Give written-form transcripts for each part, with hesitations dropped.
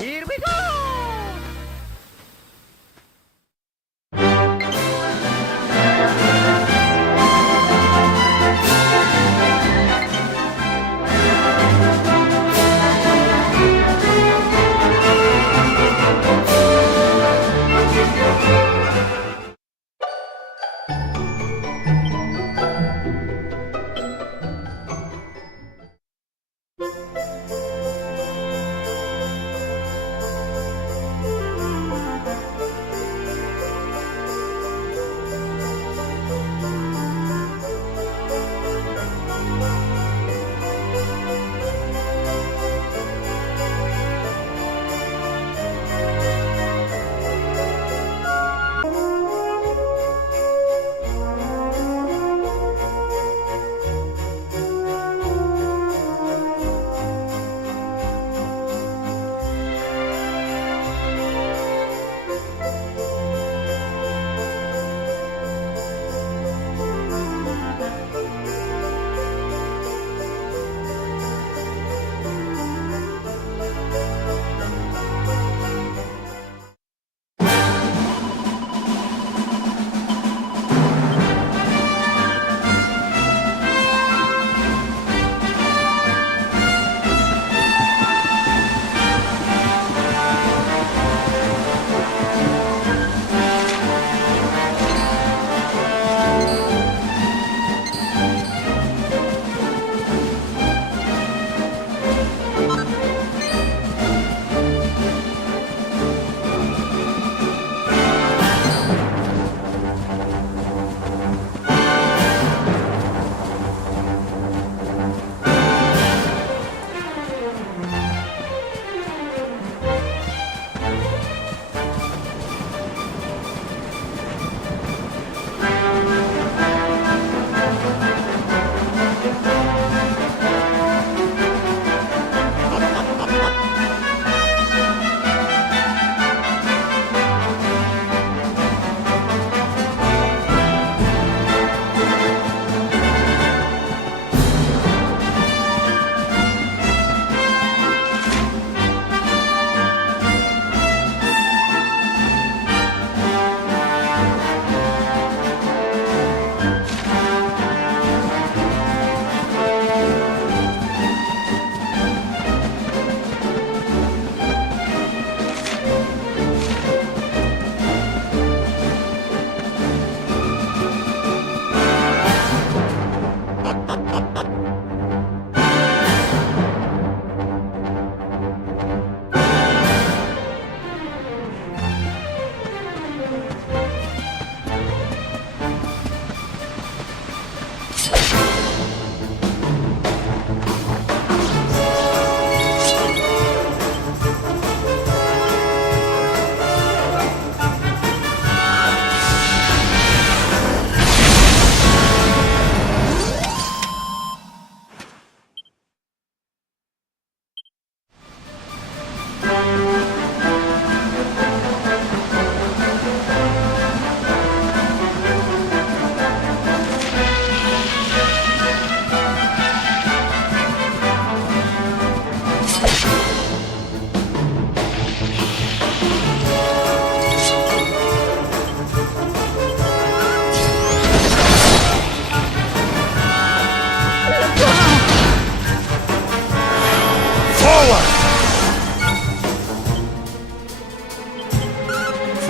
Here we go!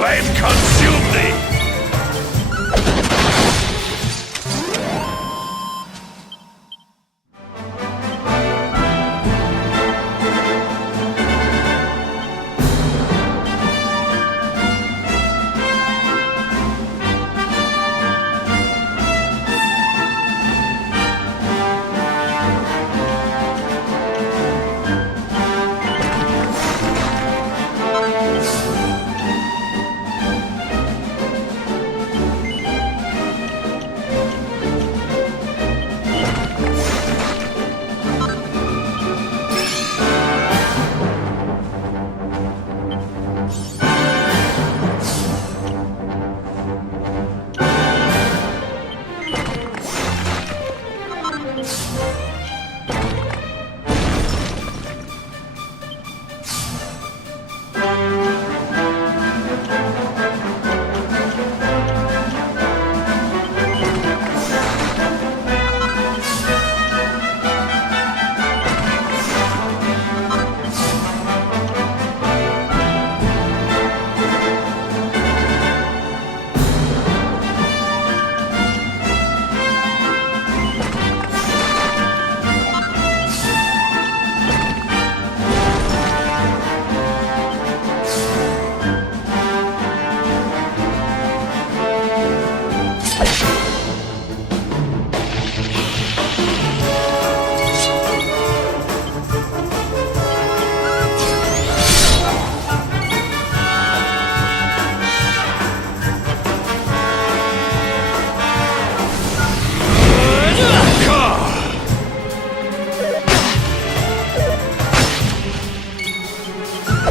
Flame consume thee!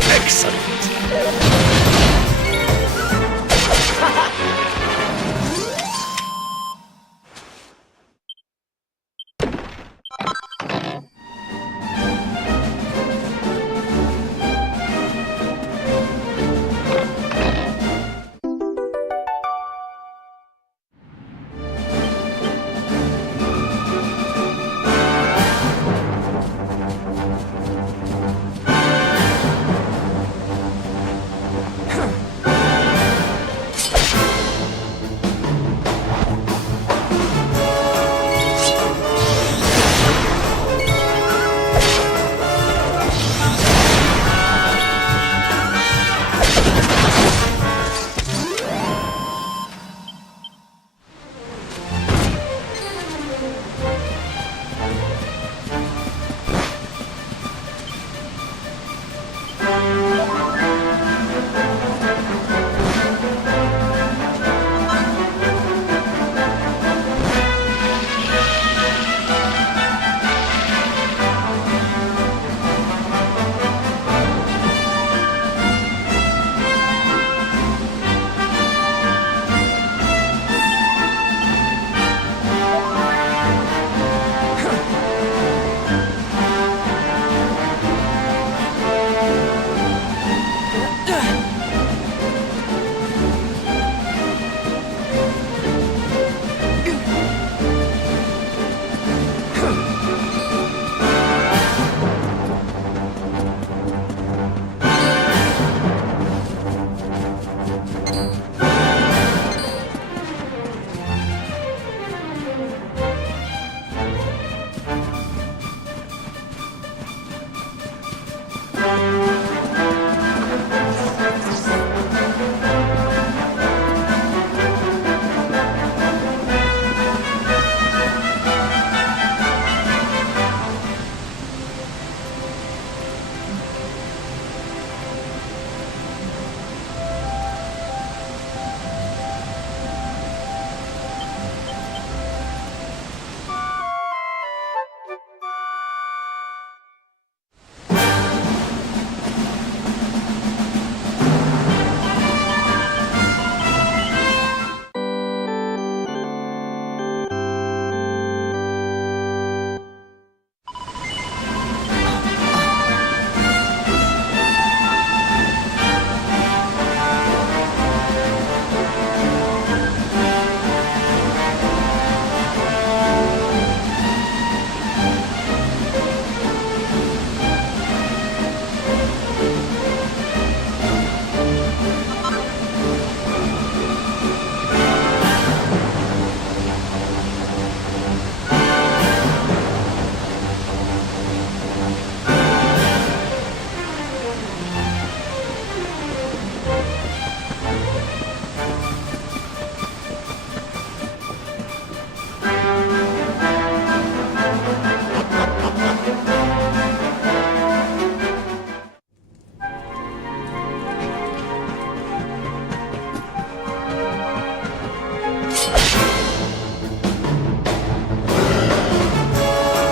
Excellent.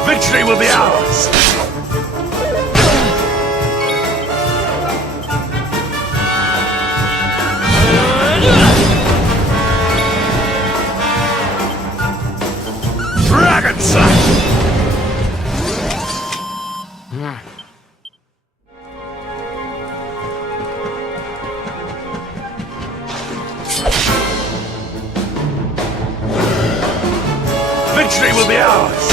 Victory will be ours! Dragon Slash! Victory will be ours!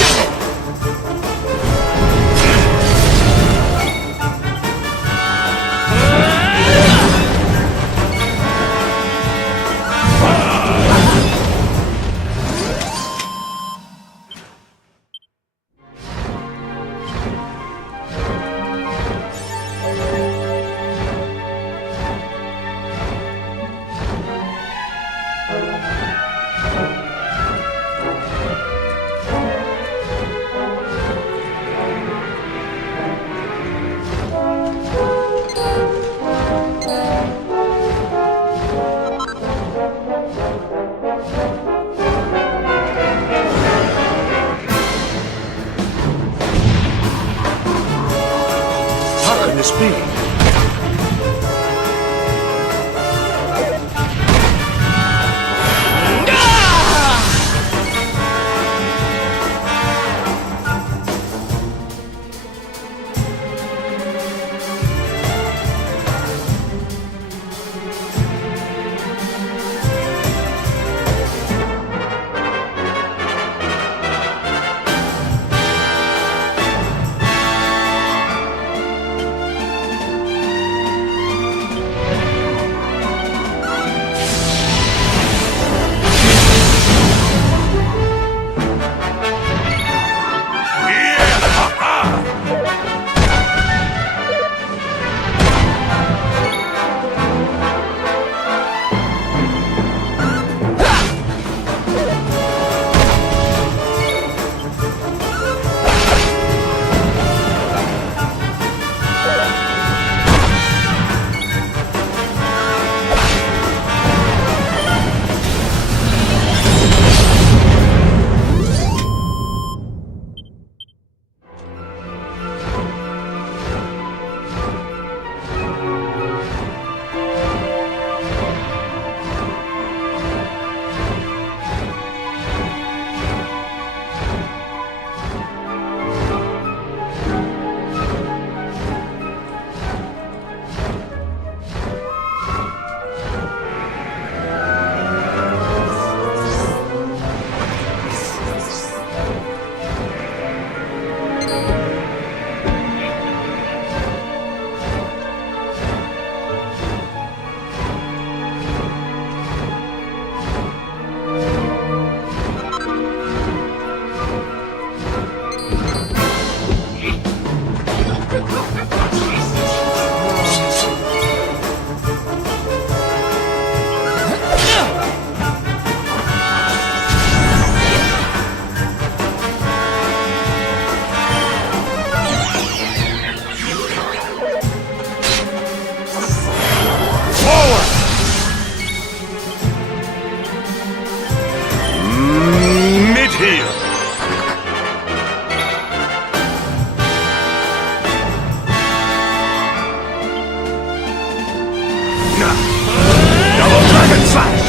Double Dragon Slash!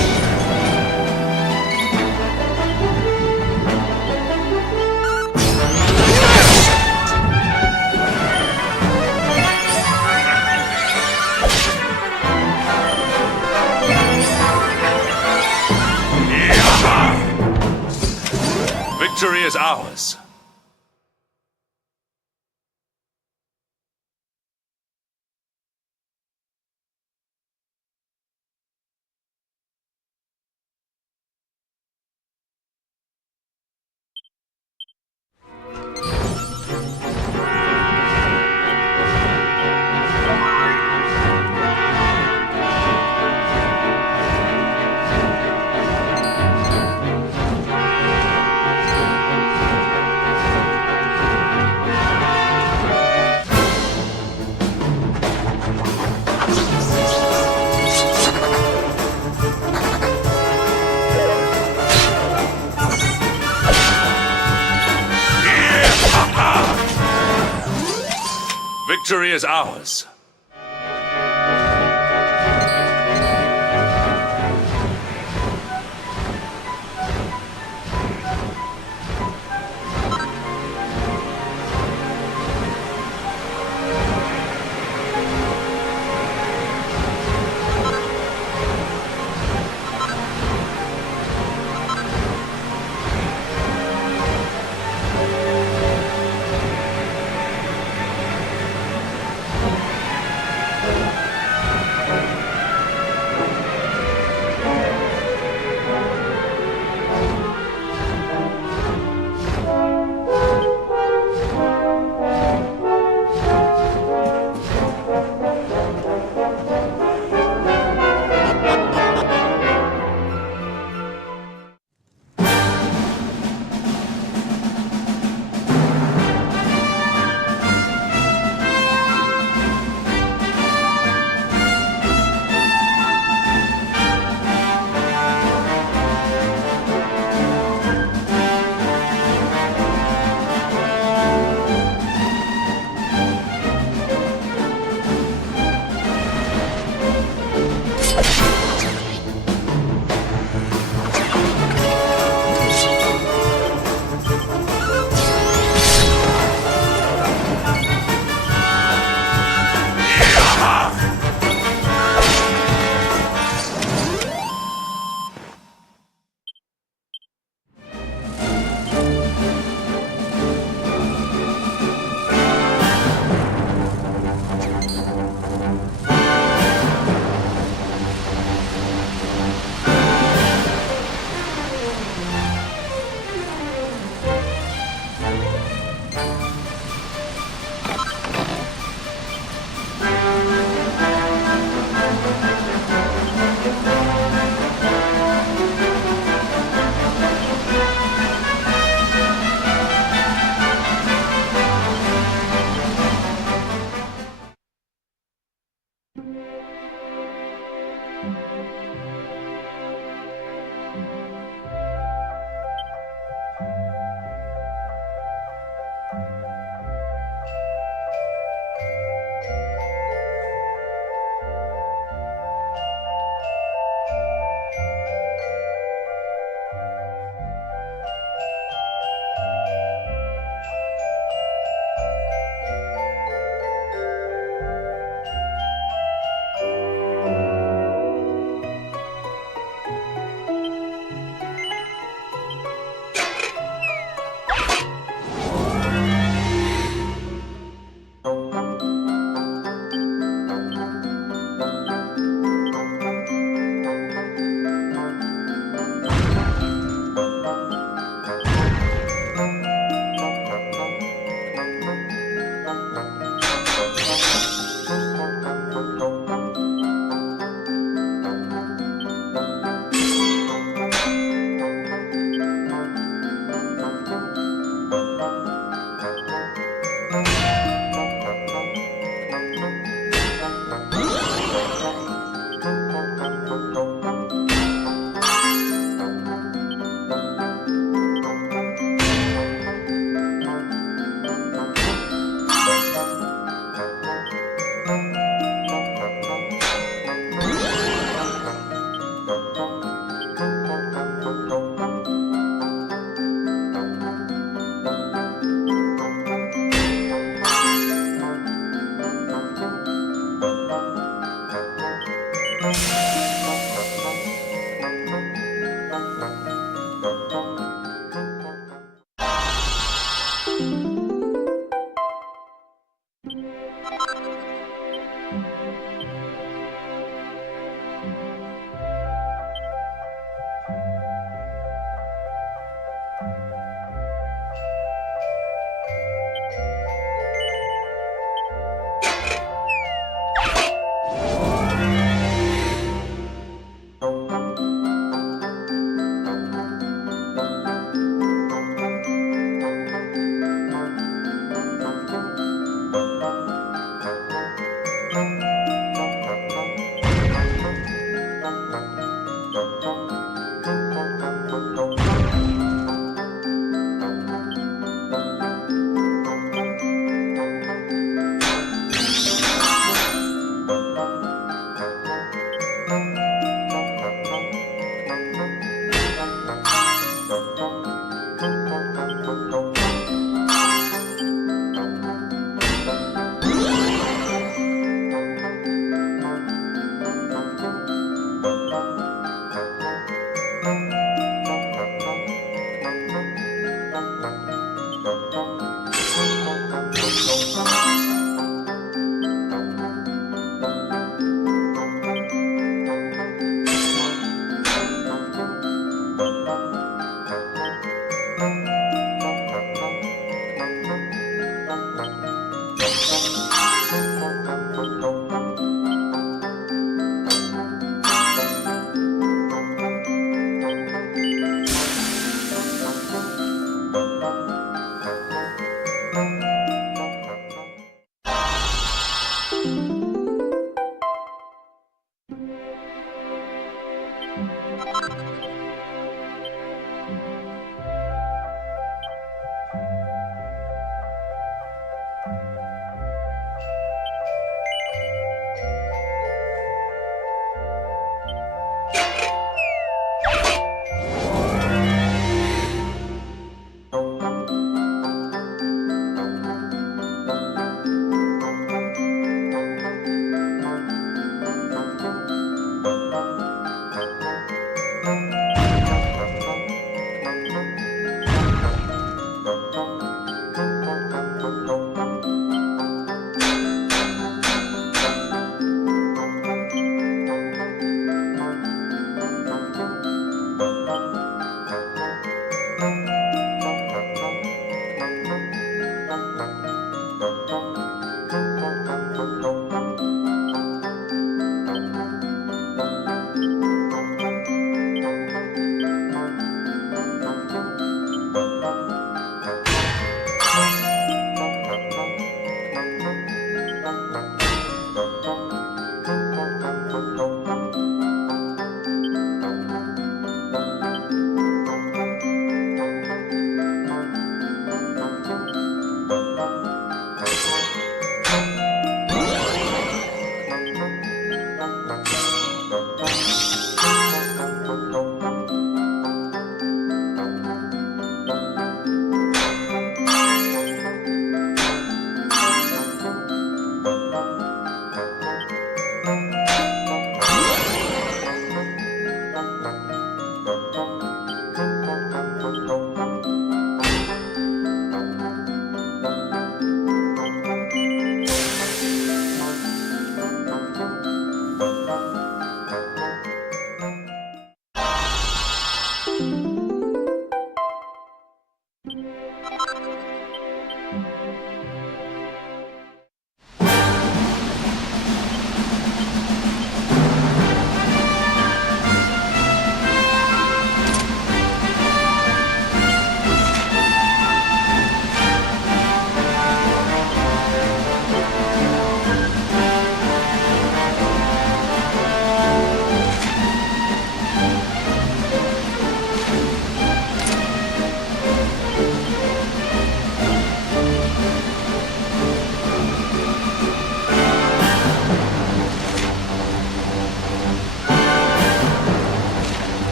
Victory is ours. Victory is ours.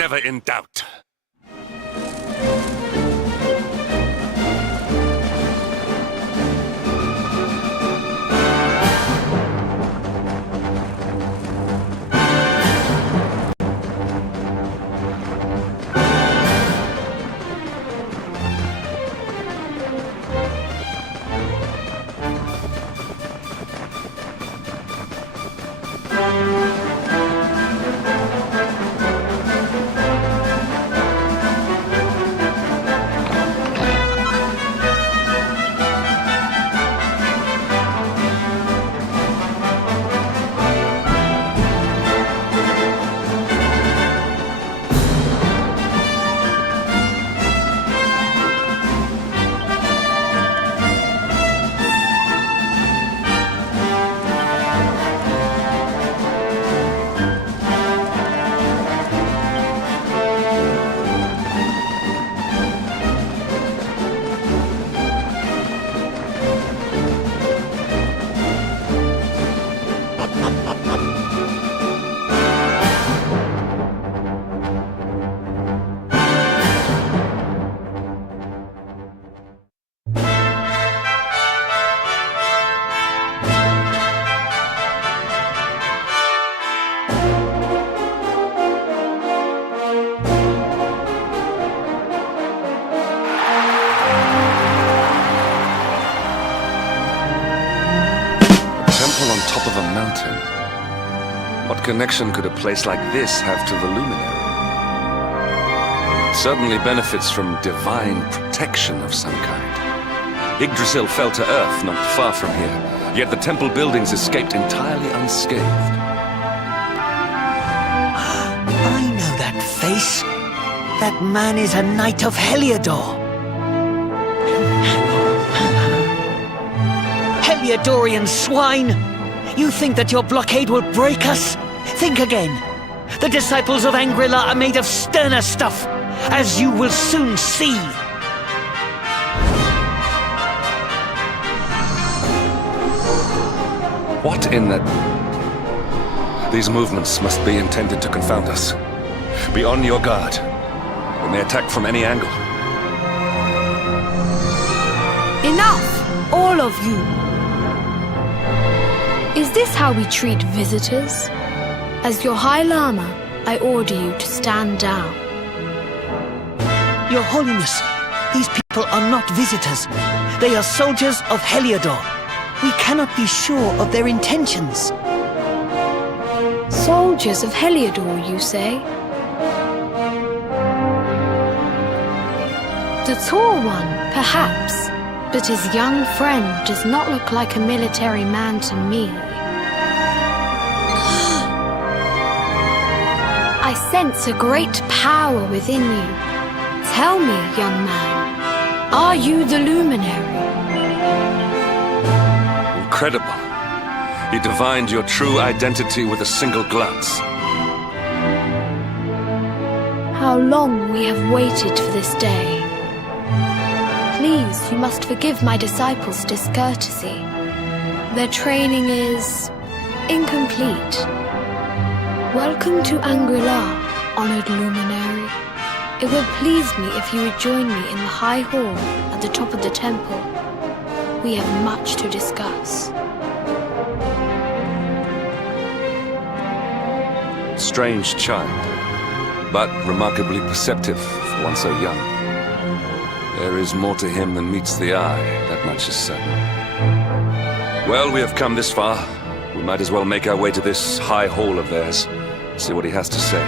never in doubt. On top of a mountain. What connection could a place like this have to the luminary? It certainly benefits from divine protection of some kind. Yggdrasil fell to earth not far from here, yet the temple buildings escaped entirely unscathed. I know that face. That man is a knight of Heliodor. Heliodorian swine! You think that your blockade will break us? Think again. The disciples of Angrila are made of sterner stuff, as you will soon see. What in the... These movements must be intended to confound us. Be on your guard. We may attack from any angle. Enough! All of you! Is this how we treat visitors? As your High Lama, I order you to stand down. Your Holiness, these people are not visitors. They are soldiers of Heliodor. We cannot be sure of their intentions. Soldiers of Heliodor, you say? The tall one, perhaps. But his young friend does not look like a military man to me. I sense a great power within you. Tell me, young man, are you the luminary? Incredible. You divined your true identity with a single glance. How long we have waited for this day. Please, you must forgive my disciples' discourtesy. Their training is incomplete. Welcome to Angrila, honored luminary. It would please me if you would join me in the high hall at the top of the temple. We have much to discuss. Strange child, but remarkably perceptive for one so young. There is more to him than meets the eye, that much is certain. Well, we have come this far. We might as well make our way to this high hall of theirs, see what he has to say.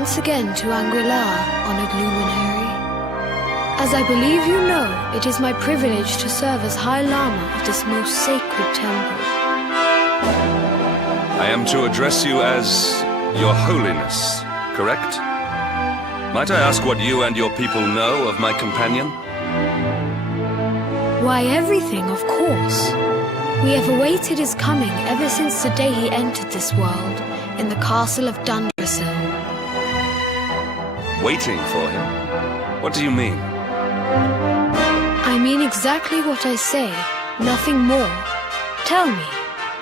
once again to Angri-La, honored luminary. As I believe you know, it is my privilege to serve as High Lama of this most sacred temple. I am to address you as Your Holiness, correct? Might I ask what you and your people know of my companion? Why, everything, of course. We have awaited his coming ever since the day he entered this world in the castle of Dundrasil. Waiting for him? What do you mean? I mean exactly what I say, nothing more. Tell me,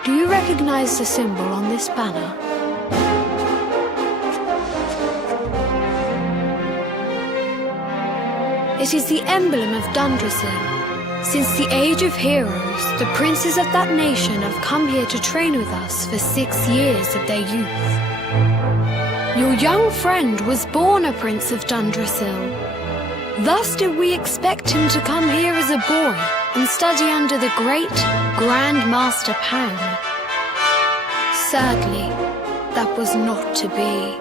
do you recognize the symbol on this banner? It is the emblem of Dundrasil. Since the age of heroes, the princes of that nation have come here to train with us for 6 years of their youth. Your young friend was born a prince of Dundrasil. Thus did we expect him to come here as a boy and study under the great Grand Master Pang. Sadly, that was not to be.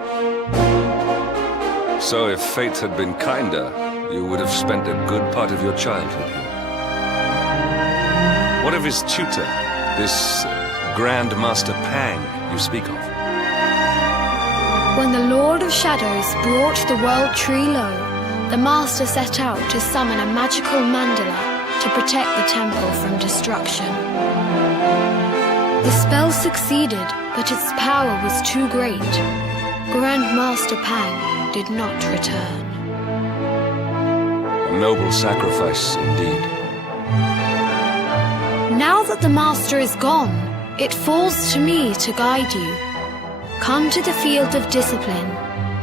So if fate had been kinder, you would have spent a good part of your childhood here. What of his tutor, this Grand Master Pang you speak of? When the Lord of Shadows brought the world tree low, the Master set out to summon a magical mandala to protect the temple from destruction. The spell succeeded, but its power was too great. Grand Master Pang did not return. A noble sacrifice, indeed. Now that the Master is gone, it falls to me to guide you. Come to the field of discipline.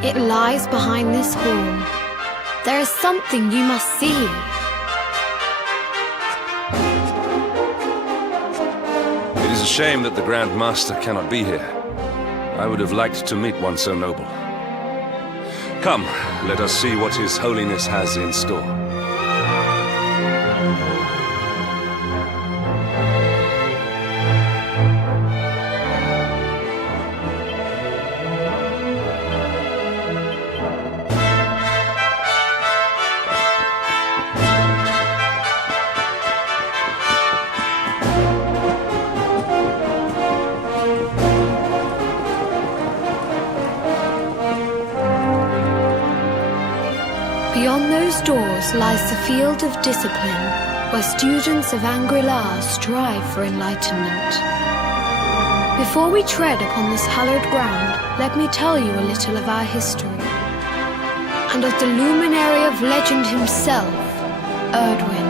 It lies behind this hall. There is something you must see. It is a shame that the Grand Master cannot be here. I would have liked to meet one so noble. Come, let us see what His Holiness has in store. Beyond those doors lies the field of discipline, where students of Angri-La strive for enlightenment. Before we tread upon this hallowed ground, let me tell you a little of our history, and of the luminary of legend himself, Erdwin.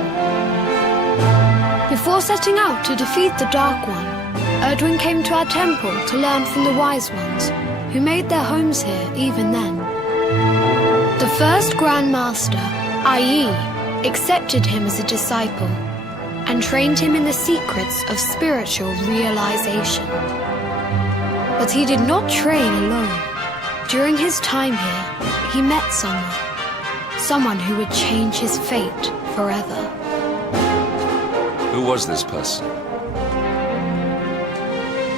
Before setting out to defeat the Dark One, Erdwin came to our temple to learn from the Wise Ones, who made their homes here even then. The first Grand Master, i.e., accepted him as a disciple and trained him in the secrets of spiritual realization. But he did not train alone. During his time here, he met someone who would change his fate forever. Who was this person?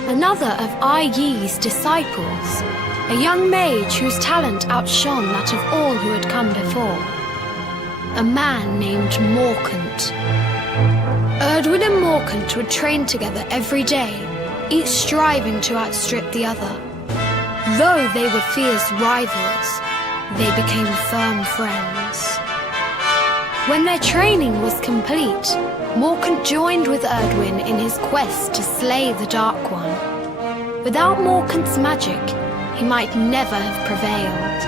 Another of Ai Yi's disciples, a young mage whose talent outshone that of all who had come before. A man named Morkant. Erdwin and Morkant would train together every day, each striving to outstrip the other. Though they were fierce rivals, they became firm friends. When their training was complete, Morkant joined with Erdwin in his quest to slay the Dark One. Without Morkant's magic, he might never have prevailed.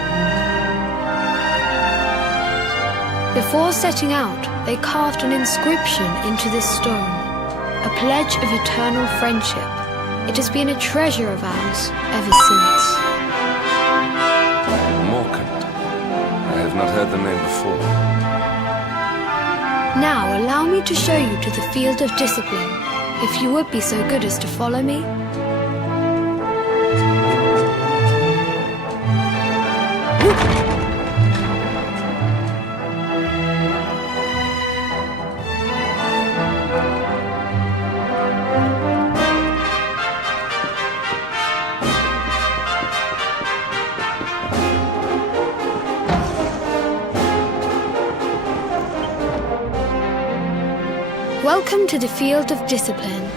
Before setting out, they carved an inscription into this stone, a pledge of eternal friendship. It has been a treasure of ours ever since. Morkant. I have not heard the name before. Now allow me to show you to the field of discipline, if you would be so good as to follow me. Welcome to the field of discipline.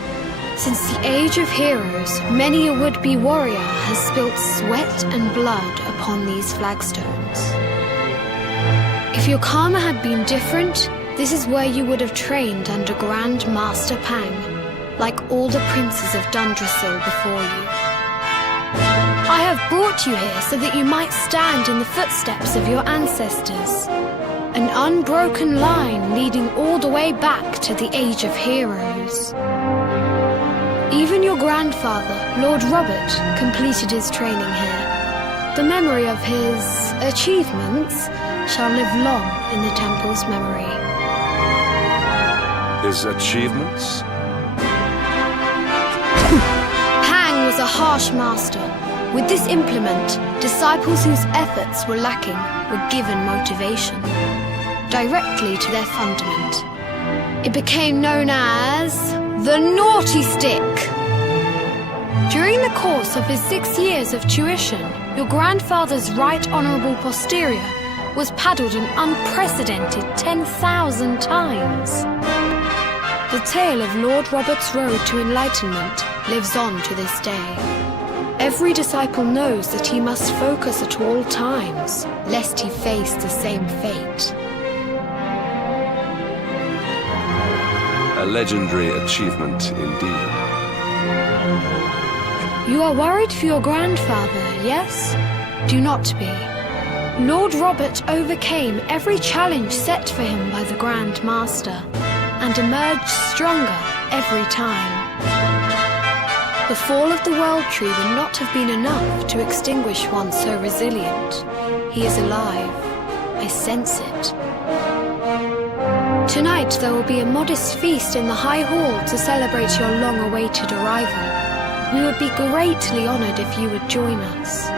Since the Age of Heroes, many a would-be warrior has spilt sweat and blood upon these flagstones. If your karma had been different, this is where you would have trained under Grand Master Pang, like all the princes of Dundrasil before you. I have brought you here so that you might stand in the footsteps of your ancestors. An unbroken line leading all the way back to the Age of Heroes. Even your grandfather, Lord Robert, completed his training here. The memory of his achievements shall live long in the temple's memory. His achievements? Pang was a harsh master. With this implement, disciples whose efforts were lacking were given motivation, directly to their fundament. It became known as the Naughty Stick. During the course of his 6 years of tuition, your grandfather's right honourable posterior was paddled an unprecedented 10,000 times. The tale of Lord Robert's road to enlightenment lives on to this day. Every disciple knows that he must focus at all times, lest he face the same fate. A legendary achievement indeed. You are worried for your grandfather, yes? Do not be. Lord Robert overcame every challenge set for him by the Grand Master, and emerged stronger every time. The fall of the World Tree would not have been enough to extinguish one so resilient. He is alive. I sense it. Tonight there will be a modest feast in the High Hall to celebrate your long-awaited arrival. We would be greatly honored if you would join us.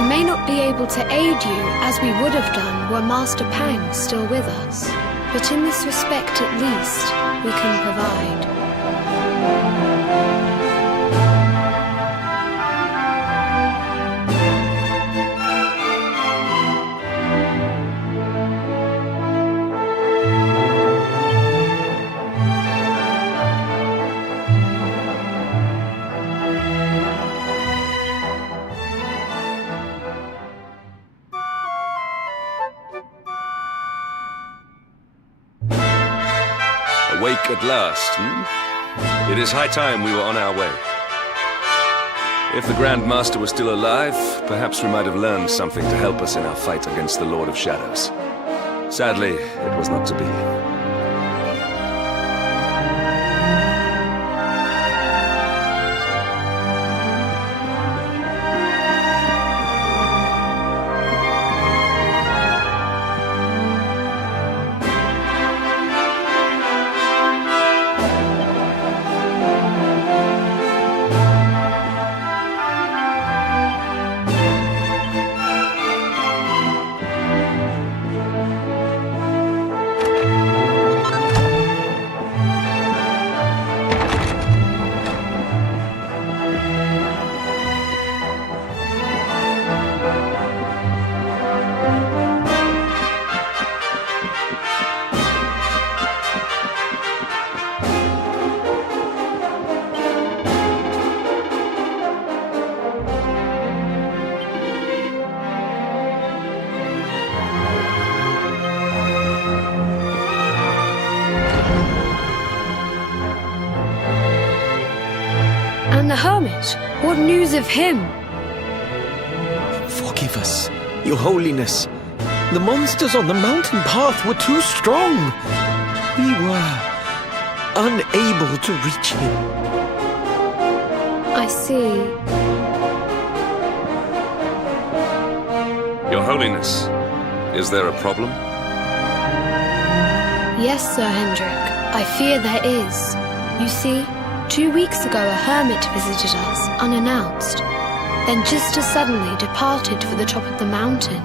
We may not be able to aid you as we would have done were Master Pang still with us, but in this respect at least, we can provide. Awake at last, It is high time we were on our way. If the Grand Master was still alive, perhaps we might have learned something to help us in our fight against the Lord of Shadows. Sadly, it was not to be. And the hermit, what news of him? Forgive us, Your Holiness. The monsters on the mountain path were too strong. We were unable to reach him. I see. Your Holiness, is there a problem? Yes, Sir Hendrik, I fear there is. You see, 2 weeks ago a hermit visited us, unannounced, then just as suddenly departed for the top of the mountain.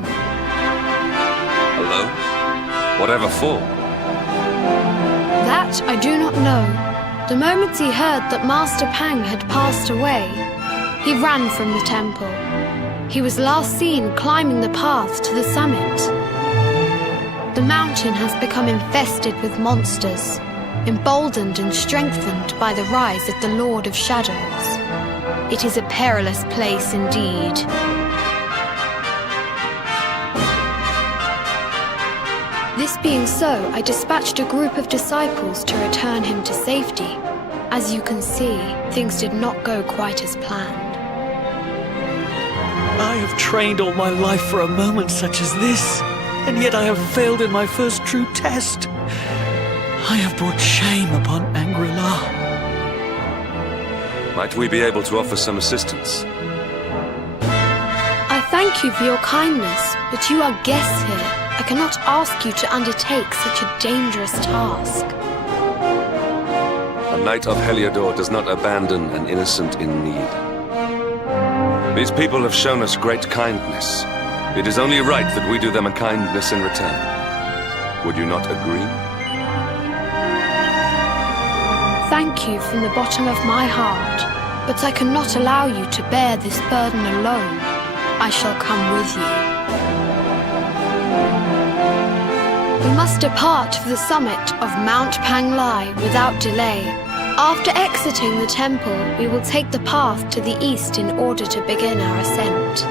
Alone? Whatever for? That I do not know. The moment he heard that Master Pang had passed away, he ran from the temple. He was last seen climbing the path to the summit. The mountain has become infested with monsters. emboldened and strengthened by the rise of the Lord of Shadows. It is a perilous place indeed. This being so, I dispatched a group of disciples to return him to safety. As you can see, things did not go quite as planned. I have trained all my life for a moment such as this, and yet I have failed in my first true test. I have brought shame upon Angri-La. Might we be able to offer some assistance? I thank you for your kindness, but you are guests here. I cannot ask you to undertake such a dangerous task. A knight of Heliodor does not abandon an innocent in need. These people have shown us great kindness. It is only right that we do them a kindness in return. Would you not agree? Thank you from the bottom of my heart, but I cannot allow you to bear this burden alone. I shall come with you. We must depart for the summit of Mount Panglai without delay. After exiting the temple, we will take the path to the east in order to begin our ascent.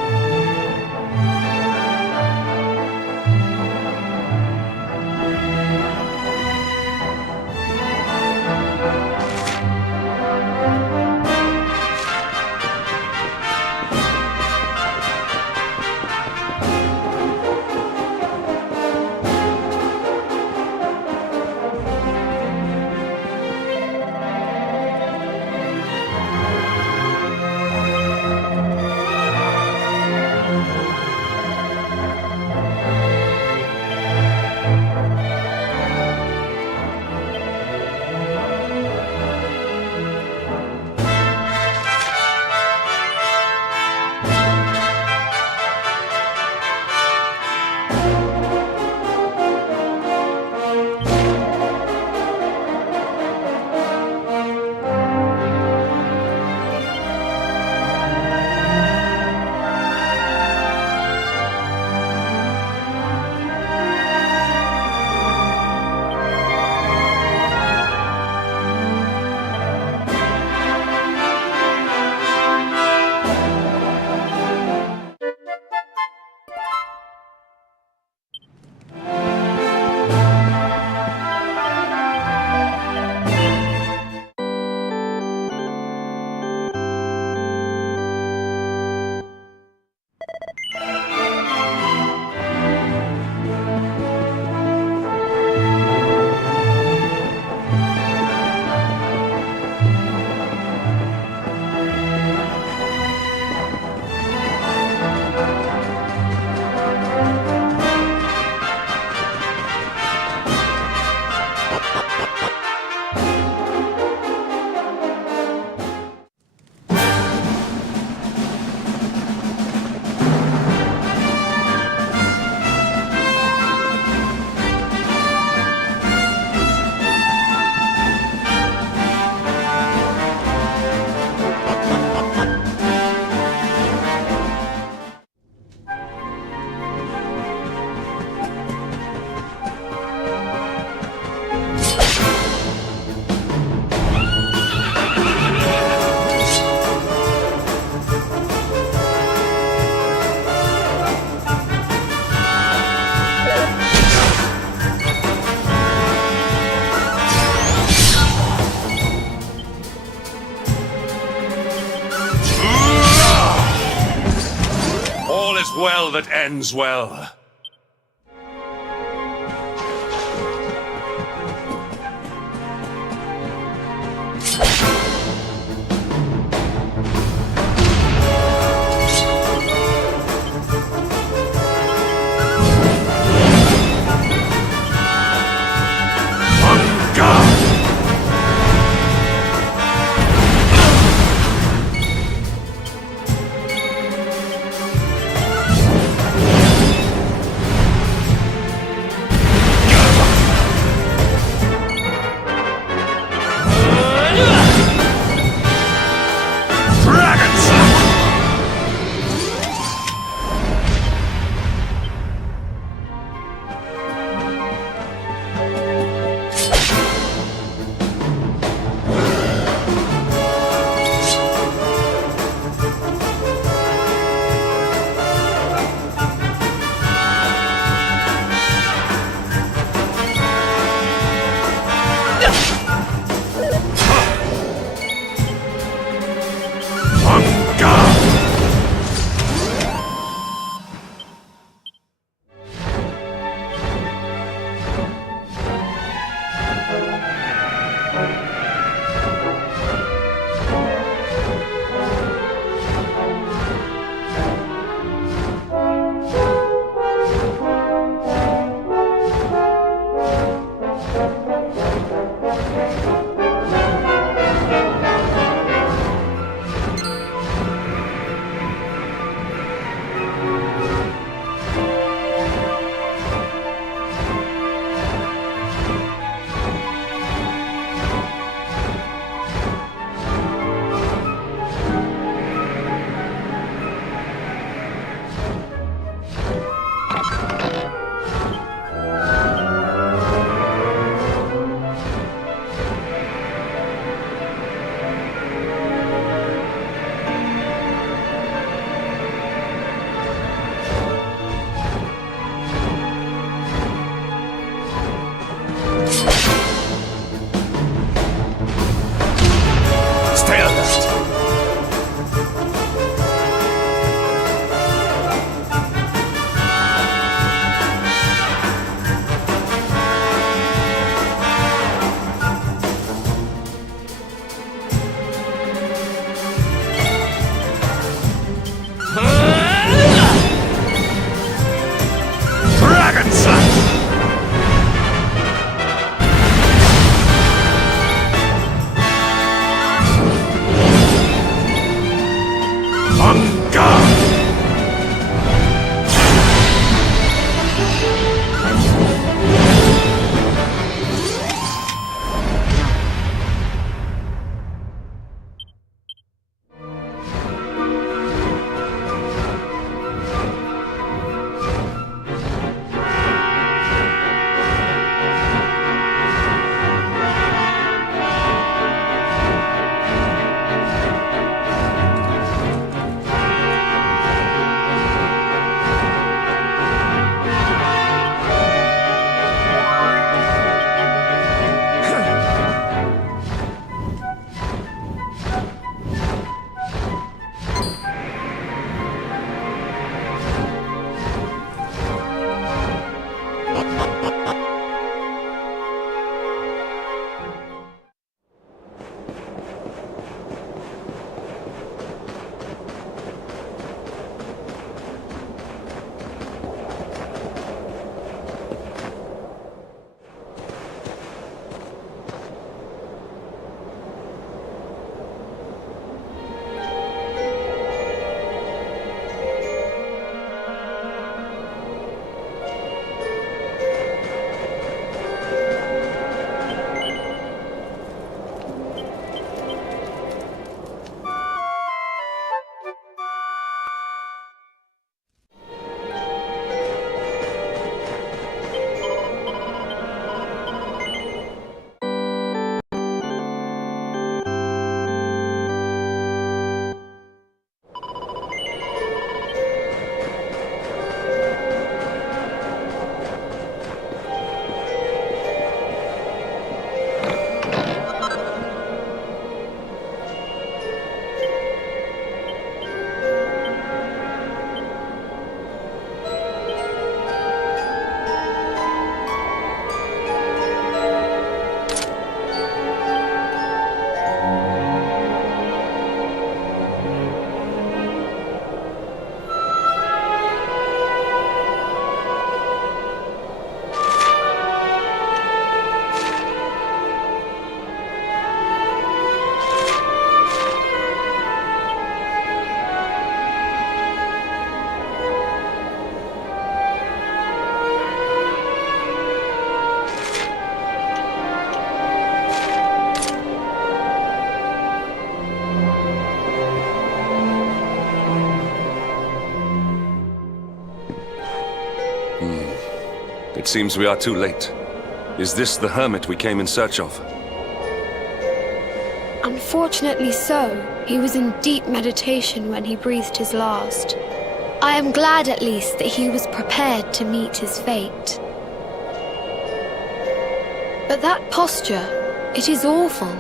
Well that ends well. It seems we are too late. Is this the hermit we came in search of? Unfortunately so. He was in deep meditation when he breathed his last. I am glad at least that he was prepared to meet his fate. But that posture, it is awful.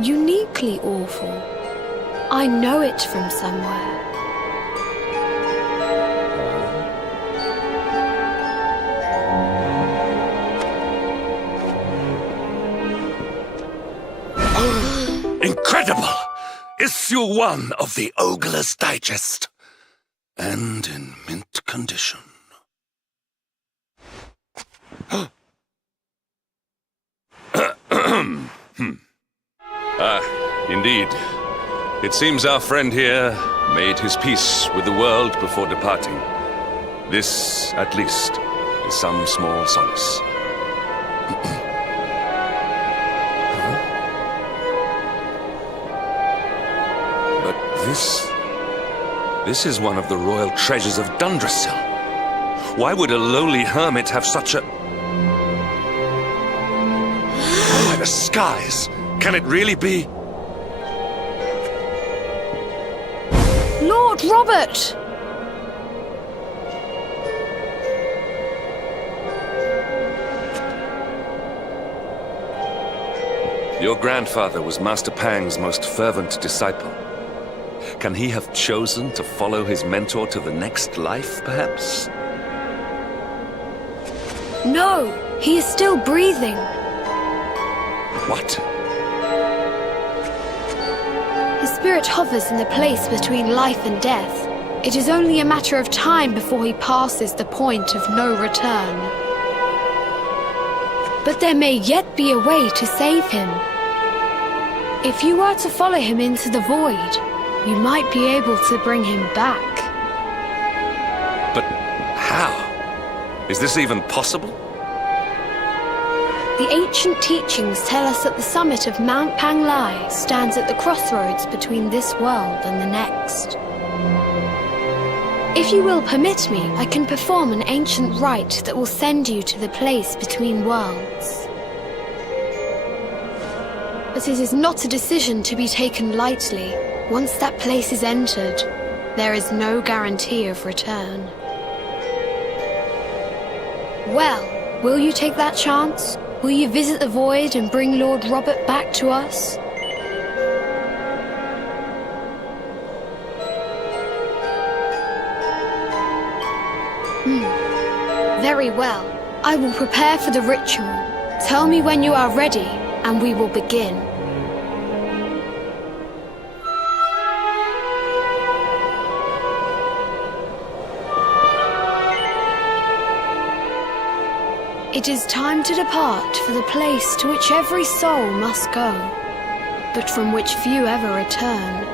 Uniquely awful. I know it from somewhere. Incredible! Issue 1 of the Ogre's Digest. And in mint condition. Indeed. It seems our friend here made his peace with the world before departing. This, at least, is some small solace. But this is one of the royal treasures of Dundrasil. Why would a lowly hermit have such a... Oh, by the skies! Can it really be? Lord Robert! Your grandfather was Master Pang's most fervent disciple. Can he have chosen to follow his mentor to the next life, perhaps? No, he is still breathing. What? His spirit hovers in the place between life and death. It is only a matter of time before he passes the point of no return. But there may yet be a way to save him. If you were to follow him into the void, you might be able to bring him back. But how? Is this even possible? The ancient teachings tell us that the summit of Mount Panglai stands at the crossroads between this world and the next. If you will permit me, I can perform an ancient rite that will send you to the place between worlds. But it is not a decision to be taken lightly. Once that place is entered, there is no guarantee of return. Well, will you take that chance? Will you visit the void and bring Lord Robert back to us? Very well. I will prepare for the ritual. Tell me when you are ready, and we will begin. It is time to depart for the place to which every soul must go, but from which few ever return.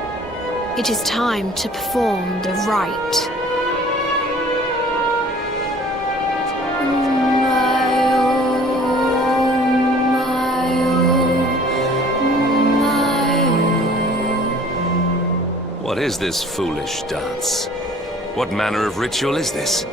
It is time to perform the rite. What is this foolish dance? What manner of ritual is this?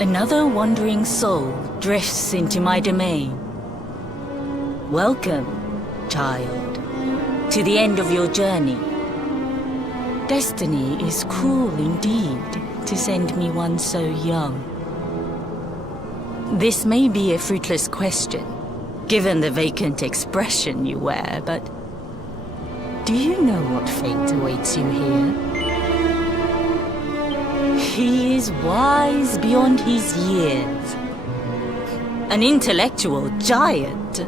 Another wandering soul drifts into my domain. Welcome, child, to the end of your journey. Destiny is cruel indeed to send me one so young. This may be a fruitless question, given the vacant expression you wear, but do you know what fate awaits you here? He is wise beyond his years, An intellectual giant.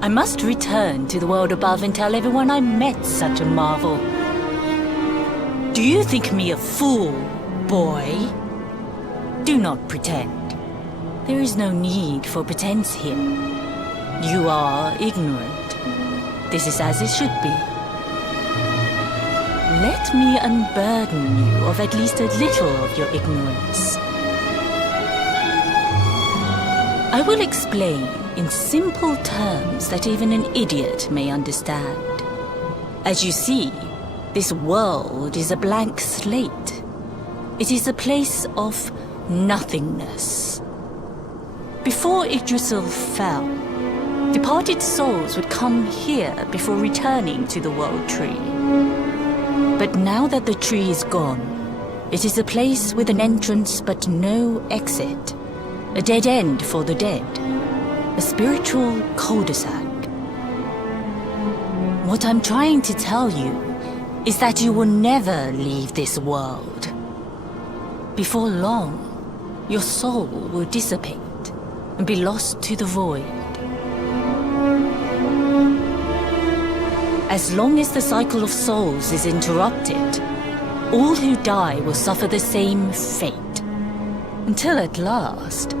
I must return to the world above and tell everyone I met such a marvel. Do you think me a fool, boy? Do not pretend. There is no need for pretense here. You are ignorant. This is as it should be. Let me unburden you of at least a little of your ignorance. I will explain in simple terms that even an idiot may understand. As you see, this world is a blank slate. It is a place of nothingness. Before Yggdrasil fell, departed souls would come here before returning to the World Tree. But now that the tree is gone, it is a place with an entrance but no exit. A dead end for the dead. A spiritual cul-de-sac. What I'm trying to tell you is that you will never leave this world. Before long, your soul will dissipate and be lost to the void. As long as the cycle of souls is interrupted, all who die will suffer the same fate. Until at last,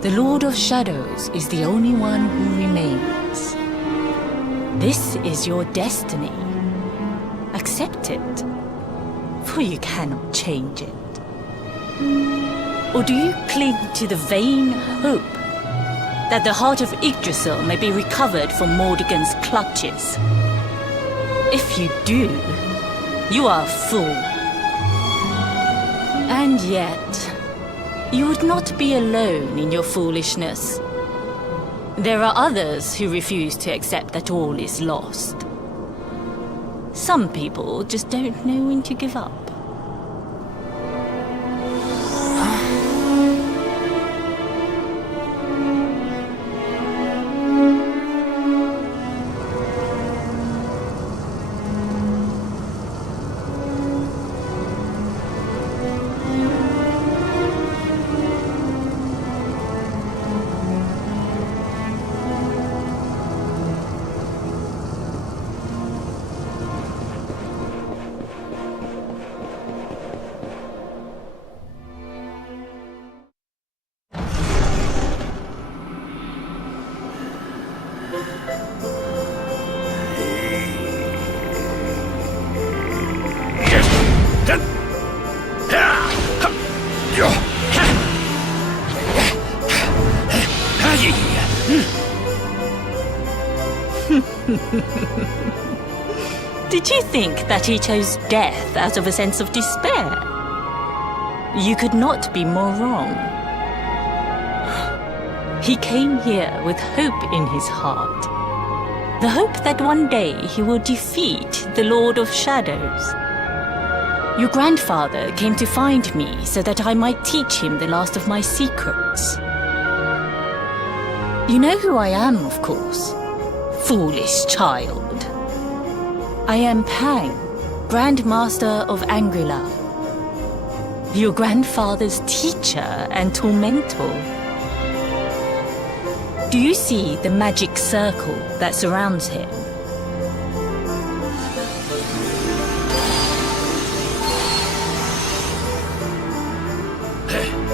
the Lord of Shadows is the only one who remains. This is your destiny. Accept it, for you cannot change it. Or do you cling to the vain hope that the heart of Yggdrasil may be recovered from Mordegon's clutches? If you do, you are a fool. And yet, you would not be alone in your foolishness. There are others who refuse to accept that all is lost. Some people just don't know when to give up. Did you think that he chose death out of a sense of despair? You could not be more wrong. He came here with hope in his heart. The hope that one day he will defeat the Lord of Shadows. Your grandfather came to find me so that I might teach him the last of my secrets. You know who I am, of course. Foolish child. I am Pang, Grandmaster of Angrila. Your grandfather's teacher and tormentor. Do you see the magic circle that surrounds him?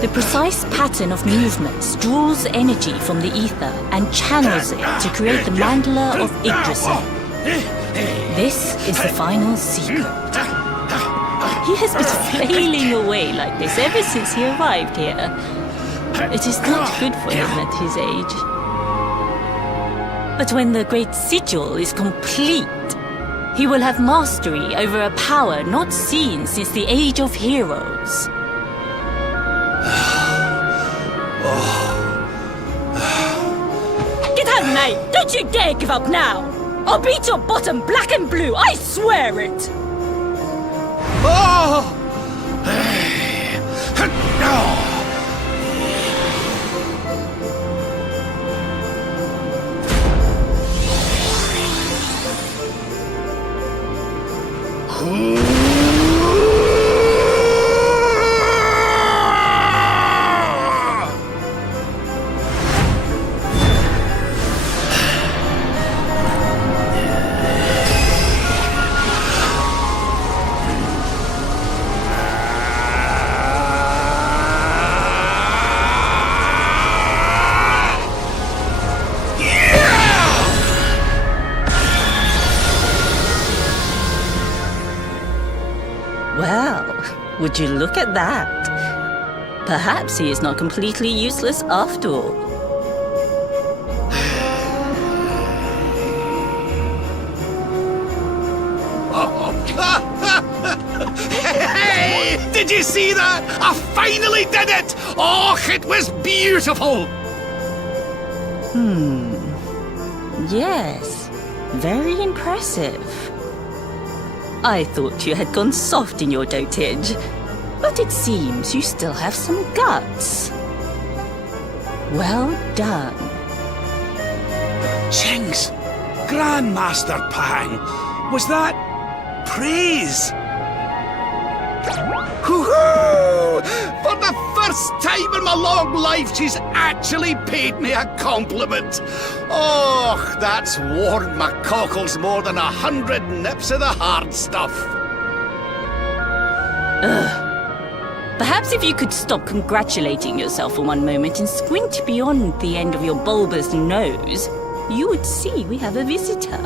The precise pattern of movements draws energy from the ether and channels it to create the mandala of Yggdrasil. This is the final secret. He has been flailing away like this ever since he arrived here. It is not good for him at his age. But when the great sigil is complete, he will have mastery over a power not seen since the Age of Heroes. Get out, mate! Don't you dare give up now! I'll beat your bottom black and blue, I swear it! Oh! Would you look at that? Perhaps he is not completely useless after all. Hey! Did you see that? I finally did it! Oh, it was beautiful! Yes, very impressive. I thought you had gone soft in your dotage, but it seems you still have some guts. Well done. Jinx! Grandmaster Pang! Was that praise? Hoo-hoo! For the first time in my long life, she's actually paid me a compliment. Oh, that's warmed my cockles more than 100 nips of the hard stuff. Perhaps if you could stop congratulating yourself for one moment and squint beyond the end of your bulbous nose, you would see we have a visitor.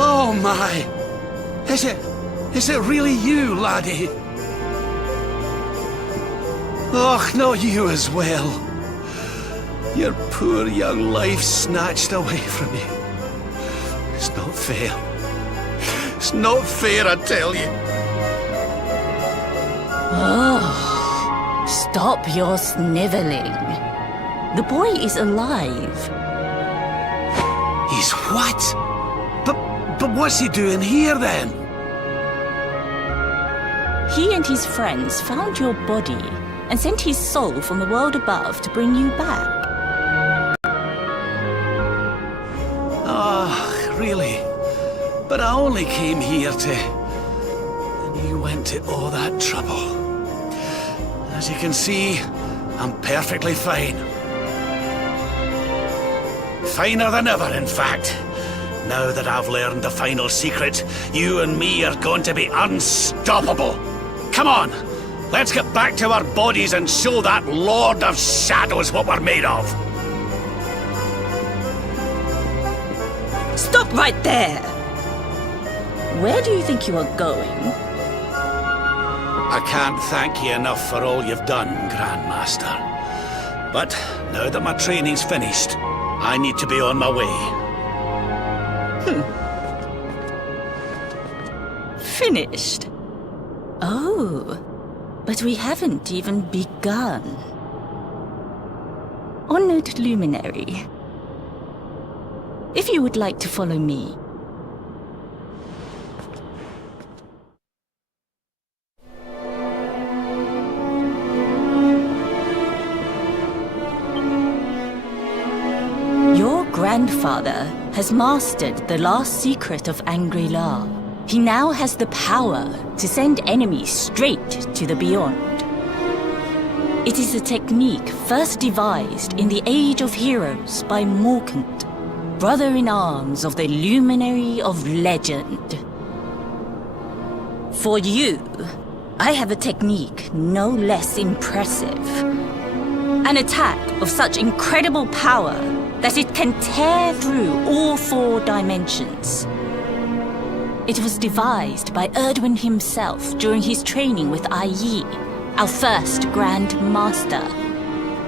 Oh my! Is it really you, laddie? Och, not you as well. Your poor young life snatched away from you. It's not fair. It's not fair, I tell you. Oh, stop your sniveling. The boy is alive. He's what? But what's he doing here then? He and his friends found your body and sent his soul from the world above to bring you back. Ah, really? But I only came here to... And you went to all that trouble. As you can see, I'm perfectly fine. Finer than ever, in fact. Now that I've learned the final secret, you and me are going to be unstoppable. Come on, let's get back to our bodies and show that Lord of Shadows what we're made of. Stop right there! Where do you think you are going? I can't thank you enough for all you've done, Grandmaster. But now that my training's finished, I need to be on my way. Finished? Oh, but we haven't even begun. Honored Luminary, if you would like to follow me. Your grandfather has mastered the last secret of Angri-La. He now has the power to send enemies straight to the beyond. It is a technique first devised in the Age of Heroes by Morkant, brother-in-arms of the Luminary of Legend. For you, I have a technique no less impressive. An attack of such incredible power that it can tear through all 4 dimensions. It was devised by Erdwin himself during his training with Yi, our first Grand Master.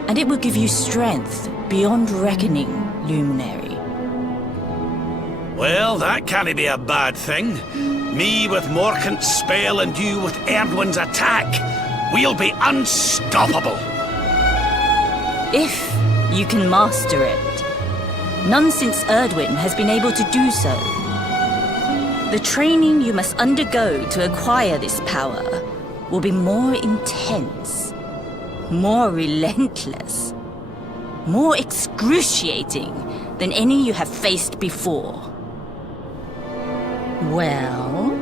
And it will give you strength beyond reckoning, Luminary. Well, that can't be a bad thing. Me with Morkant's spell and you with Erdwin's attack. We'll be unstoppable. If you can master it. None since Erdwin has been able to do so. The training you must undergo to acquire this power will be more intense, more relentless, more excruciating than any you have faced before. Well,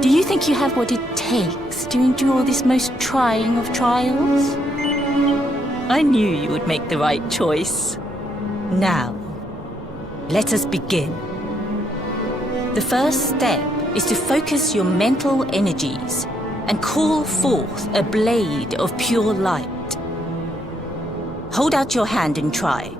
do you think you have what it takes to endure this most trying of trials? I knew you would make the right choice. Now, let us begin. The first step is to focus your mental energies and call forth a blade of pure light. Hold out your hand and try.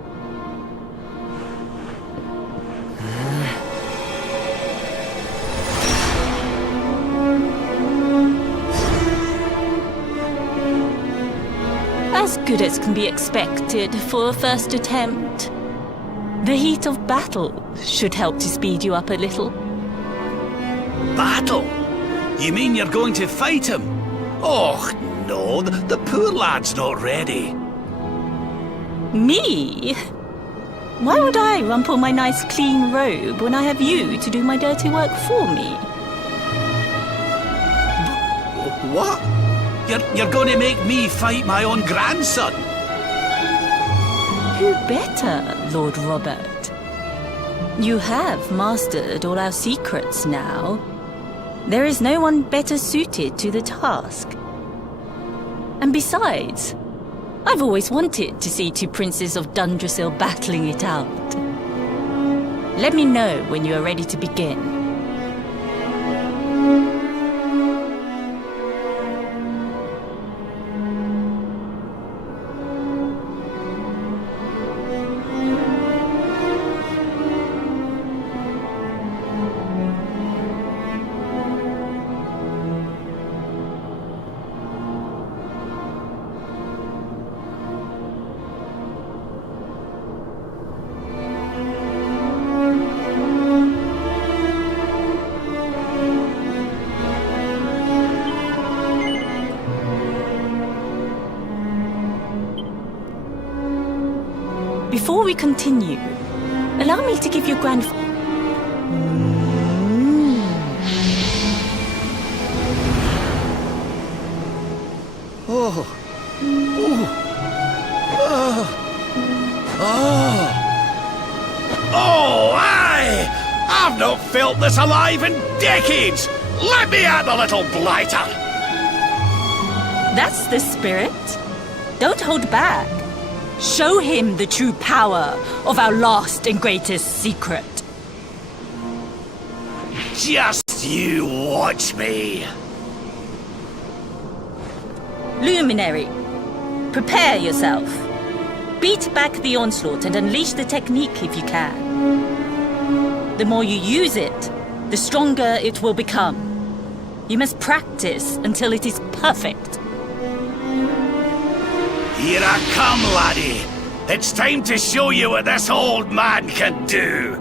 as good as can be expected for a first attempt. The heat of battle should help to speed you up a little. Battle? You mean you're going to fight him? Oh, no, the poor lad's not ready. Me? Why would I rumple my nice clean robe when I have you to do my dirty work for me? What? You're going to make me fight my own grandson? Who better, Lord Robert? You have mastered all our secrets now. There is no one better suited to the task. And besides, I've always wanted to see two princes of Dundrasil battling it out. Let me know when you are ready to begin. Before we continue, allow me to give your grandfather... Oh, aye! I've not felt this alive in decades! Let me at the little blighter! That's the spirit. Don't hold back. Show him the true power of our last and greatest secret. Just you watch me! Luminary, prepare yourself. Beat back the onslaught and unleash the technique if you can. The more you use it, the stronger it will become. You must practice until it is perfect. Here I come, laddie. It's time to show you what this old man can do.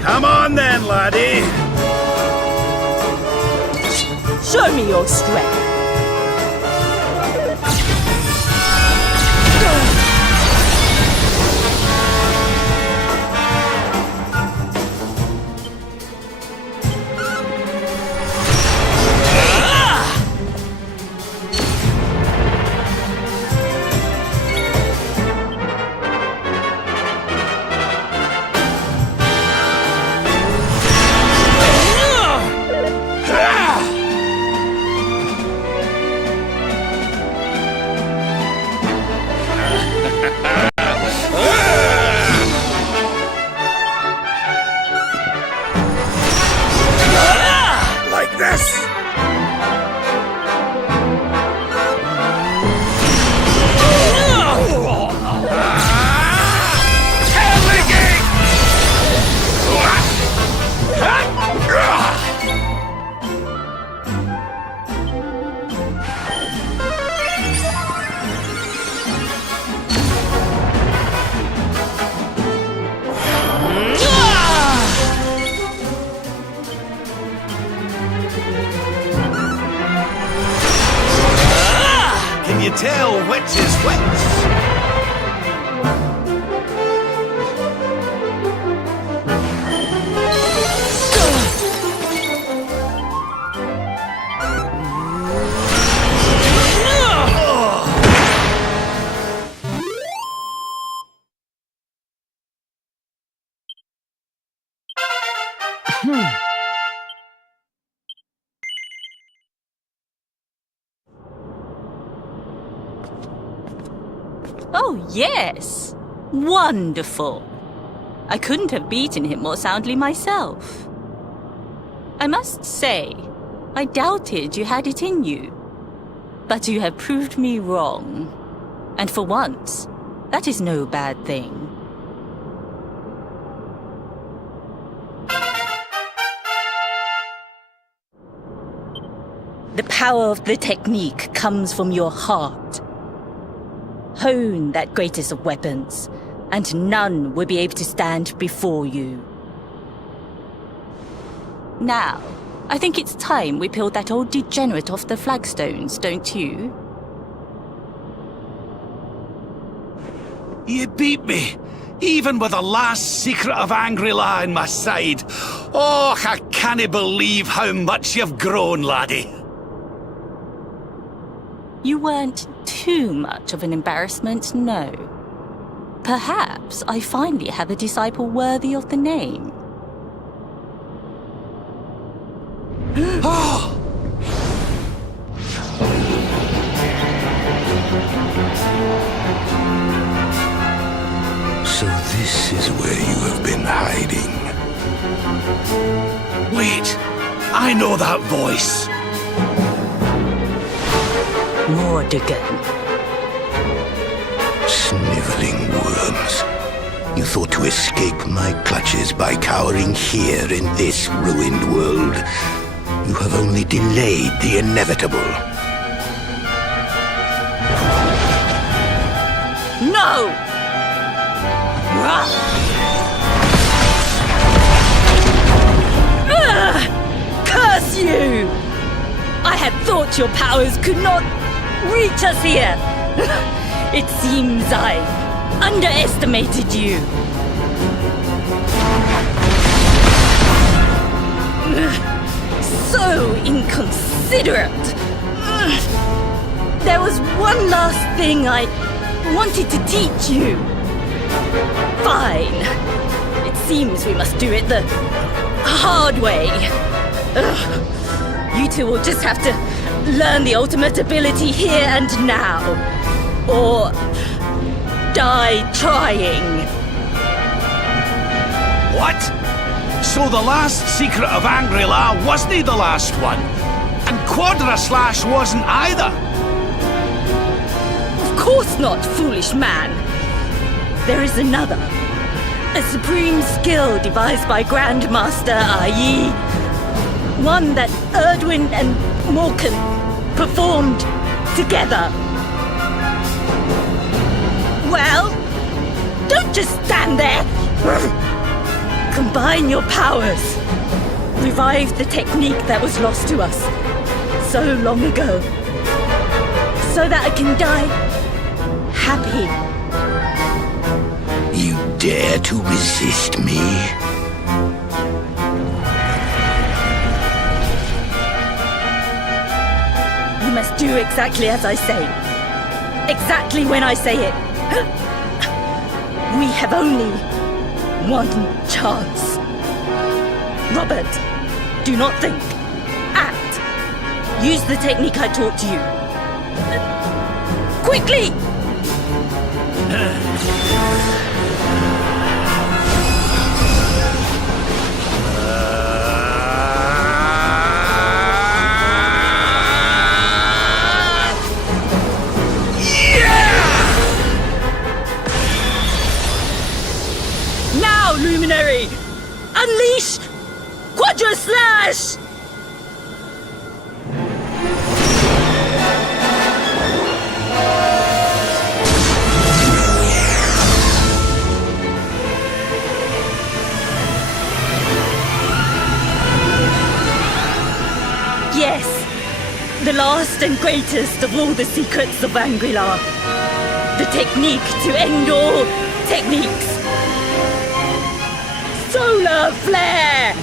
Come on then, laddie. Show me your strength. Like this. Can you tell which is which? Oh, yes! Wonderful! I couldn't have beaten him more soundly myself. I must say, I doubted you had it in you. But you have proved me wrong. And for once, that is no bad thing. The power of the technique comes from your heart. Hone that greatest of weapons, and none will be able to stand before you. Now, I think it's time we peeled that old degenerate off the flagstones, don't you? You beat me, even with the last secret of Angri-La in my side. Oh, I can't believe how much you've grown, laddie. You weren't too much of an embarrassment, no. Perhaps I finally have a disciple worthy of the name. So this is where you have been hiding. Wait, I know that voice. Mordigan. Sniveling worms. You thought to escape my clutches by cowering here in this ruined world. You have only delayed the inevitable. No! Curse you! I had thought your powers could not reach us here. It seems I underestimated you. So inconsiderate. There was one last thing I wanted to teach you. Fine. It seems we must do it the hard way. You two will just have to learn the ultimate ability here and now. Or die trying. What? So the last secret of Angri-La wasn't the last one? And Quadra Slash wasn't either? Of course not, foolish man. There is another. A supreme skill devised by Grandmaster, i.e. one that Erdwin and Morkan performed together. Well, don't just stand there. Combine your powers. Revive the technique that was lost to us so long ago. So that I can die happy. You dare to resist me? You must do exactly as I say. Exactly when I say it. We have only one chance. Robert, do not think. Act. Use the technique I taught you. Quickly! Now, Luminary! Unleash Quadra Slash! Yes, the last and greatest of all the secrets of Angri-La. The technique to end all techniques. Solar Flare!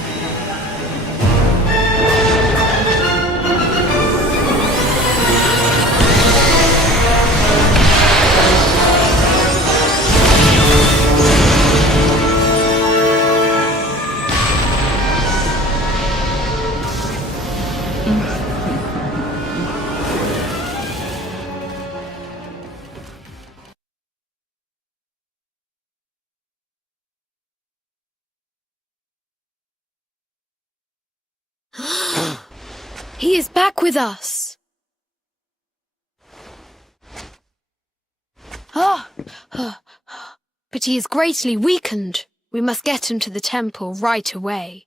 He is back with us. But he is greatly weakened. We must get him to the temple right away.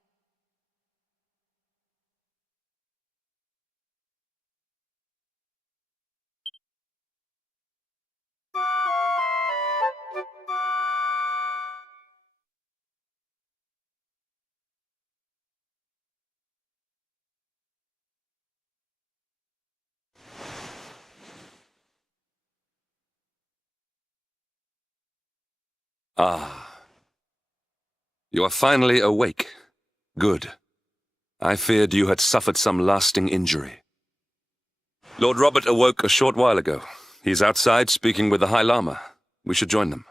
Ah. You are finally awake. Good. I feared you had suffered some lasting injury. Lord Robert awoke a short while ago. He's outside speaking with the High Lama. We should join them.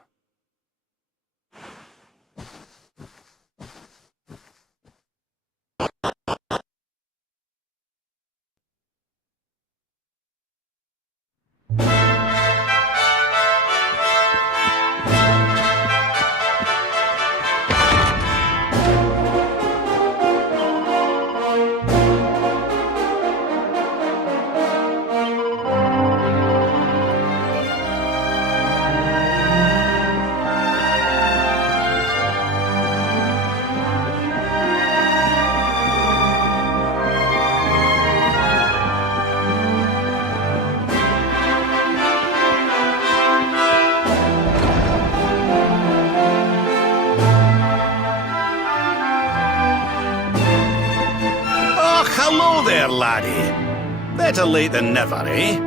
Hello there, laddie. Better late than never, eh?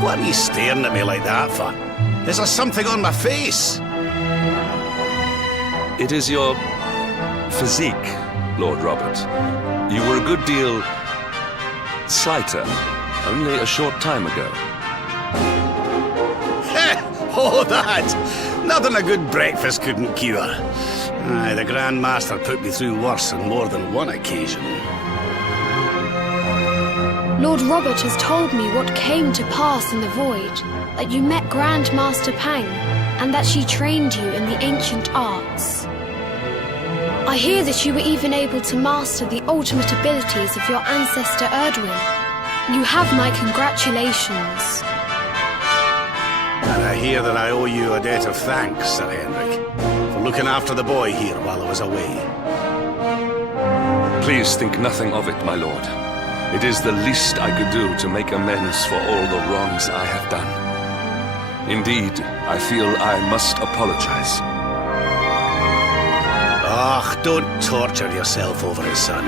What are you staring at me like that for? Is there something on my face? It is your physique, Lord Robert. You were a good deal slighter only a short time ago. Oh, that! Nothing a good breakfast couldn't cure. Aye, the Grand Master put me through worse on more than one occasion. Lord Robert has told me what came to pass in the void, that you met Grand Master Pang, and that she trained you in the ancient arts. I hear that you were even able to master the ultimate abilities of your ancestor Erdwin. You have my congratulations. And I hear that I owe you a debt of thanks, Sir Henrik, for looking after the boy here while I was away. Please think nothing of it, my lord. It is the least I could do to make amends for all the wrongs I have done. Indeed, I feel I must apologize. Ah, don't torture yourself over it, son.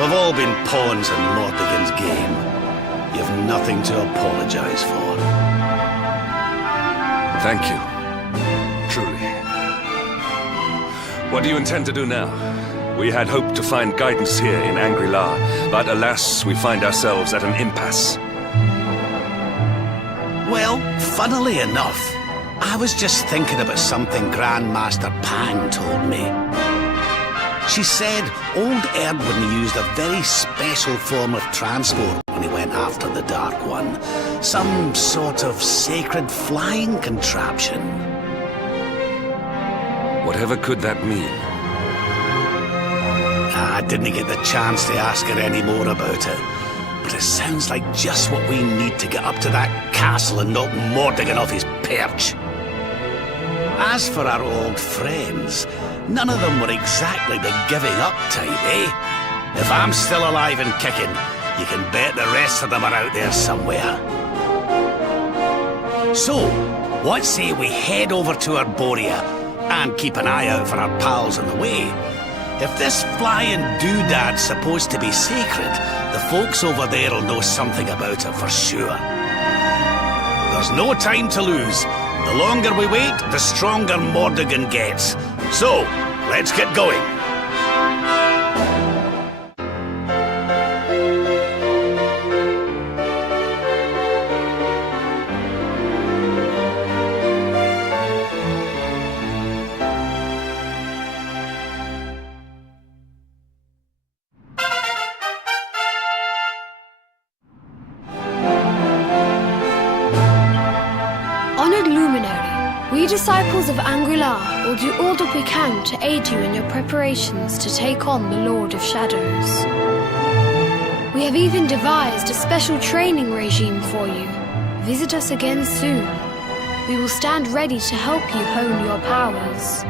We've all been pawns in Mordegon's game. You've nothing to apologize for. Thank you. Truly. What do you intend to do now? We had hoped to find guidance here in Angri-La, but alas, we find ourselves at an impasse. Well, funnily enough, I was just thinking about something Grandmaster Pang told me. She said old Erdwin used a very special form of transport when he went after the Dark One. Some sort of sacred flying contraption. Whatever could that mean? I didn't get the chance to ask her any more about it, but it sounds like just what we need to get up to that castle and knock Mordegon off his perch. As for our old friends, none of them were exactly the giving up type, eh? If I'm still alive and kicking, you can bet the rest of them are out there somewhere. So, what say we head over to Arborea and keep an eye out for our pals on the way? If this flying doodad's supposed to be sacred, the folks over there'll know something about it for sure. There's no time to lose. The longer we wait, the stronger Mordegon gets. So, let's get going. Honored Luminary, we disciples of Angri-La will do all that we can to aid you in your preparations to take on the Lord of Shadows. We have even devised a special training regime for you. Visit us again soon. We will stand ready to help you hone your powers.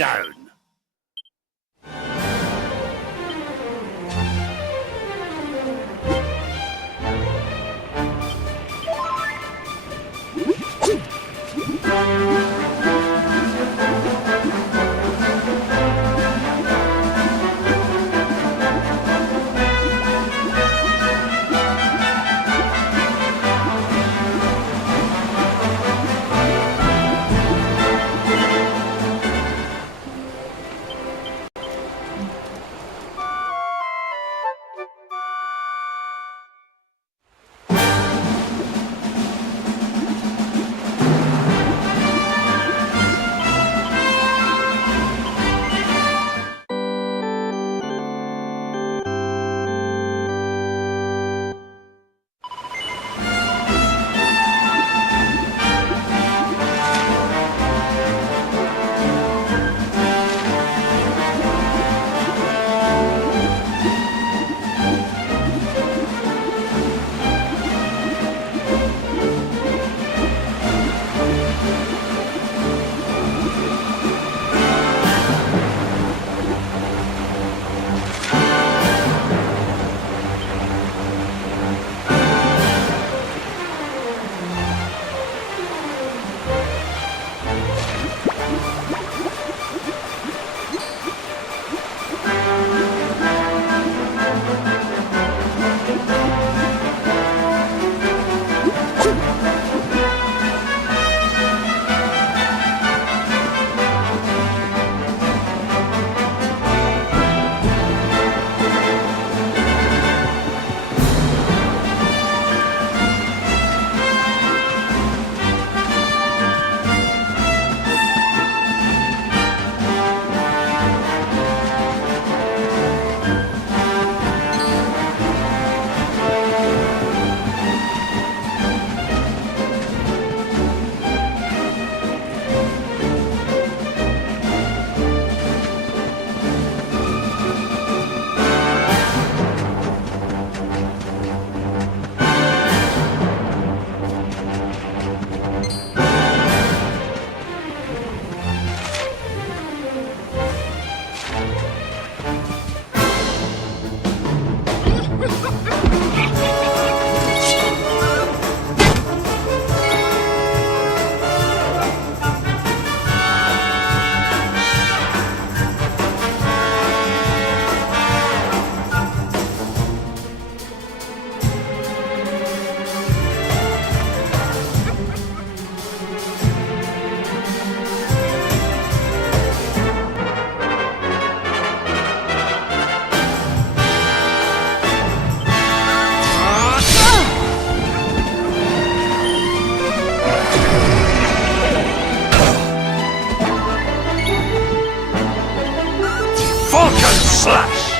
down. Slash!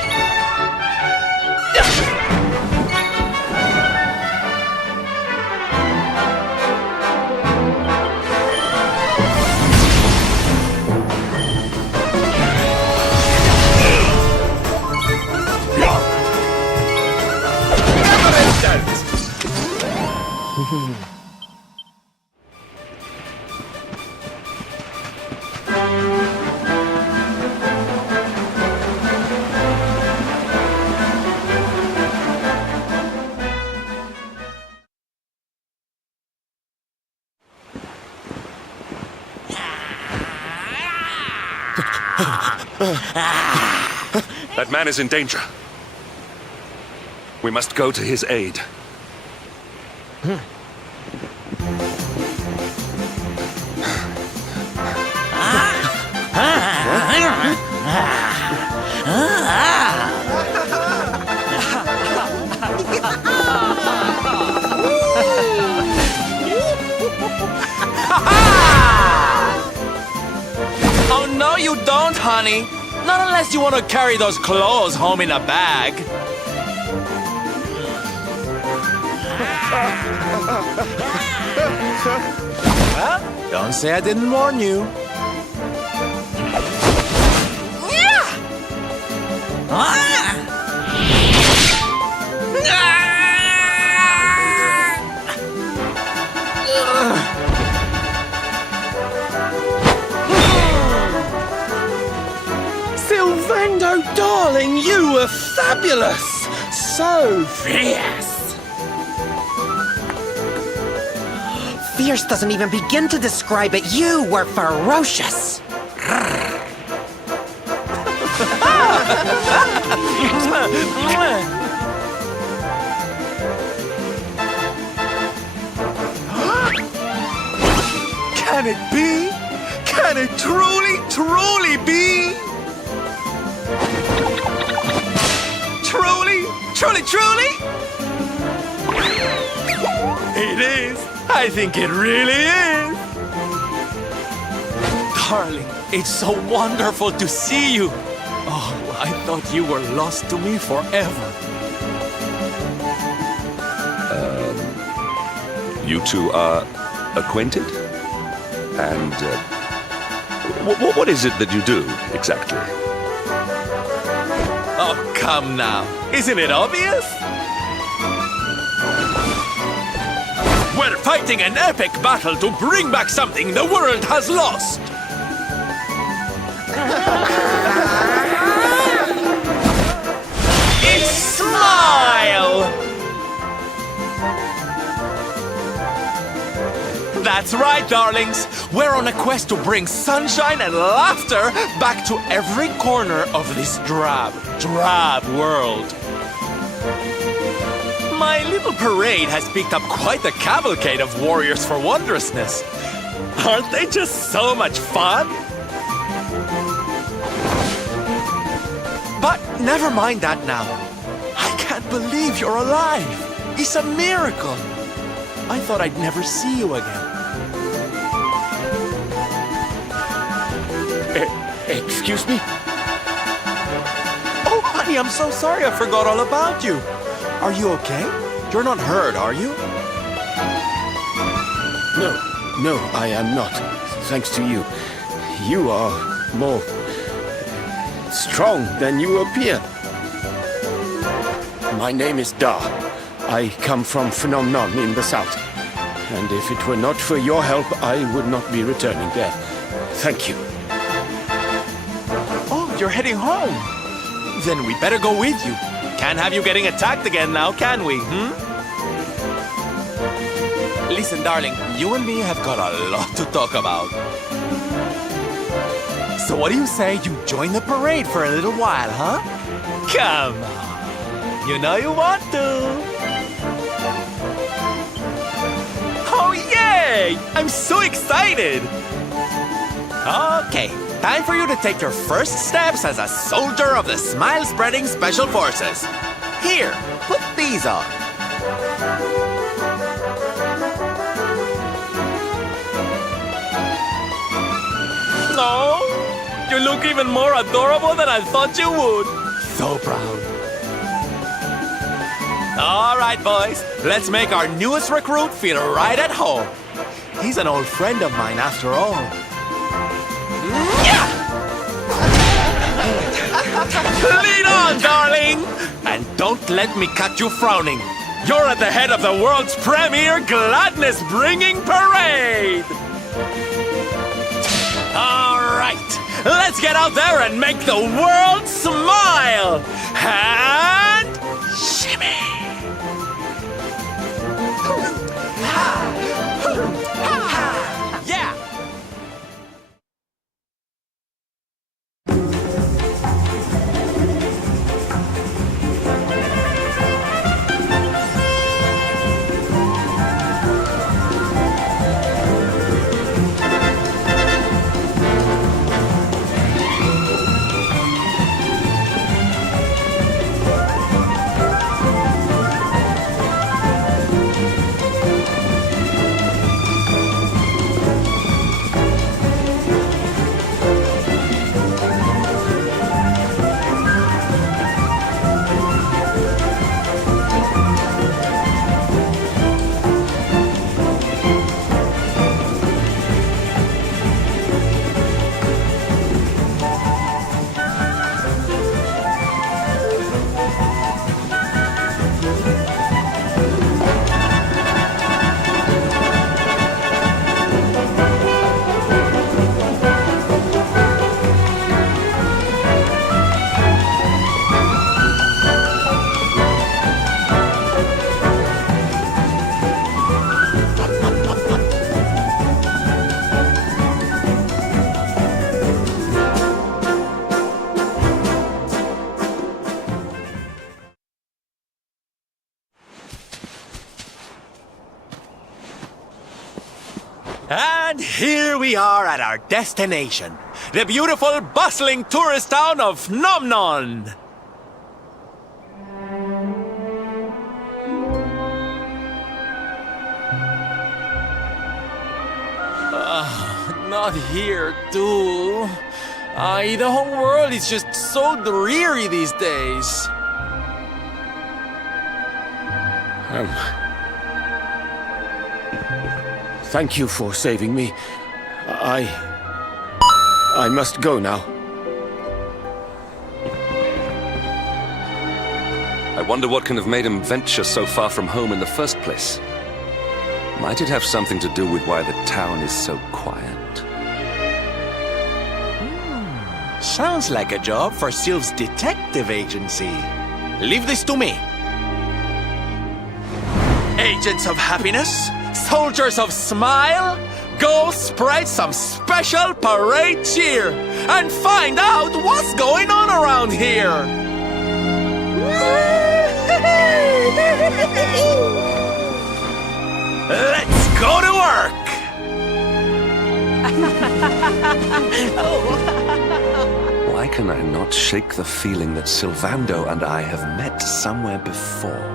That man is in danger. We must go to his aid. Oh, no, you don't, honey. Not unless you want to carry those clothes home in a bag. Well, don't say I didn't warn you. were fabulous! So fierce! Fierce doesn't even begin to describe it. You were ferocious! Can it be? Can it truly be? Truly? It is. I think it really is. Darling, it's so wonderful to see you. Oh, I thought you were lost to me forever. You two are acquainted? And what is it that you do, exactly? Oh, come now. Isn't it obvious? We're fighting an epic battle to bring back something the world has lost. It's Smile! That's right, darlings. We're on a quest to bring sunshine and laughter back to every corner of this drab world. My little parade has picked up quite a cavalcade of warriors for wondrousness. Aren't they just so much fun? But never mind that now. I can't believe you're alive. It's a miracle. I thought I'd never see you again. Excuse me? Oh, honey, I'm so sorry. I forgot all about you. Are you okay? You're not hurt, are you? No, I am not. Thanks to you. You are more strong than you appear. My name is Da. I come from Phenomenon in the south. And if it were not for your help, I would not be returning there. Thank you. Oh, you're heading home. Then we better go with you. Can't have you getting attacked again now, can we, Listen, darling, you and me have got a lot to talk about. So what do you say you join the parade for a little while, huh? Come on. You know you want to. Oh, yay! I'm so excited! Okay, time for you to take your first steps as a soldier of the Smile-Spreading Special Forces. Here, put these on. No, you look even more adorable than I thought you would. So proud. All right, boys, let's make our newest recruit feel right at home. He's an old friend of mine after all. Lead on, darling! And don't let me catch you frowning. You're at the head of the world's premier gladness-bringing parade! All right, let's get out there and make the world smile! And shimmy! Yeah! And here we are at our destination, the beautiful, bustling tourist town of Nomnon. Not here, too. The whole world is just so dreary these days. Thank you for saving me. I must go now. I wonder what can have made him venture so far from home in the first place. Might it have something to do with why the town is so quiet? Sounds like a job for Sylve's detective agency. Leave this to me. Agents of happiness, soldiers of smile, go spread some special parade cheer and find out what's going on around here. Let's go to work. Why can I not shake the feeling that Sylvando and I have met somewhere before?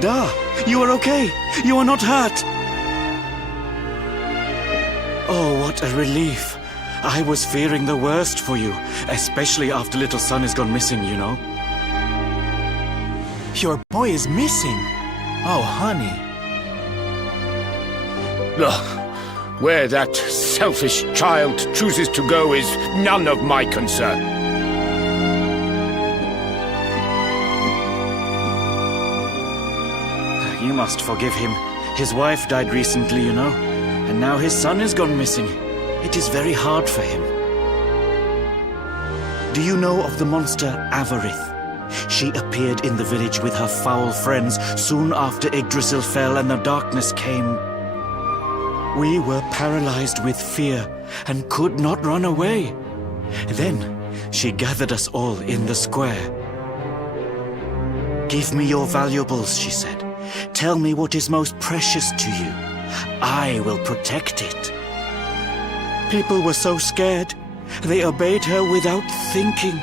Da, you are okay. You are not hurt. Oh, what a relief. I was fearing the worst for you, especially after little son has gone missing, you know. Your boy is missing. Oh, honey. Ugh. Where that selfish child chooses to go is none of my concern. You must forgive him. His wife died recently, you know, and now his son has gone missing. It is very hard for him. Do you know of the monster Avarith? She appeared in the village with her foul friends soon after Yggdrasil fell and the darkness came. We were paralyzed with fear and could not run away. Then she gathered us all in the square. "Give me your valuables," she said. "Tell me what is most precious to you. I will protect it." People were so scared. They obeyed her without thinking.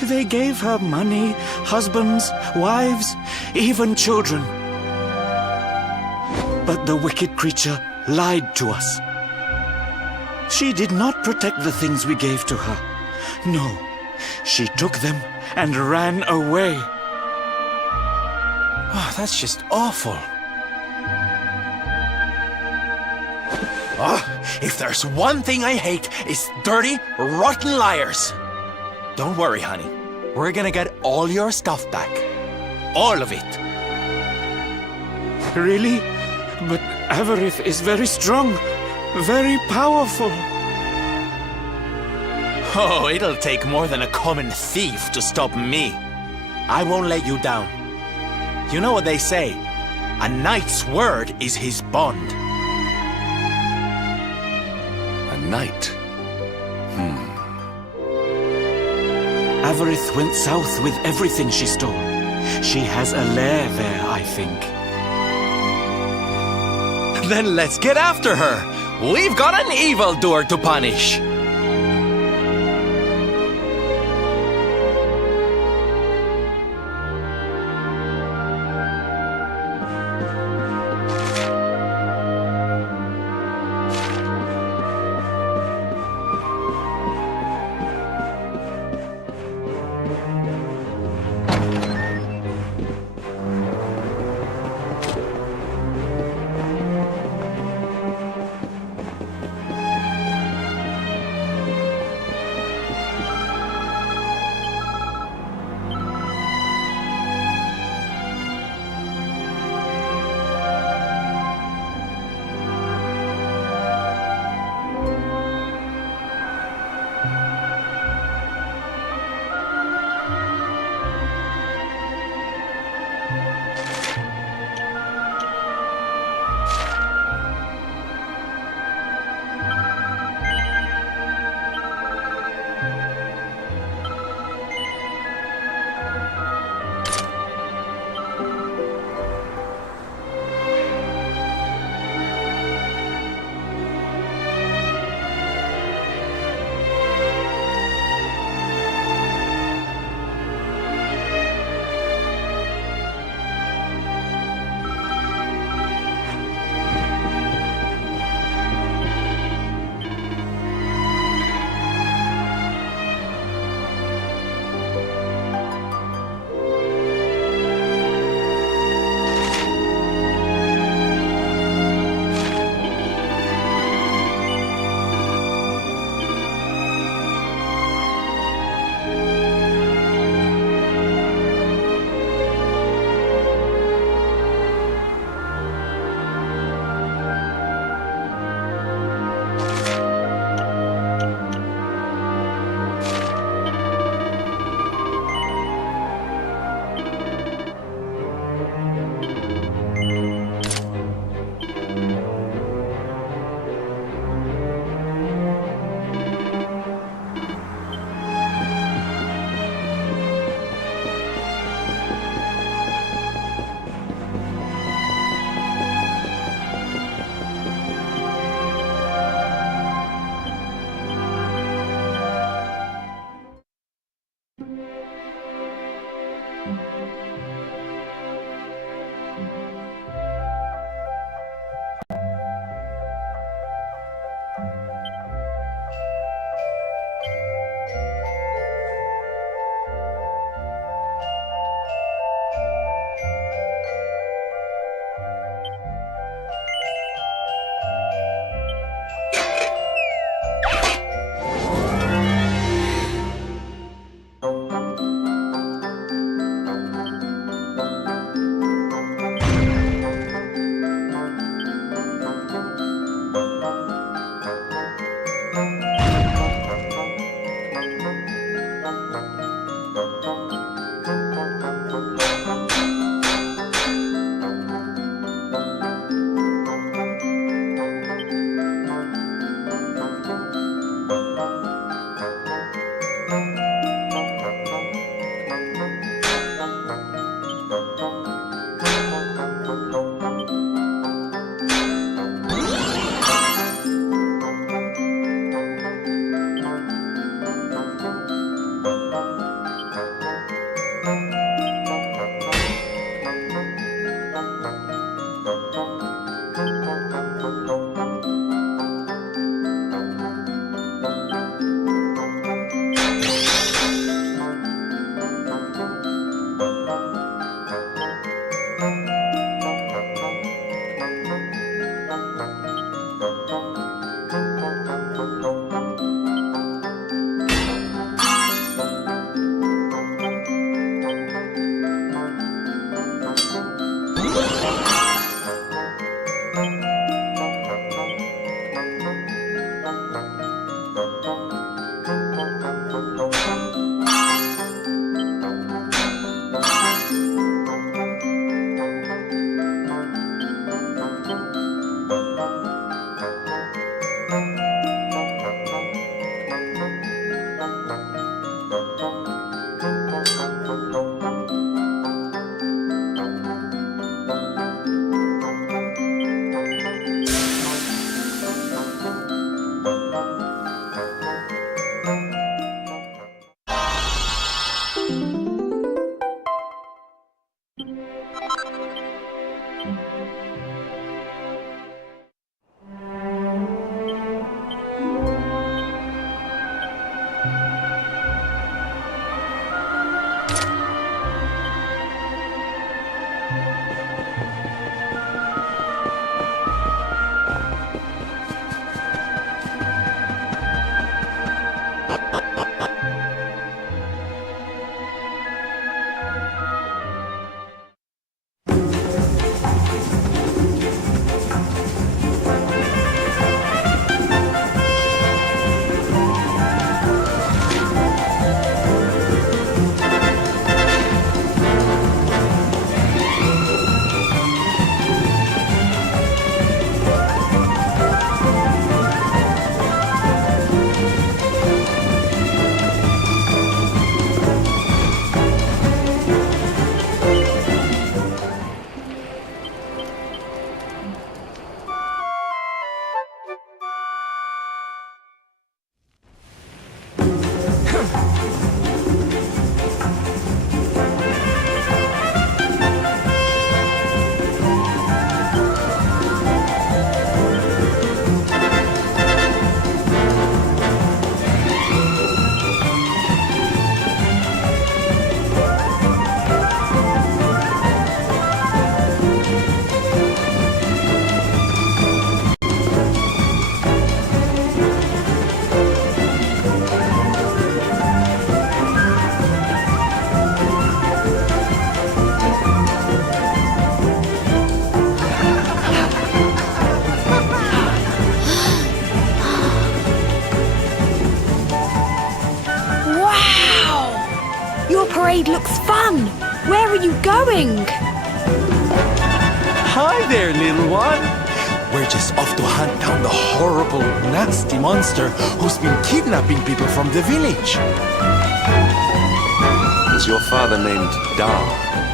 They gave her money, husbands, wives, even children. But the wicked creature lied to us. She did not protect the things we gave to her. No, she took them and ran away. Oh, that's just awful. Oh, if there's one thing I hate, it's dirty, rotten liars. Don't worry, honey. We're gonna get all your stuff back. All of it. Really? But Avarith is very strong, very powerful. Oh, it'll take more than a common thief to stop me. I won't let you down. You know what they say? A knight's word is his bond. A knight? Avarith went south with everything she stole. She has a lair there, I think. Then let's get after her. We've got an evildoer to punish. parade looks fun. Where are you going? Hi there, little one. We're just off to hunt down the horrible, nasty monster who's been kidnapping people from the village. Is your father named Dar,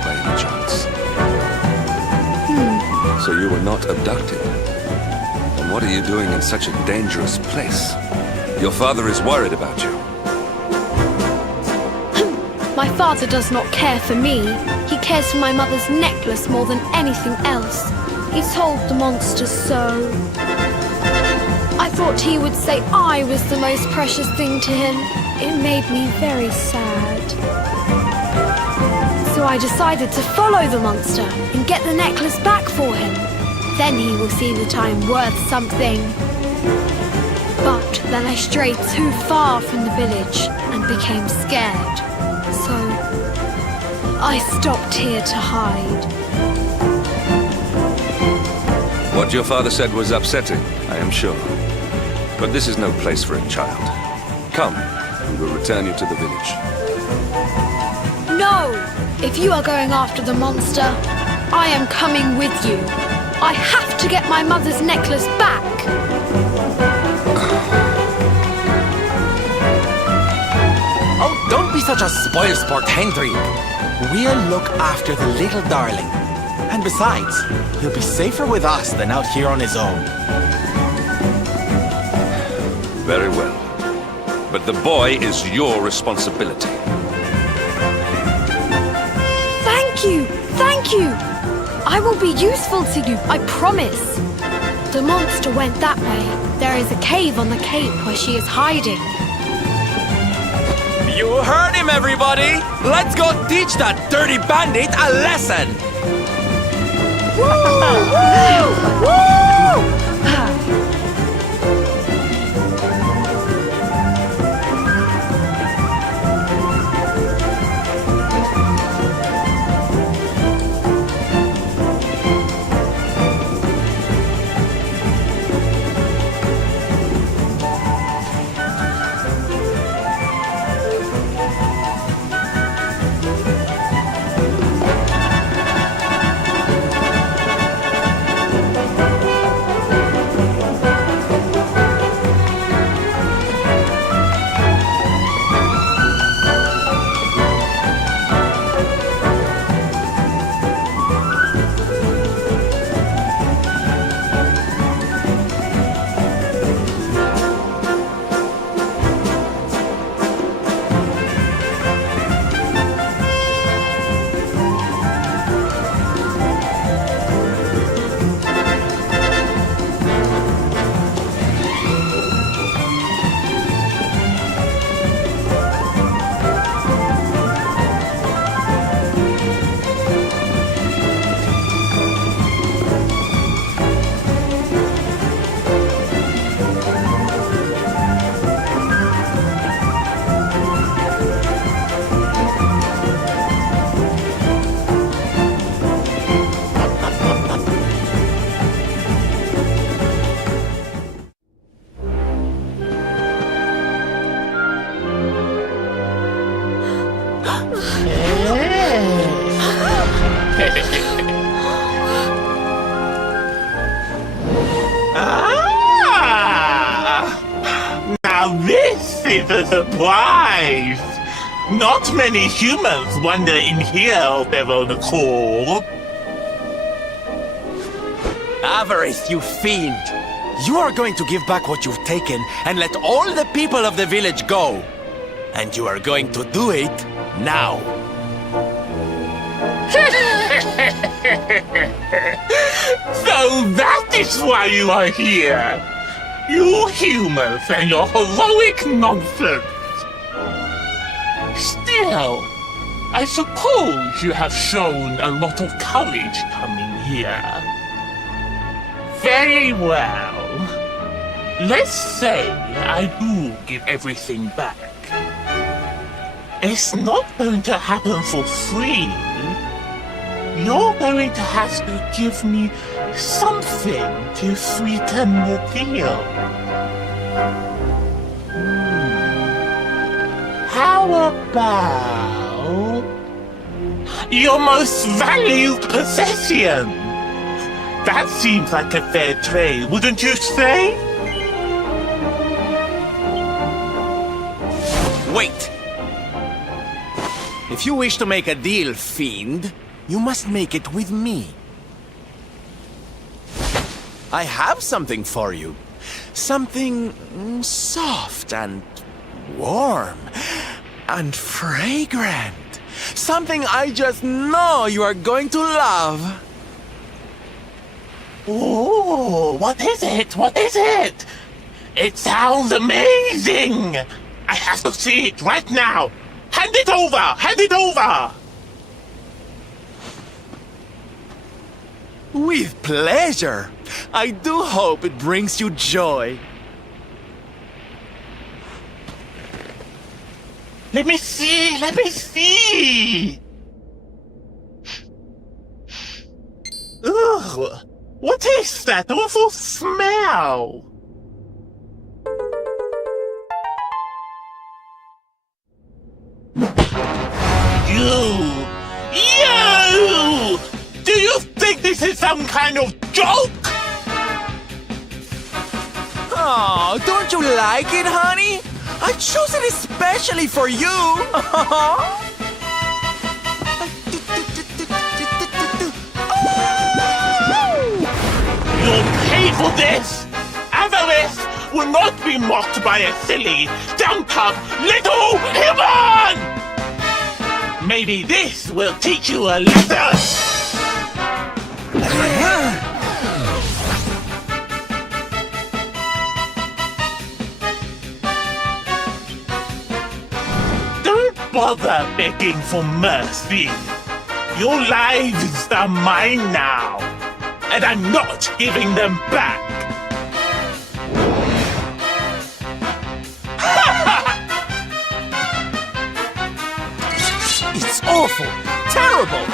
by any chance? So you were not abducted? And what are you doing in such a dangerous place? Your father is worried about you. My father does not care for me. He cares for my mother's necklace more than anything else. He told the monsters so. I thought he would say I was the most precious thing to him. It made me very sad. So I decided to follow the monster and get the necklace back for him. Then he will see that I'm worth something. But then I strayed too far from the village and became scared. So I stopped here to hide. What your father said was upsetting, I am sure. But this is no place for a child. Come, we will return you to the village. No! If you are going after the monster, I am coming with you. I have to get my mother's necklace back! Oh, don't be such a spoilsport, Hendrik. We'll look after the little darling. And besides, he'll be safer with us than out here on his own. Very well. But the boy is your responsibility. Thank you! Thank you! I will be useful to you, I promise. The monster went that way. There is a cave on the cape where she is hiding. You heard him, everybody! Let's go teach that dirty bandit a lesson! Woo! Woo! Woo! Now this is a surprise! Not many humans wander in here of their own accord. Avarice, you fiend! You are going to give back what you've taken and let all the people of the village go. And you are going to do it now. So that is why you are here! You humans and your heroic nonsense! Still, I suppose you have shown a lot of courage coming here. Very well. Let's say I do give everything back. It's not going to happen for free. You're going to have to give me something to sweeten the deal. How about your most valued possession? That seems like a fair trade, wouldn't you say? Wait! If you wish to make a deal, fiend, you must make it with me. I have something for you. Something soft and warm and fragrant. Something I just know you are going to love. Ooh, what is it? What is it? It sounds amazing! I have to see it right now! Hand it over! Hand it over! With pleasure. I do hope it brings you joy. Let me see! Let me see! Ugh! What is that awful smell? You! Do you think this is some kind of joke? Oh, don't you like it, honey? I chose it especially for you. You'll pay for this! Avarice will not be mocked by a silly, dumb-up little human! Maybe this will teach you a lesson! Don't bother begging for mercy. Your lives are mine now, and I'm not giving them back. It's awful, terrible.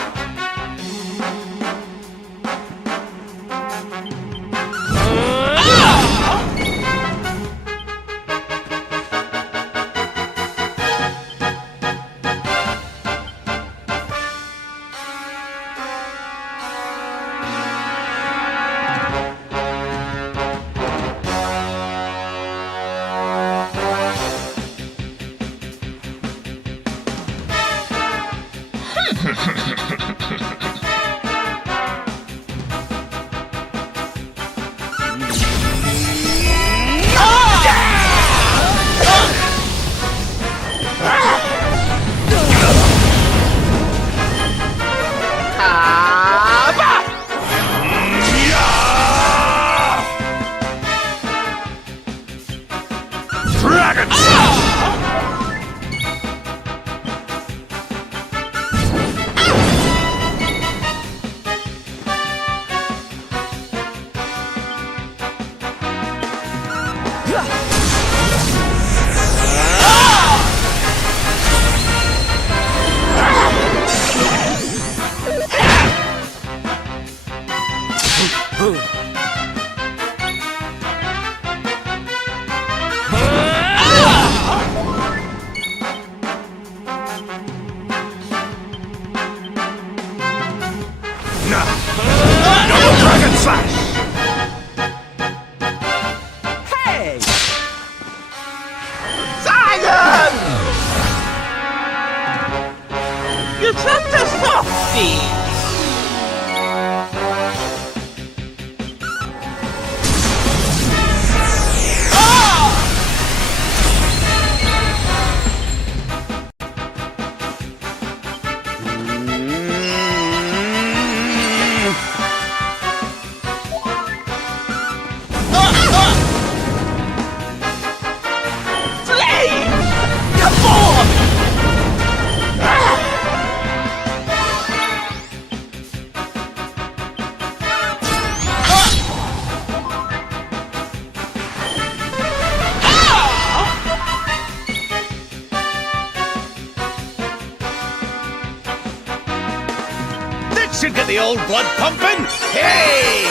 Should get the old blood pumping. Hey!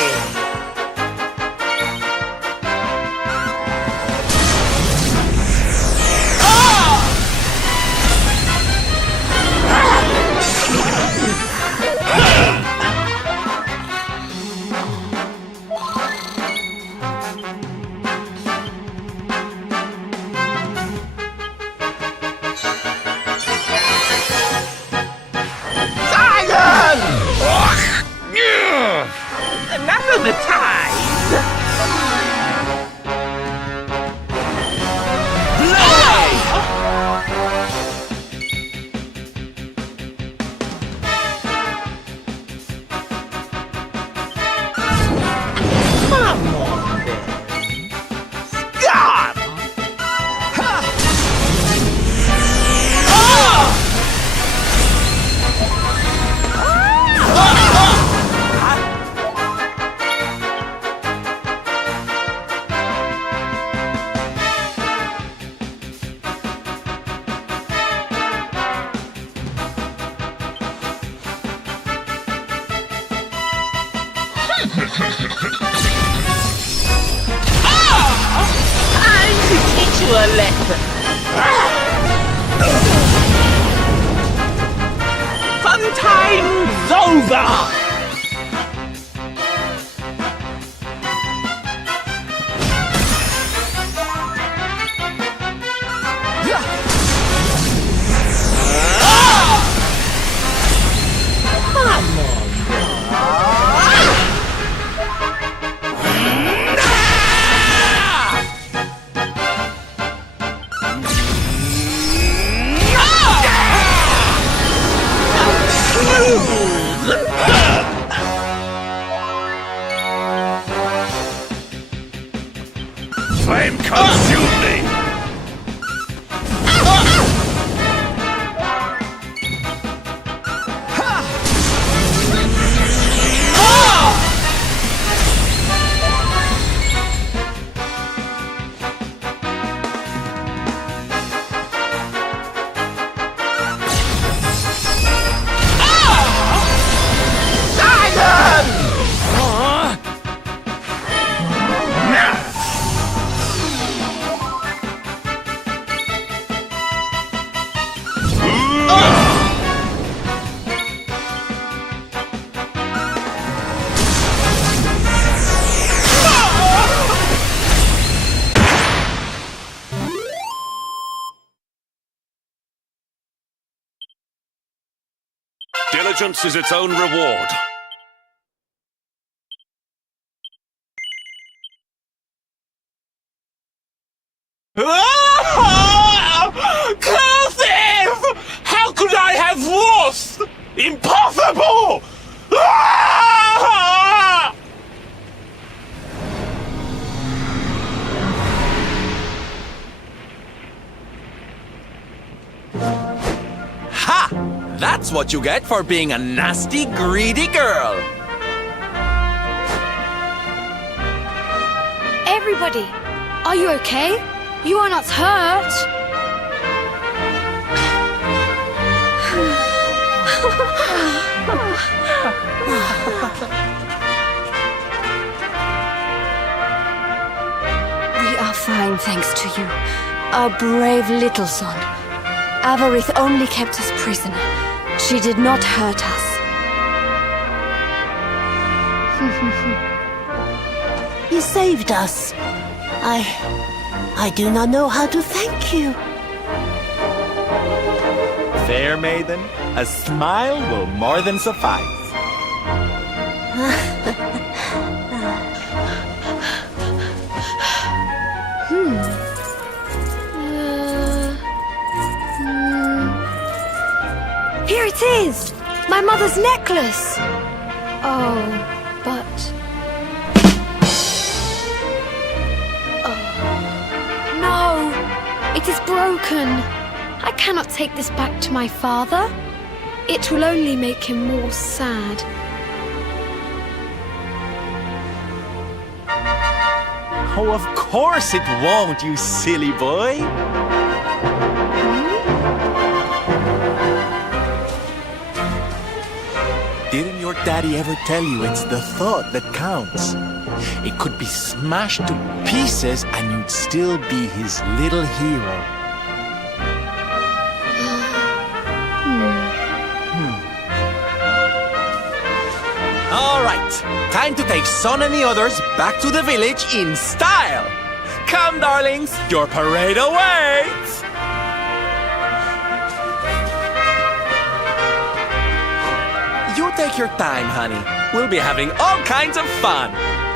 None of the time. Come on, then. Scum! Time to teach you a lesson. Fun time's over. Flame consume me! Diligence is its own reward. Cursive! How could I have lost? Impossible! Ha! That's what you get for being a nasty, greedy girl. Everybody, are you okay? You are not hurt. We are fine, thanks to you, our brave little son. Avarith only kept us prisoner. She did not hurt us. You saved us. I do not know how to thank you. Fair maiden, a smile will more than suffice. Here it is! My mother's necklace! Oh, but... Oh. No! It is broken! I cannot take this back to my father. It will only make him more sad. Oh, of course it won't, you silly boy. Didn't your daddy ever tell you it's the thought that counts? It could be smashed to pieces and you'd still be his little hero. All right, time to take Son and the others back to the village in style. Come, darlings, your parade awaits. You take your time, honey. We'll be having all kinds of fun.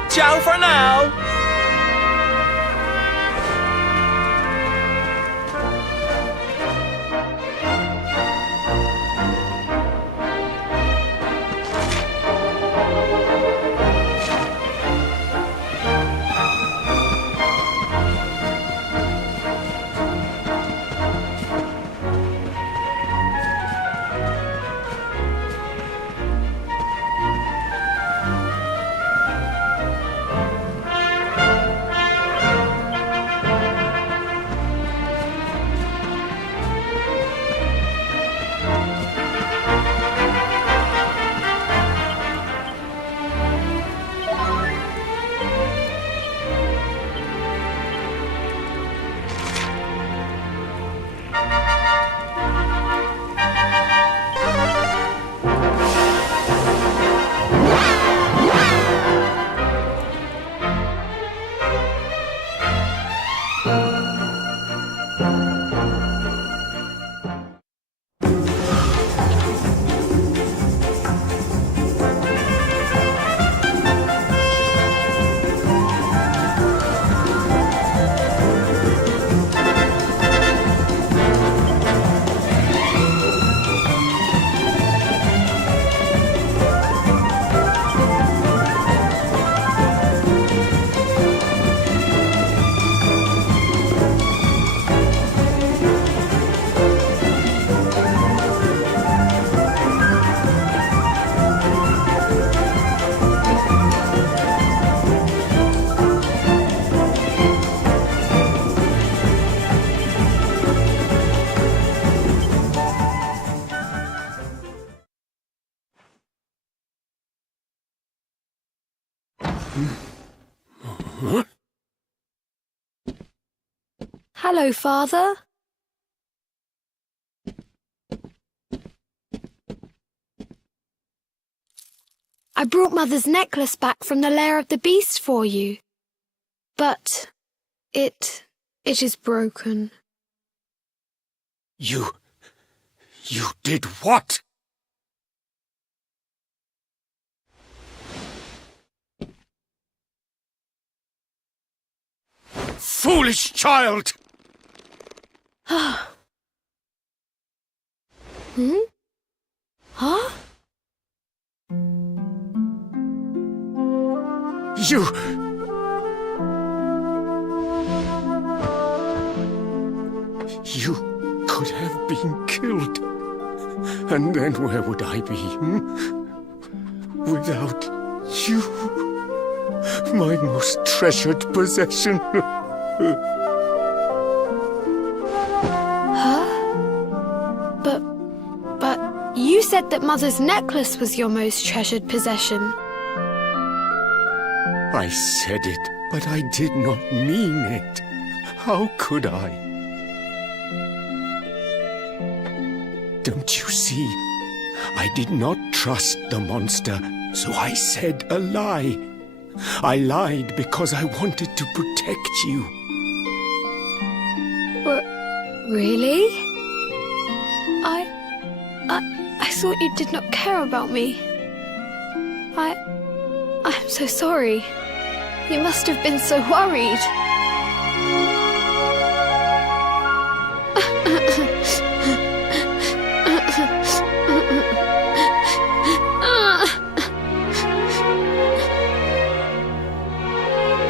Ciao for now. Hello, Father. I brought Mother's necklace back from the lair of the beast for you. But it is broken. You did what? Foolish child! Hmm? Huh? You could have been killed. And then where would I be? Without you, my most treasured possession. Huh? But you said that Mother's necklace was your most treasured possession. I said it, but I did not mean it. How could I? Don't you see? I did not trust the monster, so I said a lie. I lied because I wanted to protect you. Really? I thought you did not care about me. I'm so sorry. You must have been so worried.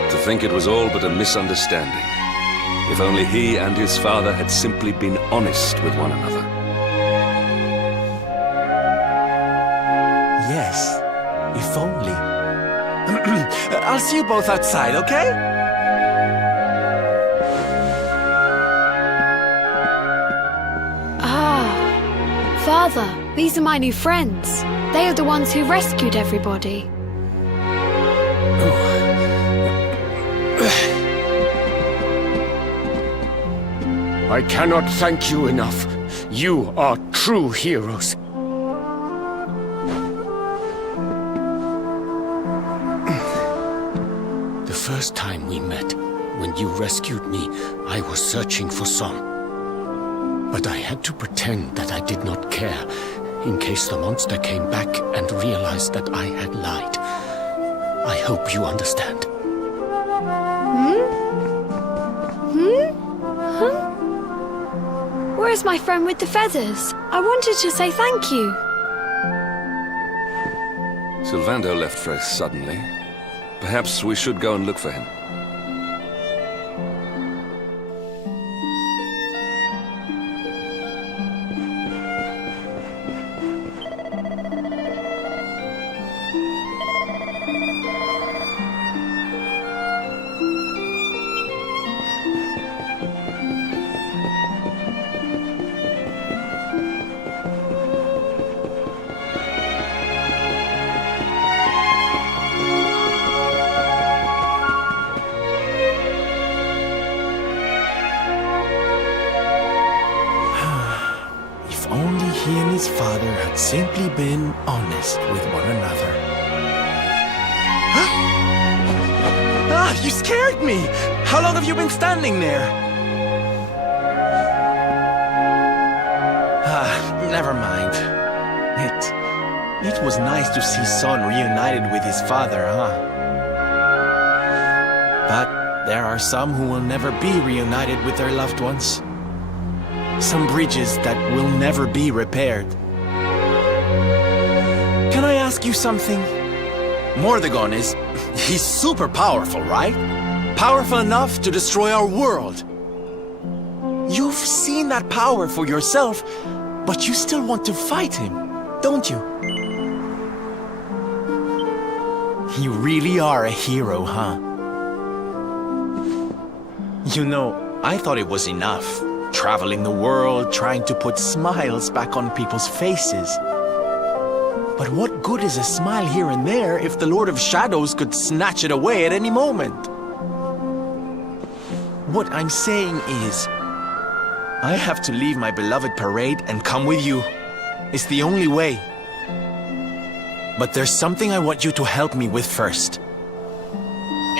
To think it was all but a misunderstanding. If only he and his father had simply been honest with one another. Yes, if only. I'll see you both outside, okay? Father, These are my new friends. They are the ones who rescued everybody. I cannot thank you enough. You are true heroes. The first time we met, when you rescued me, I was searching for Son. But I had to pretend that I did not care, in case the monster came back and realized that I had lied. I hope you understand. Where's my friend with the feathers? I wanted to say thank you. Sylvando left very suddenly. Perhaps we should go and look for him. He and his father had simply been honest with one another. Ah, you scared me! How long have you been standing there? Never mind. It was nice to see Son reunited with his father, huh? But there are some who will never be reunited with their loved ones. Some bridges that will never be repaired. Can I ask you something? Mordegon he's super powerful, right? Powerful enough to destroy our world. You've seen that power for yourself, but you still want to fight him, don't you? You really are a hero, huh? You know, I thought it was enough. Traveling the world, trying to put smiles back on people's faces. But what good is a smile here and there if the Lord of Shadows could snatch it away at any moment? What I'm saying is, I have to leave my beloved parade and come with you. It's the only way. But there's something I want you to help me with first.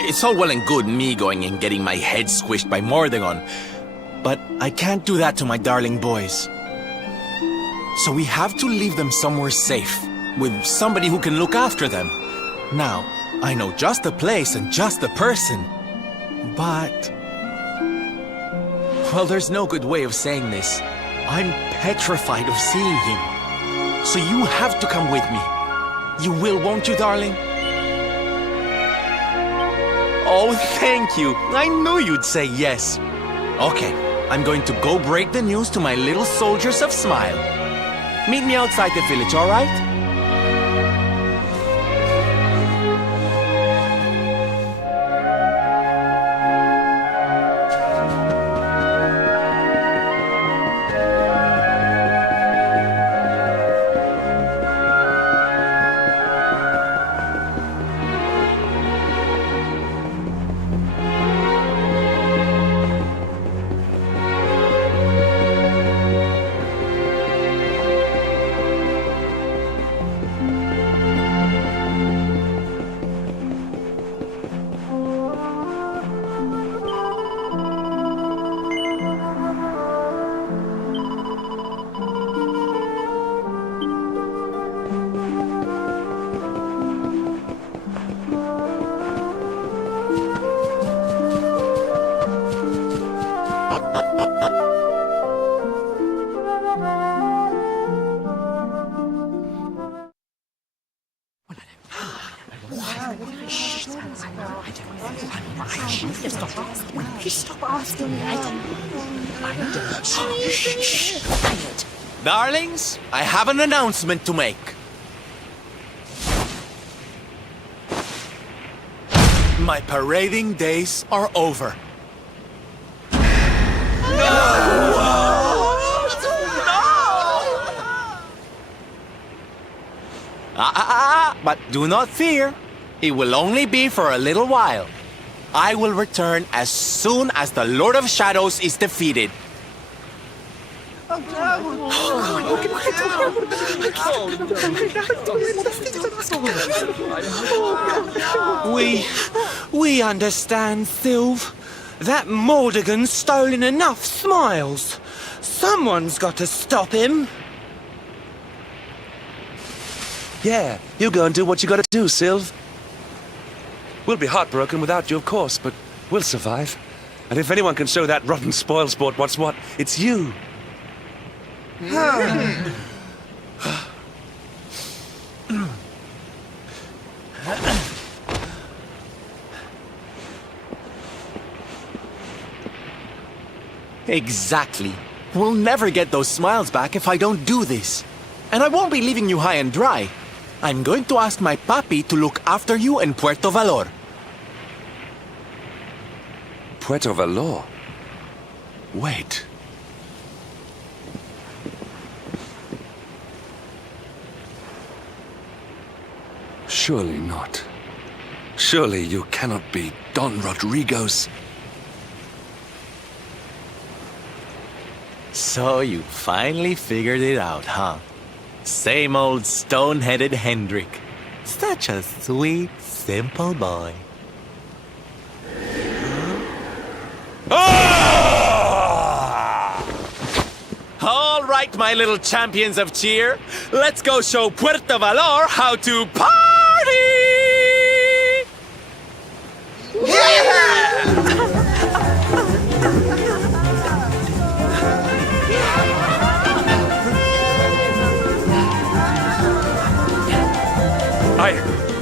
It's all well and good me going and getting my head squished by Mordegon, but I can't do that to my darling boys. So we have to leave them somewhere safe, with somebody who can look after them. Now, I know just the place and just the person, but... well, there's no good way of saying this. I'm petrified of seeing him. So you have to come with me. You will, won't you, darling? Oh, thank you. I knew you'd say yes. Okay. I'm going to go break the news to my little soldiers of Smile. Meet me outside the village, all right? Darlings, I have an announcement to make. My parading days are over. But do not fear. It will only be for a little while. I will return as soon as the Lord of Shadows is defeated. We understand, Sylve. That Mordegon's stolen enough smiles. Someone's got to stop him. Yeah, you go and do what you gotta do, Sylve. We'll be heartbroken without you, of course, but we'll survive. And if anyone can show that rotten spoilsport what's what, it's you. Exactly. We'll never get those smiles back if I don't do this. And I won't be leaving you high and dry. I'm going to ask my papi to look after you in Puerto Valor. Puerto Valor? Wait. Surely not. Surely you cannot be Don Rodrigo's... So you finally figured it out, huh? Same old stone-headed Hendrik. Such a sweet, simple boy. All right, my little champions of cheer. Let's go show Puerto Valor how to party!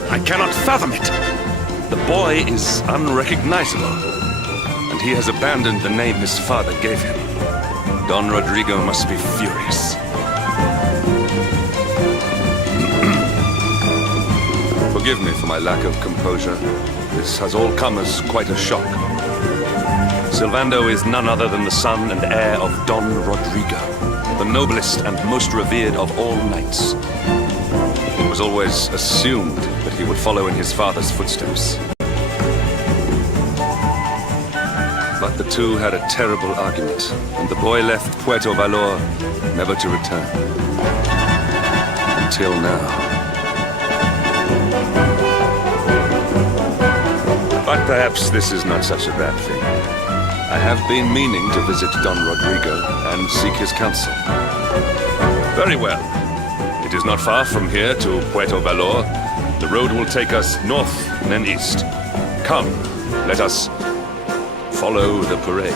I cannot fathom it. The boy is unrecognizable, and he has abandoned the name his father gave him. Don Rodrigo must be furious. Forgive me for my lack of composure. This has all come as quite a shock. Sylvando is none other than the son and heir of Don Rodrigo, the noblest and most revered of all knights. It was always assumed that he would follow in his father's footsteps. But the two had a terrible argument, and the boy left Puerto Valor, never to return. Until now. But perhaps this is not such a bad thing. I have been meaning to visit Don Rodrigo and seek his counsel. Very well. It is not far from here to Puerto Valor. The road will take us north and then east. Come, let us follow the parade.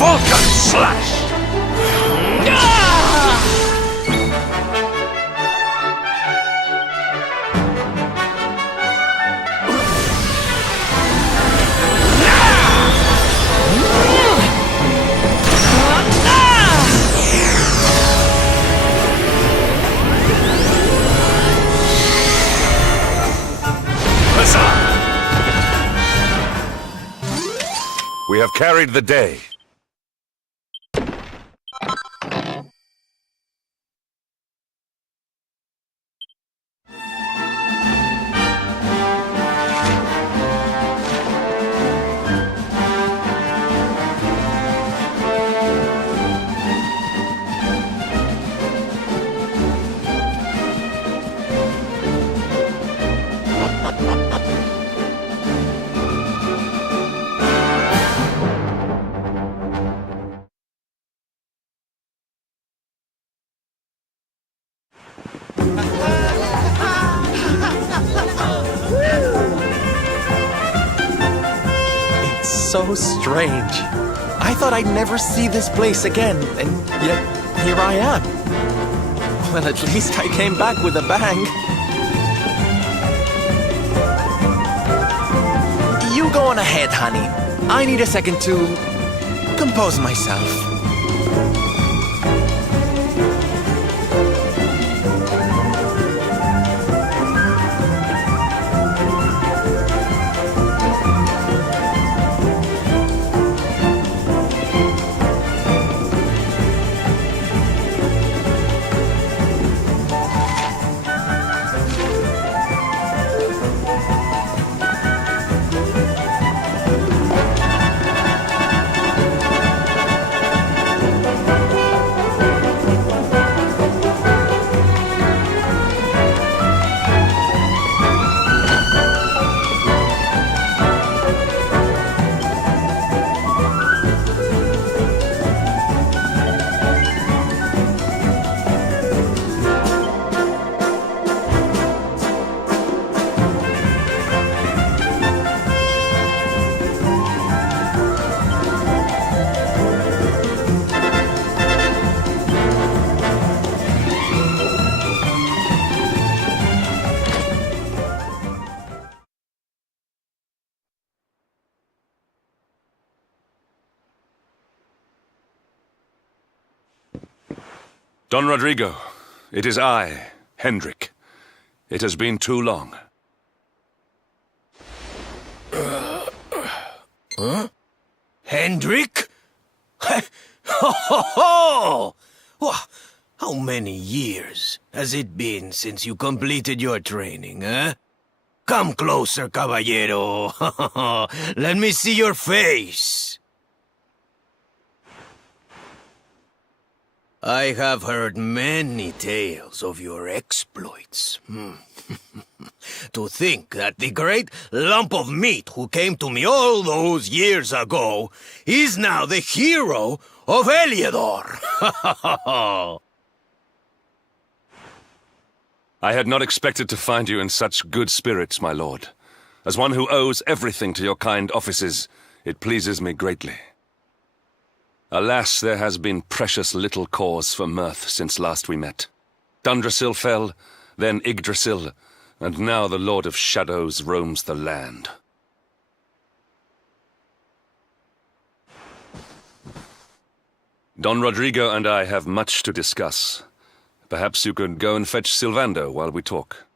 Falcon Slash! We have carried the day. It's so strange. I thought I'd never see this place again, and yet here I am. Well, at least I came back with a bang. You go on ahead, honey. I need a second to compose myself. Don Rodrigo, it is I, Hendrik. It has been too long. Huh? Hendrik? Ho ho ho! How many years has it been since you completed your training, eh? Come closer, caballero. Let me see your face. I have heard many tales of your exploits. To think that the great lump of meat who came to me all those years ago is now the hero of Heliodor. I had not expected to find you in such good spirits, my lord. As one who owes everything to your kind offices, it pleases me greatly. Alas, there has been precious little cause for mirth since last we met. Dundrasil fell, then Yggdrasil, and now the Lord of Shadows roams the land. Don Rodrigo and I have much to discuss. Perhaps you could go and fetch Sylvando while we talk.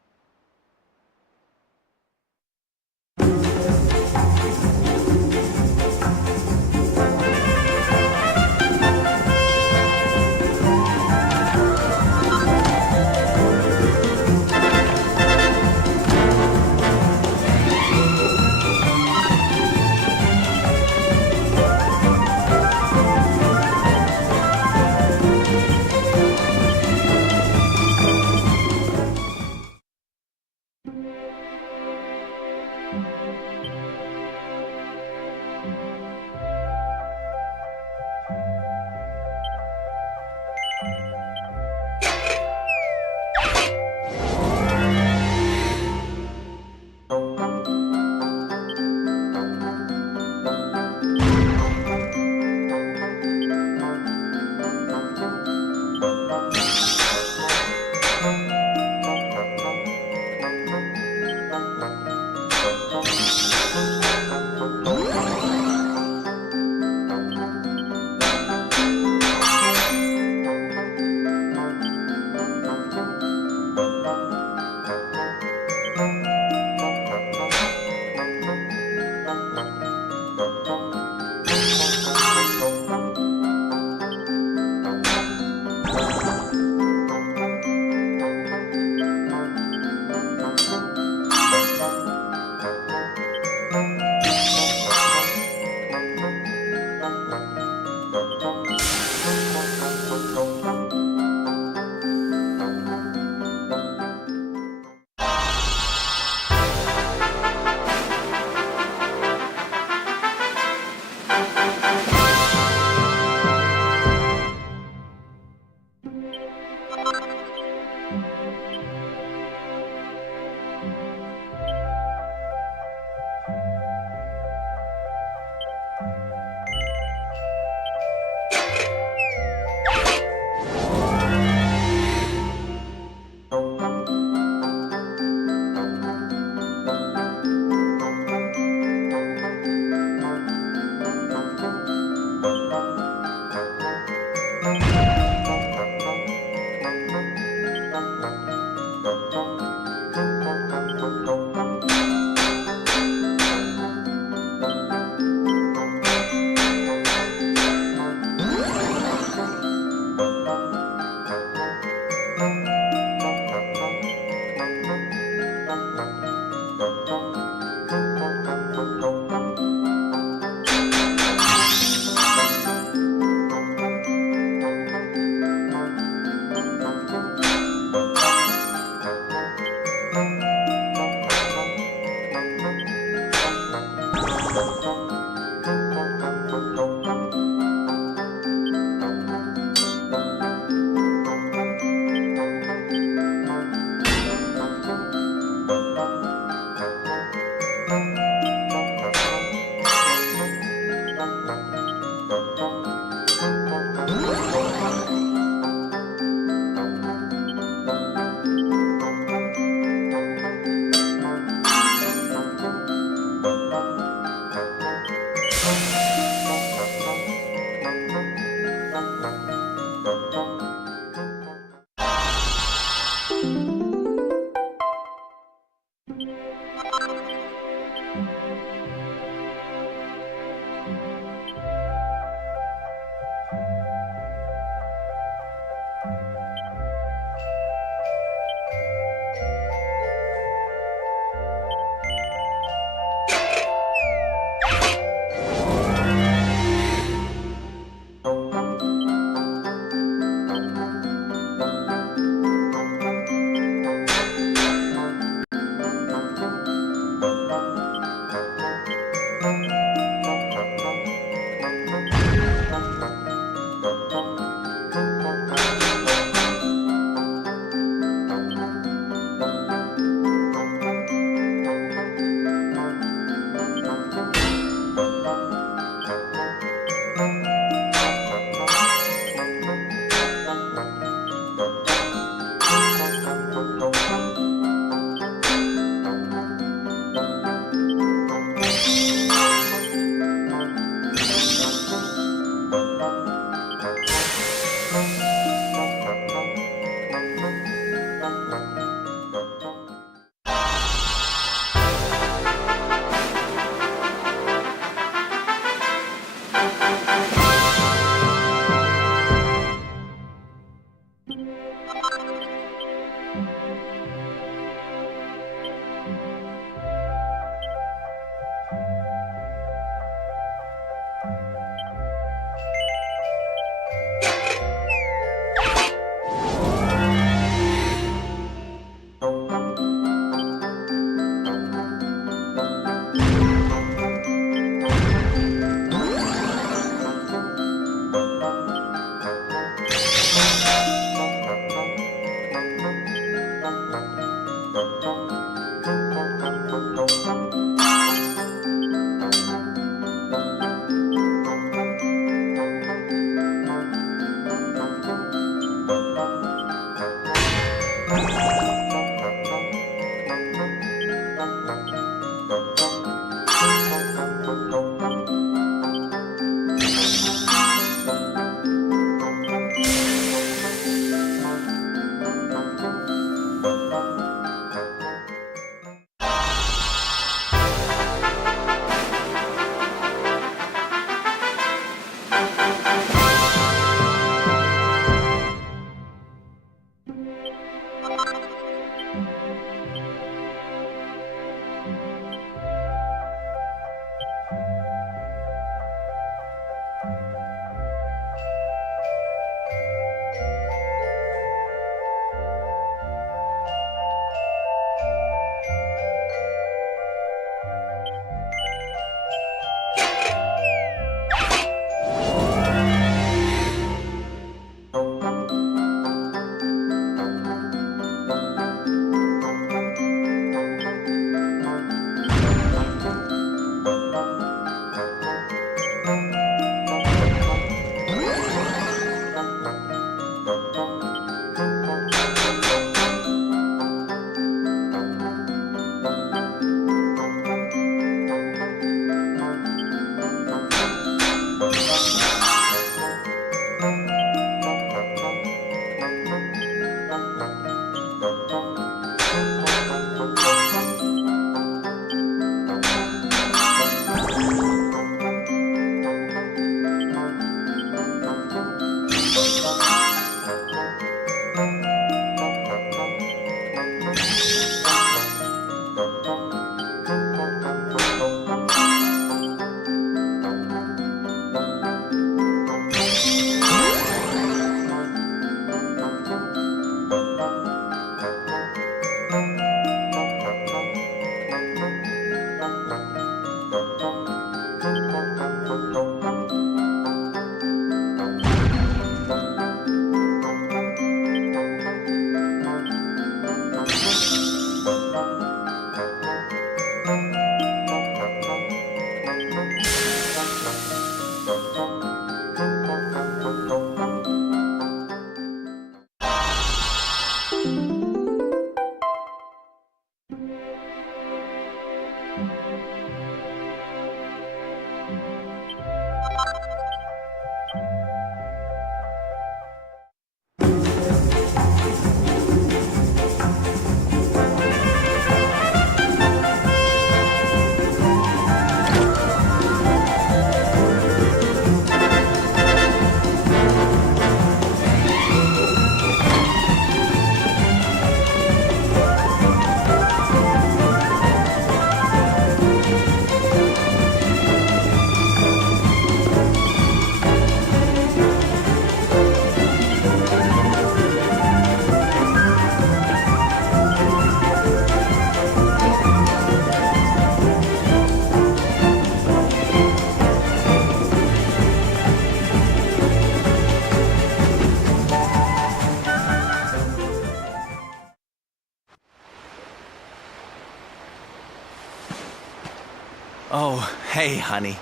Hey, honey.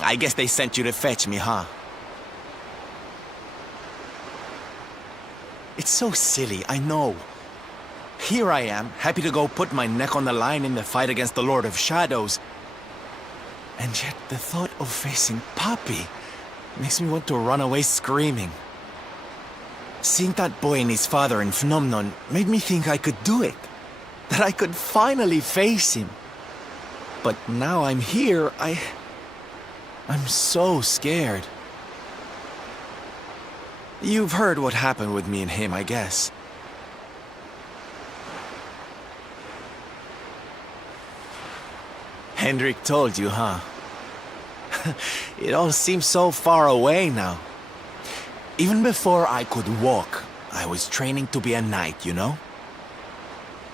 I guess they sent you to fetch me, huh? It's so silly, I know. Here I am, happy to go put my neck on the line in the fight against the Lord of Shadows. And yet the thought of facing Papi makes me want to run away screaming. Seeing that boy and his father in Phenomenon made me think I could do it. That I could finally face him. But now I'm here, I'm so scared. You've heard what happened with me and him, I guess. Hendrik told you, huh? It all seems so far away now. Even before I could walk, I was training to be a knight, you know?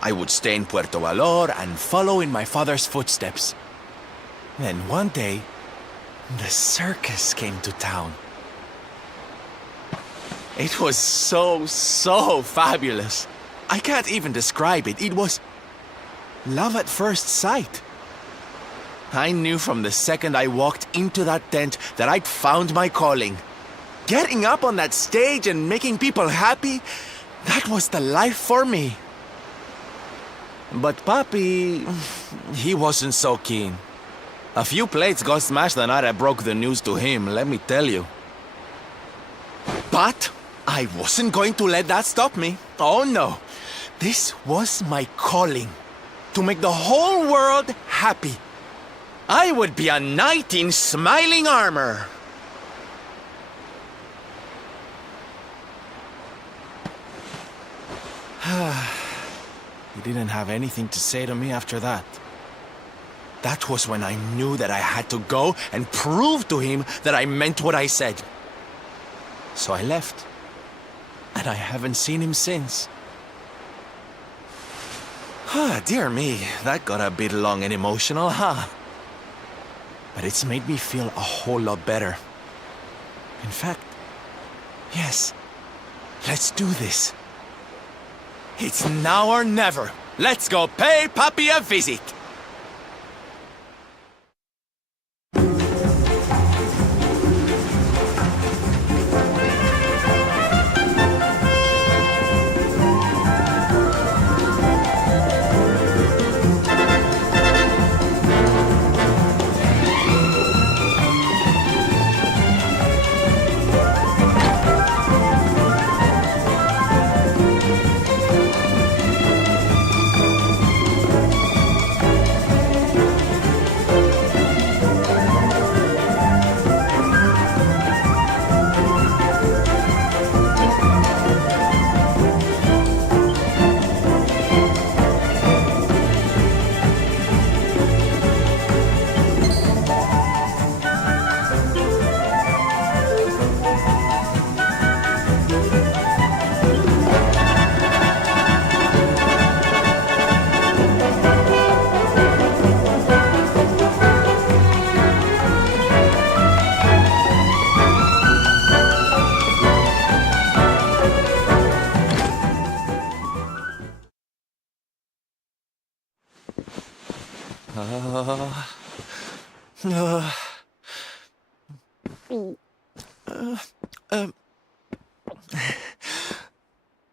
I would stay in Puerto Valor and follow in my father's footsteps. Then one day, the circus came to town. It was so fabulous. I can't even describe it. It was love at first sight. I knew from the second I walked into that tent that I'd found my calling. Getting up on that stage and making people happy, that was the life for me. But Papi, he wasn't so keen. A few plates got smashed the night I broke the news to him, let me tell you. But I wasn't going to let that stop me. Oh no. This was my calling. To make the whole world happy. I would be a knight in smiling armor. He didn't have anything to say to me after that. That was when I knew that I had to go and prove to him that I meant what I said. So I left. And I haven't seen him since. Dear me, that got a bit long and emotional, huh? But it's made me feel a whole lot better. In fact, yes, let's do this. It's now or never. Let's go pay Papi a visit.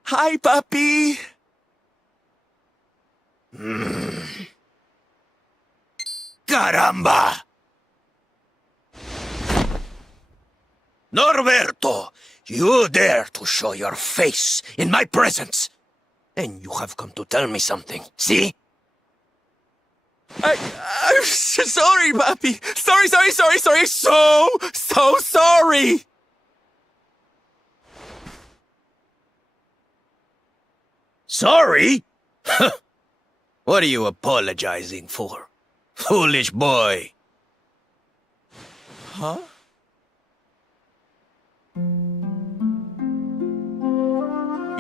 Hi, Papi! Caramba! Norberto, you dare to show your face in my presence! And you have come to tell me something, see? I'm sorry, Papi! Sorry! So sorry! Sorry? What are you apologizing for? Foolish boy. Huh?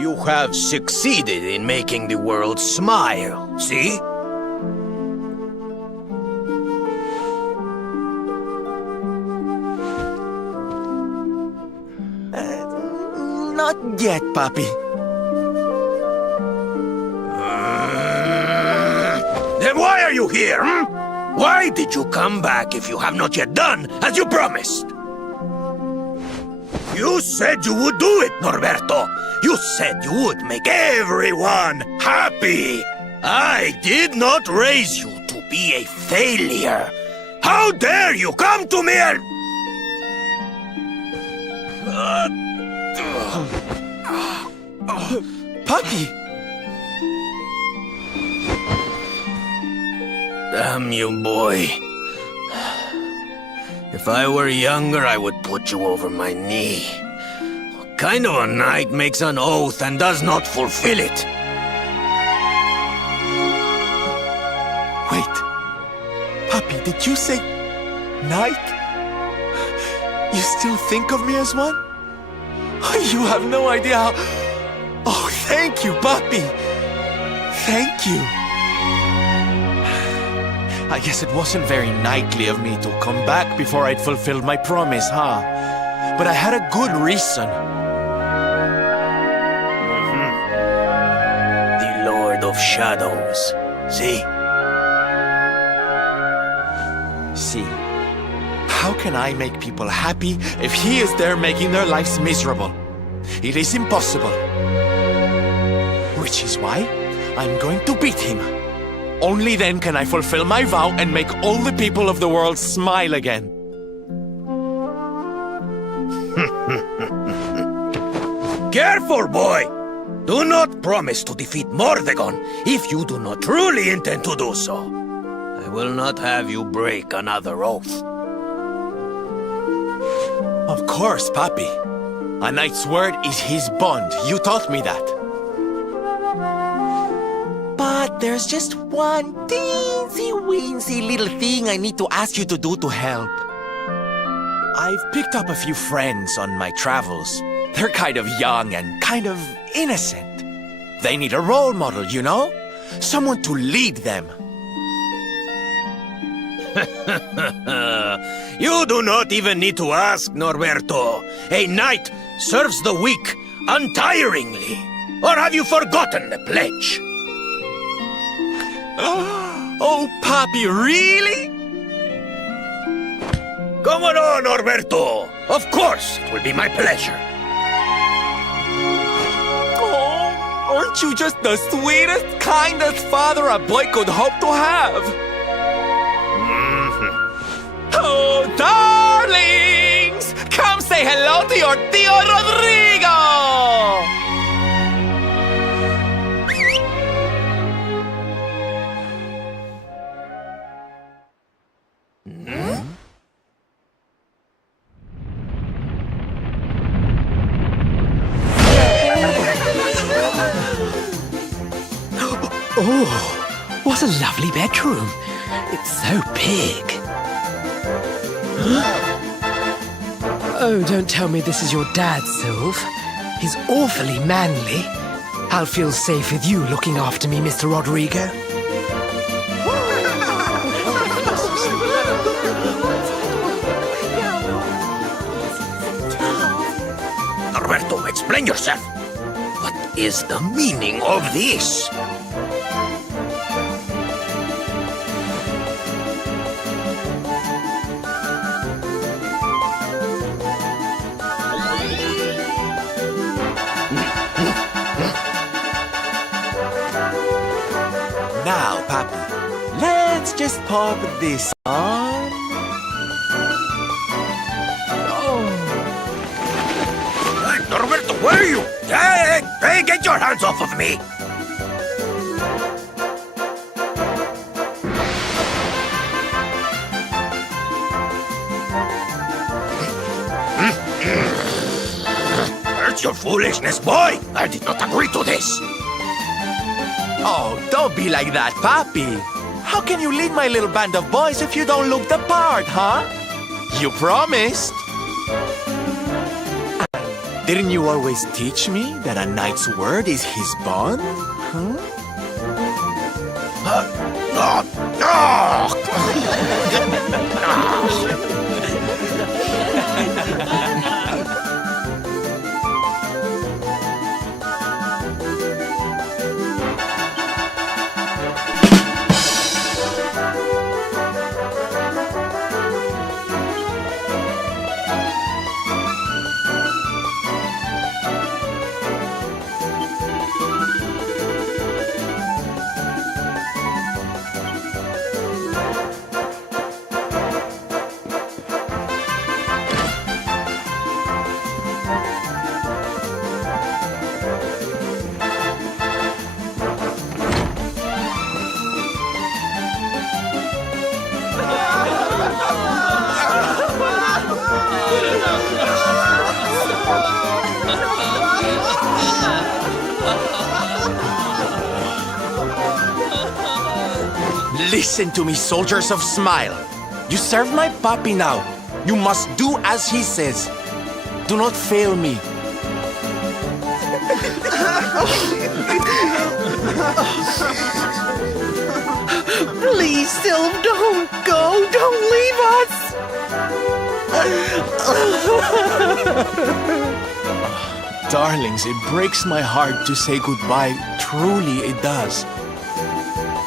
You have succeeded in making the world smile, see? Not yet, Papi. Then why are you here, Why did you come back if you have not yet done as you promised? You said you would do it, Norberto. You said you would make everyone happy. I did not raise you to be a failure. How dare you come to me and... Puppy! Damn you, boy. If I were younger, I would put you over my knee. What kind of a knight makes an oath and does not fulfill it? Wait. Puppy, did you say... knight? You still think of me as one? You have no idea how... Oh, thank you, Puppy! Thank you! I guess it wasn't very knightly of me to come back before I'd fulfilled my promise, huh? But I had a good reason. The Lord of Shadows. See? See? How can I make people happy if he is there making their lives miserable? It is impossible. Which is why I'm going to beat him. Only then can I fulfill my vow and make all the people of the world smile again. Careful, boy! Do not promise to defeat Mordegon if you do not truly intend to do so. I will not have you break another oath. Of course, Papi. A knight's word is his bond. You taught me that. But there's just one teensy-weensy little thing I need to ask you to do to help. I've picked up a few friends on my travels. They're kind of young and kind of innocent. They need a role model, you know? Someone to lead them. You do not even need to ask, Norberto. A knight serves the weak untiringly. Or have you forgotten the pledge? Oh, Papi, really? Come on, Norberto. Of course, it will be my pleasure. Oh, aren't you just the sweetest, kindest father a boy could hope to have? Oh, darlings! Come say hello to your Tío Rodrigo! Oh, what a lovely bedroom. It's so big. Oh, don't tell me this is your dad, Sylv. He's awfully manly. I'll feel safe with you looking after me, Mr. Rodrigo. Norberto, explain yourself. What is the meaning of this? Now, Papi, let's just pop this on. Hey, Norberto, where are you? Hey, get your hands off of me! Where's your foolishness, boy? I did not agree to this. Oh, don't be like that, Papi. How can you lead my little band of boys if you don't look the part, huh? You promised. Didn't you always teach me that a knight's word is his bond? Huh? Listen to me, soldiers of Smile. You serve my puppy now. You must do as he says. Do not fail me. Please, Sylve, don't go. Don't leave us. Darlings, it breaks my heart to say goodbye. Truly, it does.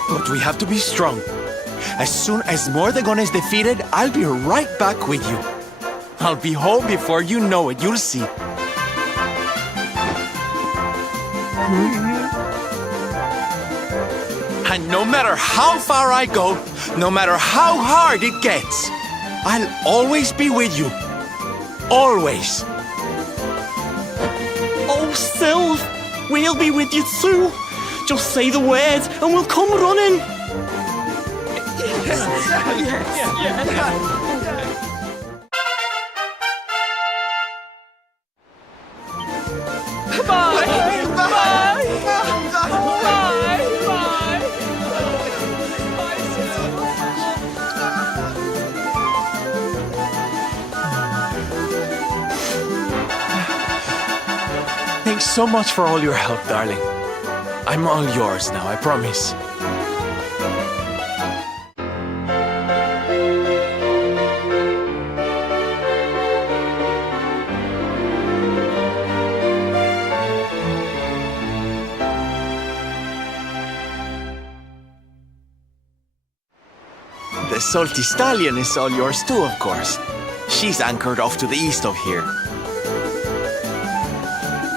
But we have to be strong. As soon as Mordegon is defeated, I'll be right back with you. I'll be home before you know it. You'll see. And no matter how far I go, no matter how hard it gets, I'll always be with you. Always. Oh, Sylve, we'll be with you too. Just say the words and we'll come running. Thanks so much for all your help, darling. I'm all yours now, I promise. The salty stallion is all yours too, of course. She's anchored off to the east of here.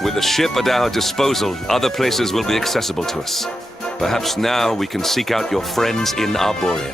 With a ship at our disposal, other places will be accessible to us. Perhaps now we can seek out your friends in Arborea.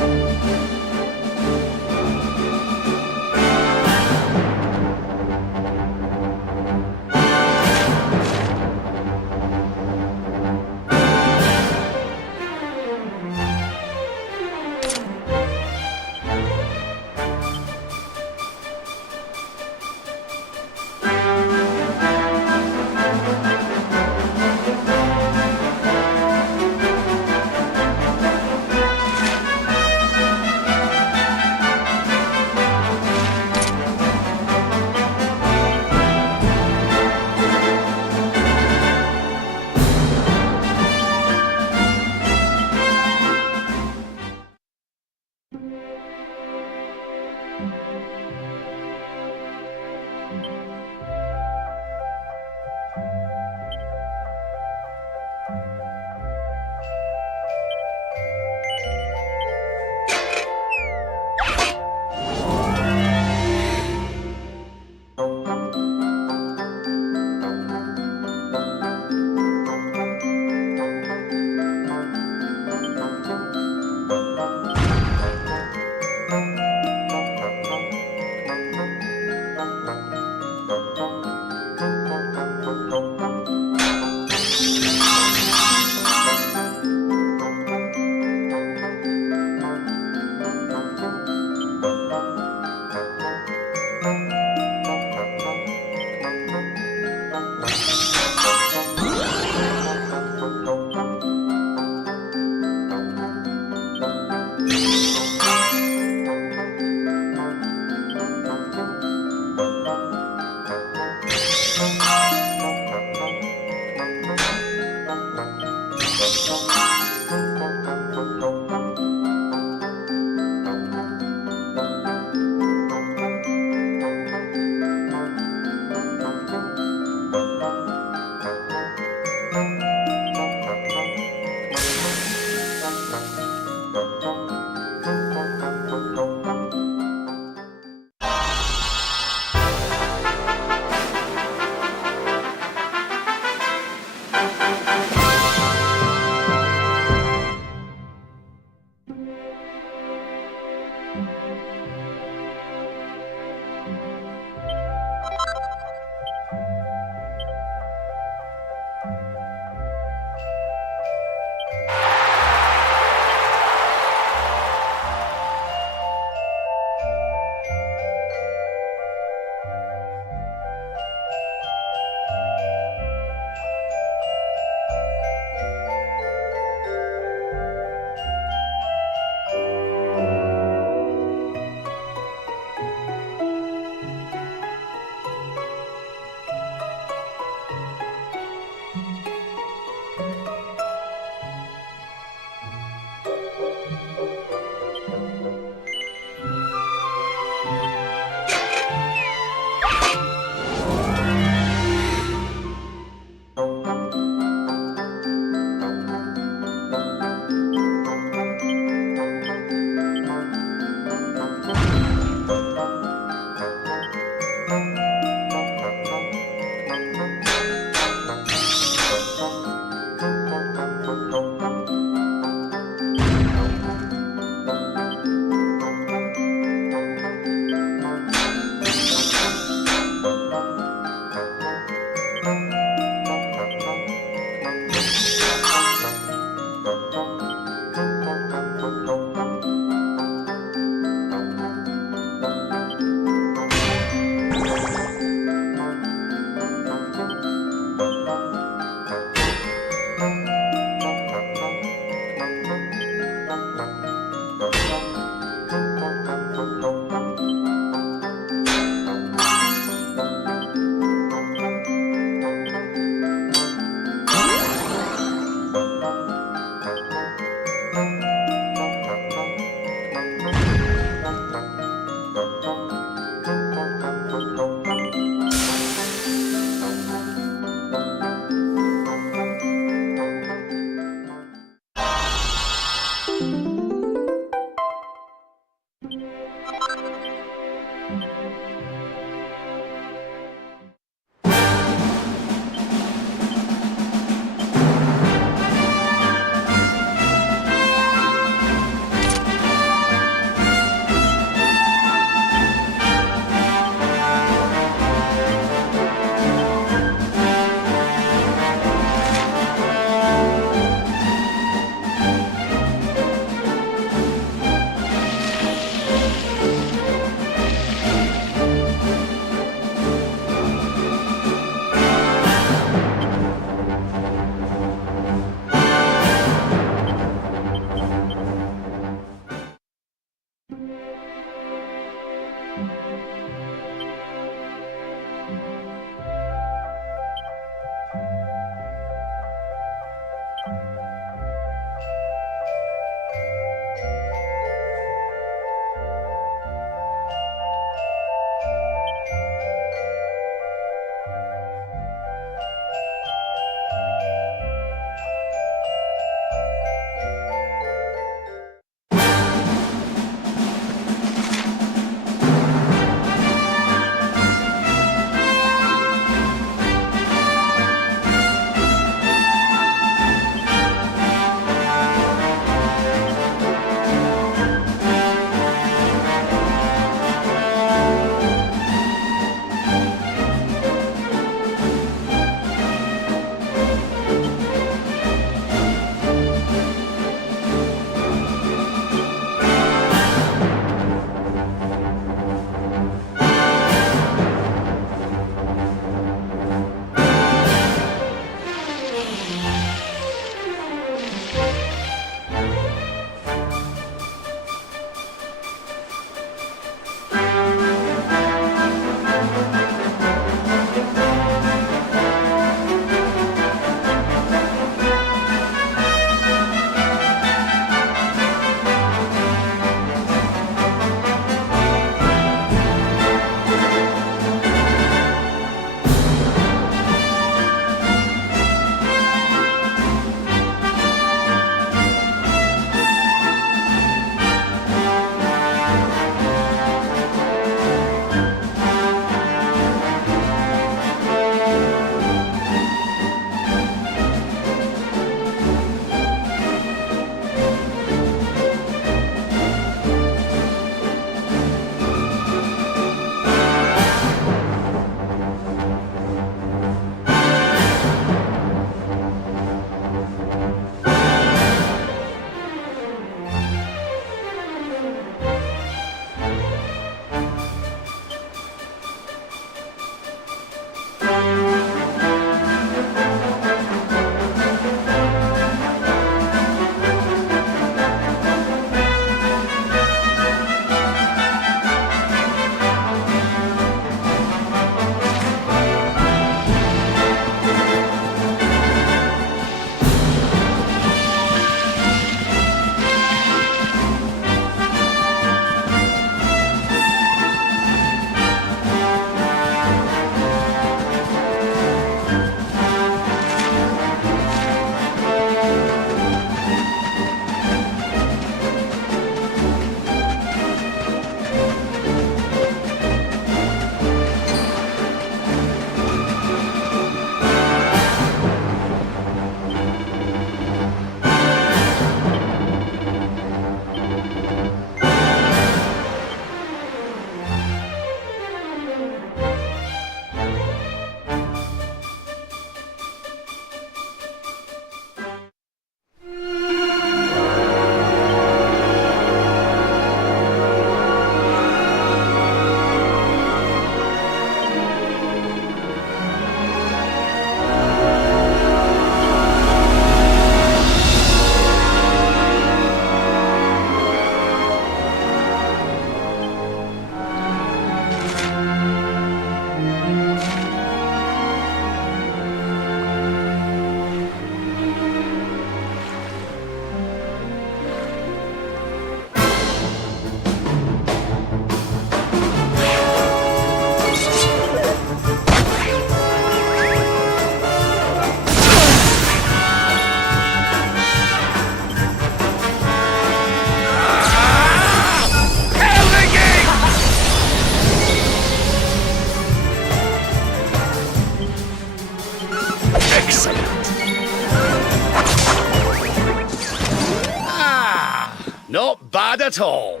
bad at all.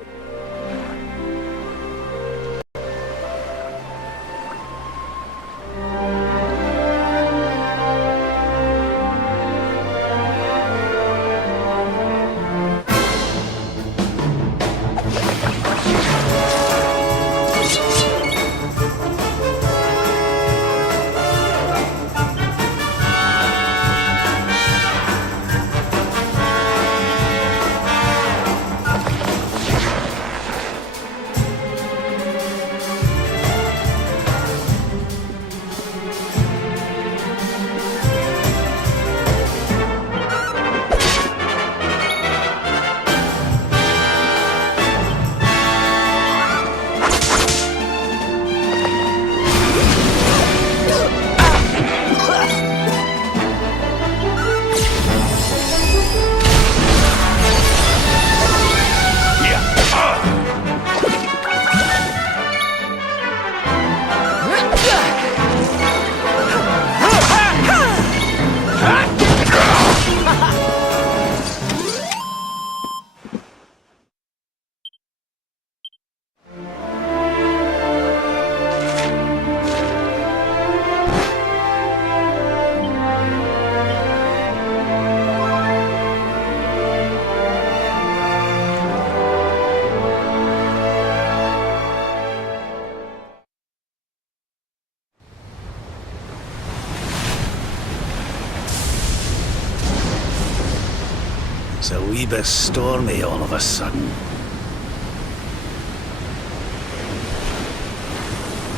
It's a wee bit stormy all of a sudden.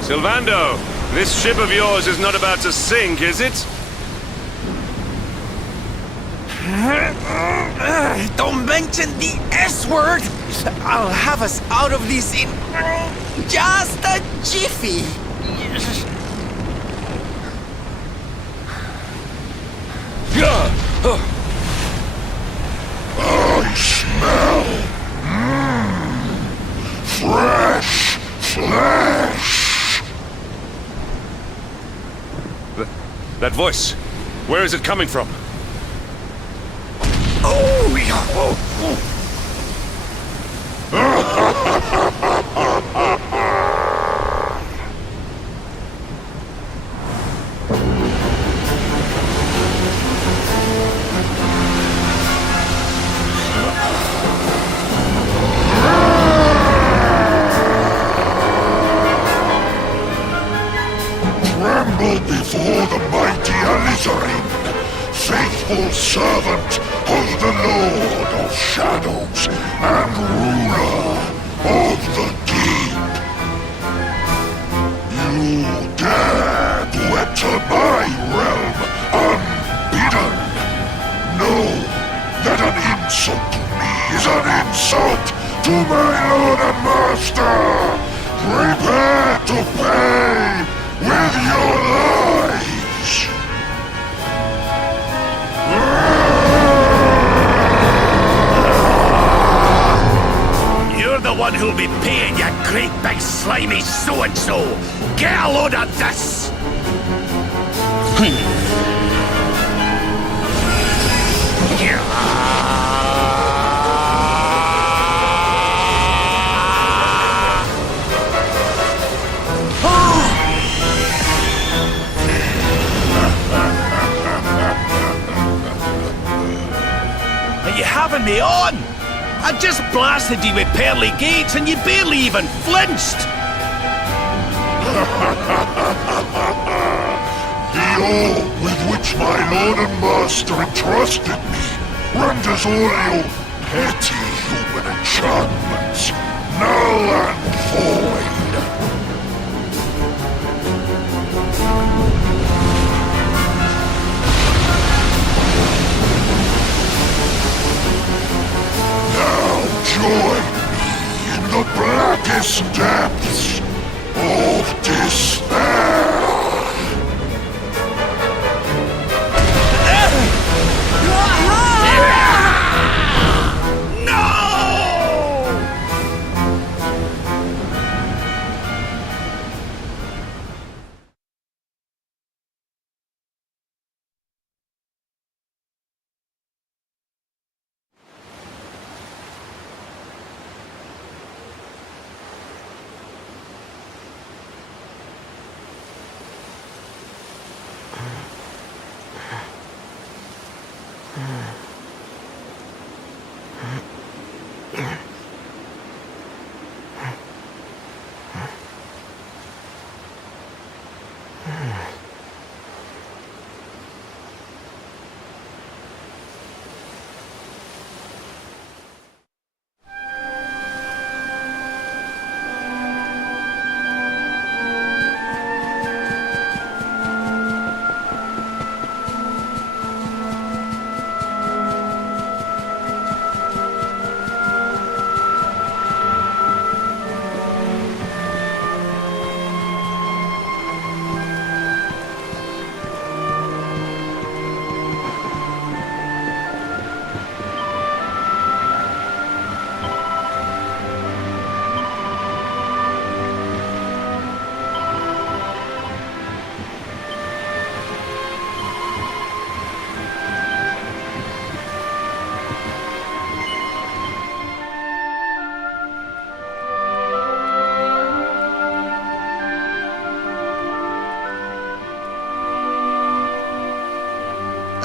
Sylvando, this ship of yours is not about to sink, is it? Don't mention the S word! I'll have us out of this in just a jiffy! I smell fresh flesh. That voice, where is it coming from? Oh, yeah. Tremble before the mighty Elusive, faithful servant of the Lord of Shadows and ruler of the deep. You dare to enter my realm unbidden. Know that an insult to me is an insult to my lord and master. Prepare to pay with your lives. You're the one who'll be paying, you great big slimy so-and-so! Get a load of this! Are you having me on? I just blasted you with pearly gates and you barely even flinched! The awe with which my lord and master entrusted me renders all your petty human enchantments null and void. Now join me in the blackest depths of despair.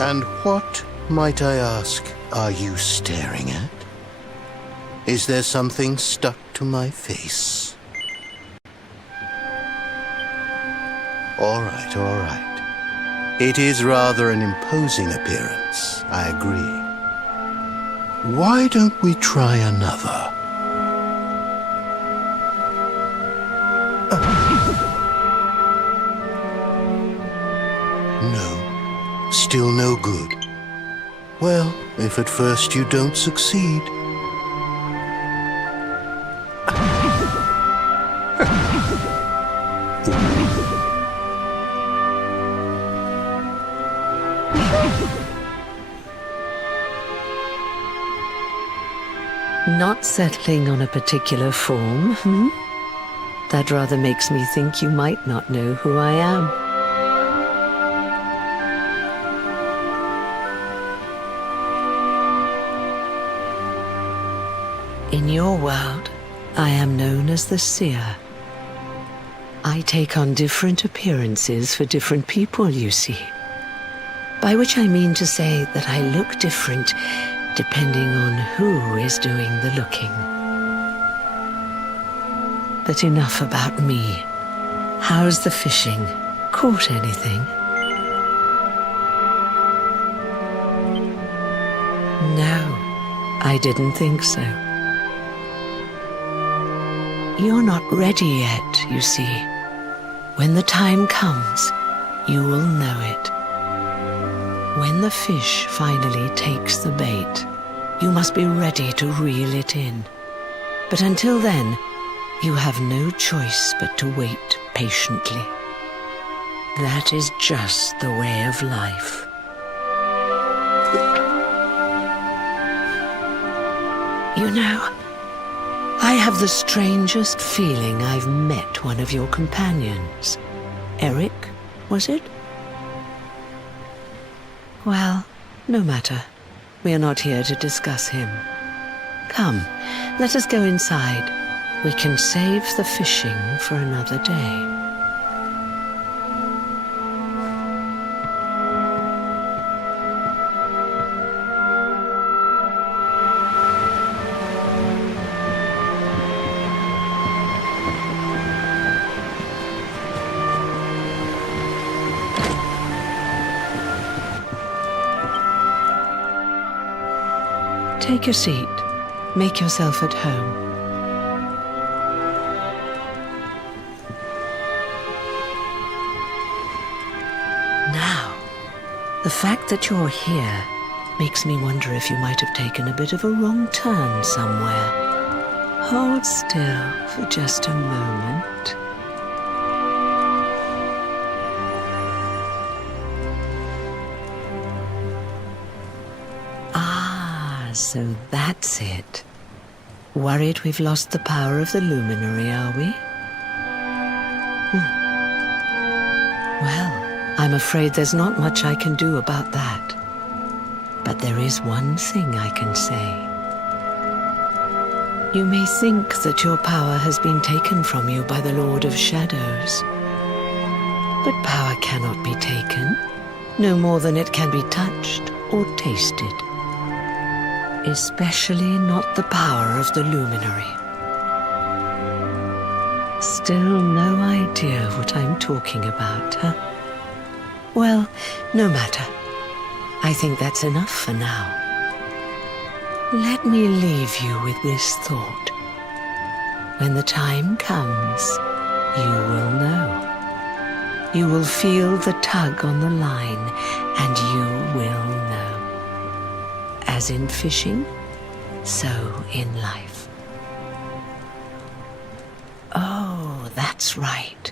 And what, might I ask, are you staring at? Is there something stuck to my face? All right, all right. It is rather an imposing appearance, I agree. Why don't we try another? No, still no good. Well, if at first you don't succeed. Not settling on a particular form, That rather makes me think you might not know who I am. In your world, I am known as the Seer. I take on different appearances for different people, you see. By which I mean to say that I look different depending on who is doing the looking. But enough about me. How's the fishing? Caught anything? No, I didn't think so. You're not ready yet, you see. When the time comes, you will know it. When the fish finally takes the bait, you must be ready to reel it in. But until then, you have no choice but to wait patiently. That is just the way of life. You know, I have the strangest feeling I've met one of your companions. Eric, was it? Well, no matter. We are not here to discuss him. Come, let us go inside. We can save the fishing for another day. Take a seat. Make yourself at home. Now, the fact that you're here makes me wonder if you might have taken a bit of a wrong turn somewhere. Hold still for just a moment. So that's it. Worried we've lost the power of the luminary, are we? Well, I'm afraid there's not much I can do about that. But there is one thing I can say. You may think that your power has been taken from you by the Lord of Shadows. But power cannot be taken, no more than it can be touched or tasted. Especially not the power of the luminary. Still no idea what I'm talking about, huh? Well, no matter. I think that's enough for now. Let me leave you with this thought. When the time comes, you will know. You will feel the tug on the line, and you will know. As in fishing, so in life. Oh, that's right.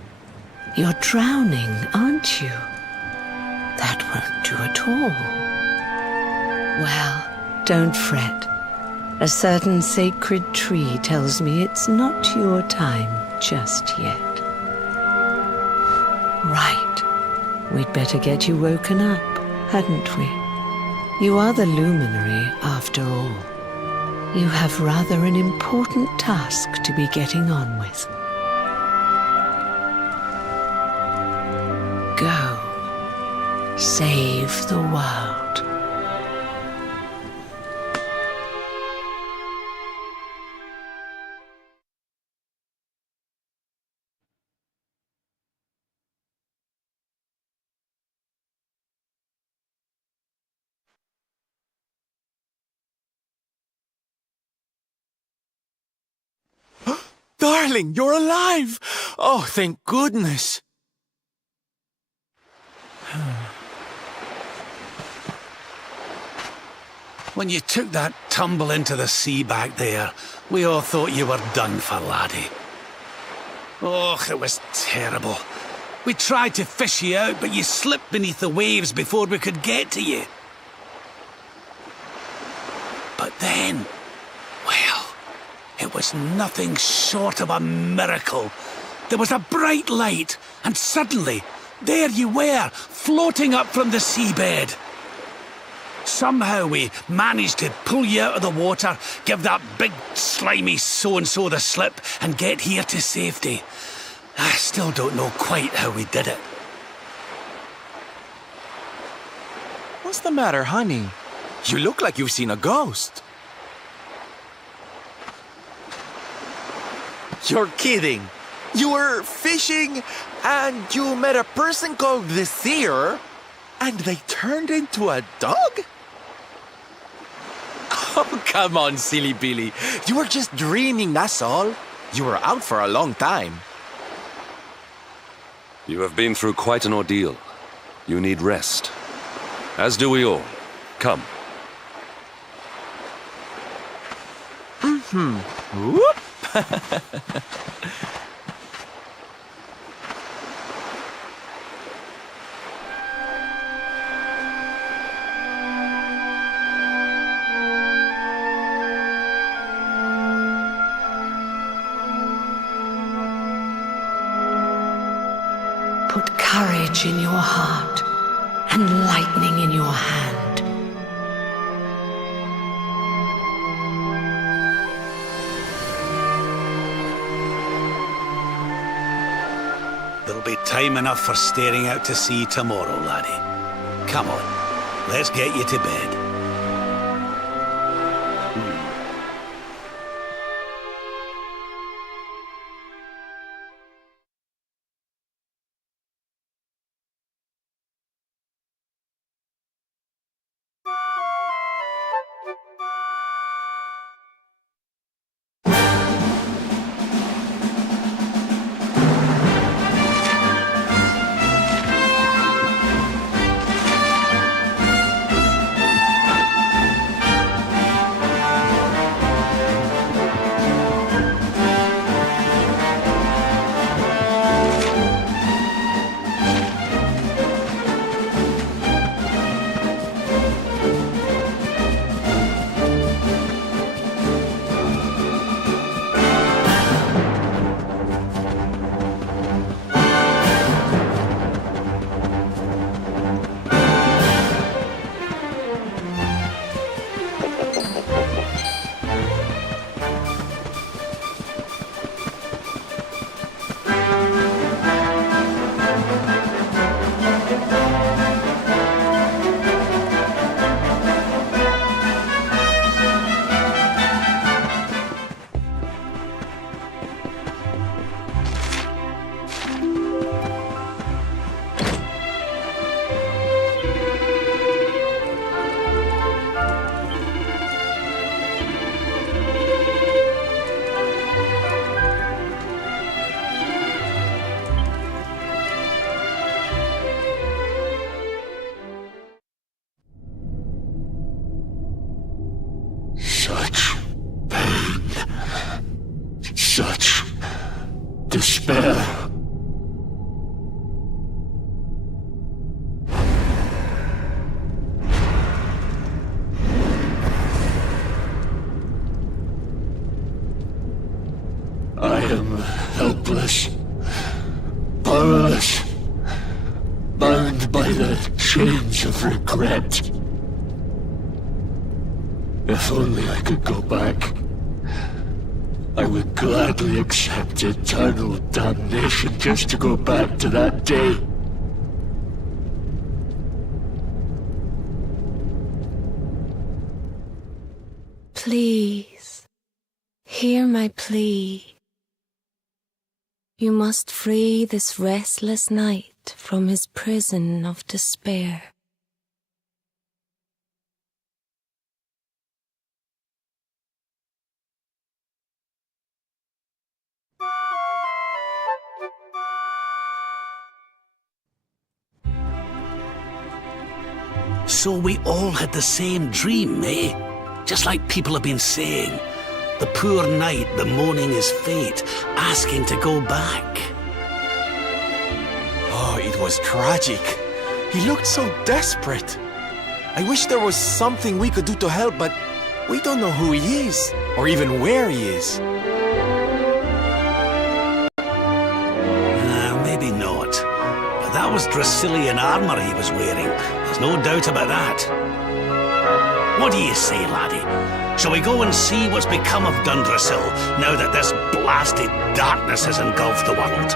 You're drowning, aren't you? That won't do at all. Well, don't fret. A certain sacred tree tells me it's not your time just yet. Right. We'd better get you woken up, hadn't we? You are the luminary, after all. You have rather an important task to be getting on with. Go. Save the world. Darling, you're alive! Oh, thank goodness! When you took that tumble into the sea back there, we all thought you were done for, laddie. Oh, it was terrible. We tried to fish you out, but you slipped beneath the waves before we could get to you. But then, well, it was nothing short of a miracle. There was a bright light, and suddenly, there you were, floating up from the seabed. Somehow we managed to pull you out of the water, give that big slimy so-and-so the slip, and get here to safety. I still don't know quite how we did it. What's the matter, honey? You look like you've seen a ghost. You're kidding. You were fishing, and you met a person called the Seer, and they turned into a dog? Oh, come on, silly Billy. You were just dreaming, that's all. You were out for a long time. You have been through quite an ordeal. You need rest. As do we all. Come. Whoop! Put courage in your heart and lightning in your hand. There'll be time enough for staring out to sea tomorrow, laddie. Come on, let's get you to bed. such despair. I am helpless, powerless, bound by the chains of regret. If only I could go back, I would gladly accept eternal damnation just to go back to that day. Please, hear my plea. You must free this restless knight from his prison of despair. So we all had the same dream, eh? Just like people have been saying. The poor knight bemoaning his fate, asking to go back. Oh, it was tragic. He looked so desperate. I wish there was something we could do to help, but we don't know who he is, or even where he is. Maybe not. But that was Dracilian armor he was wearing. There's no doubt about that. What do you say, laddie? Shall we go and see what's become of Dundrasil now that this blasted darkness has engulfed the world?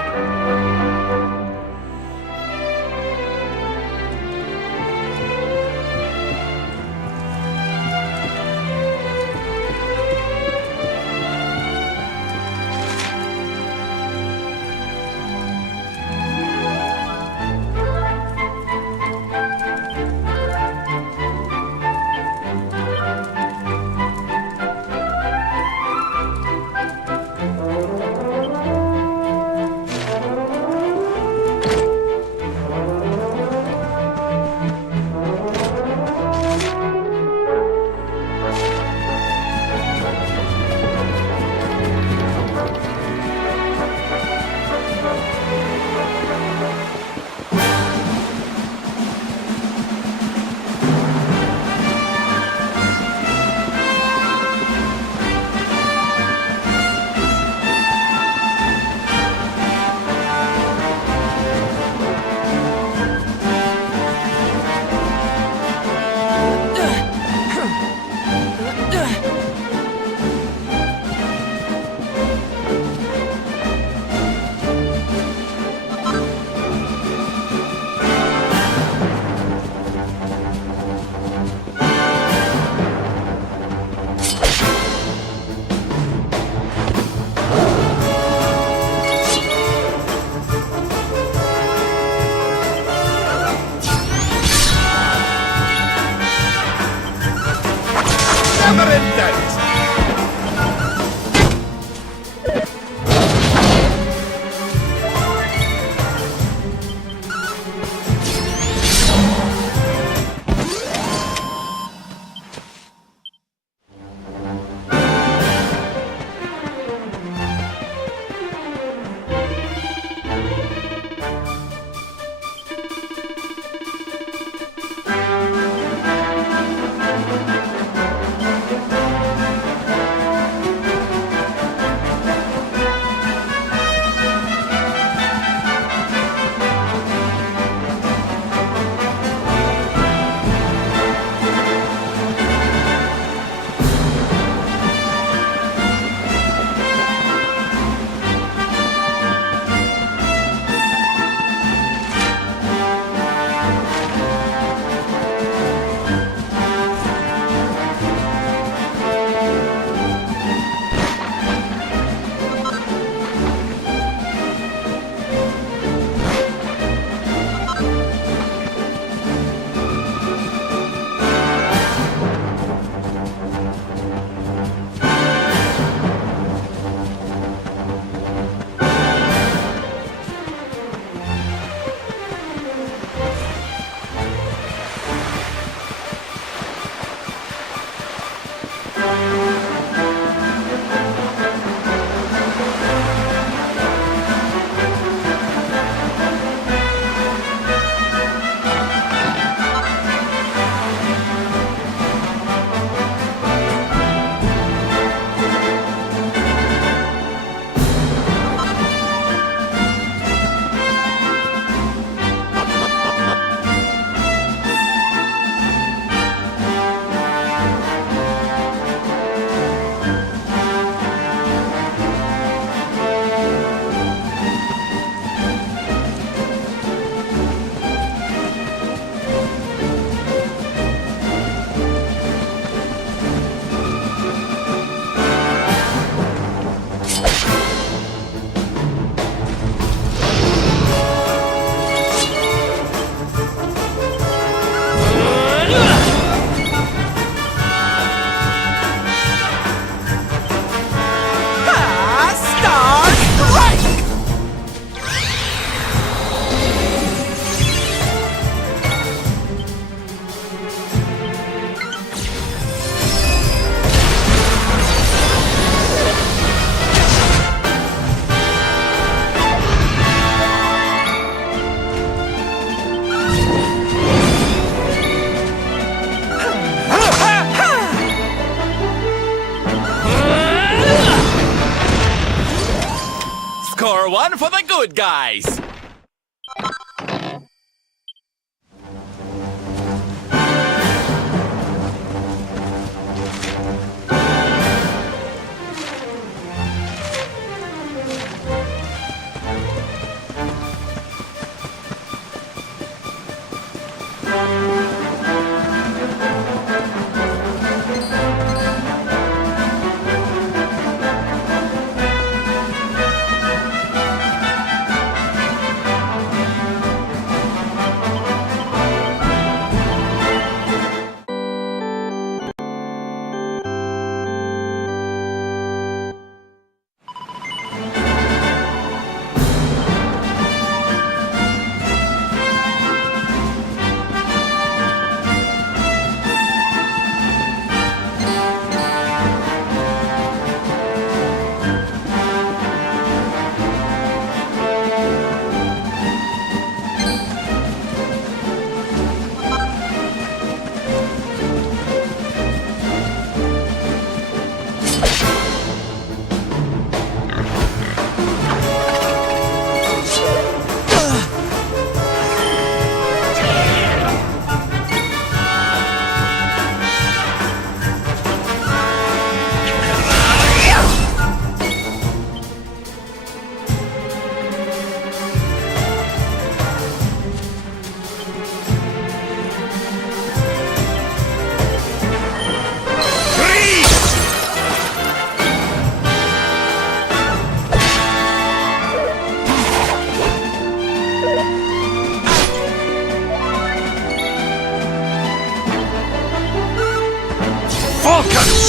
one for the good guys!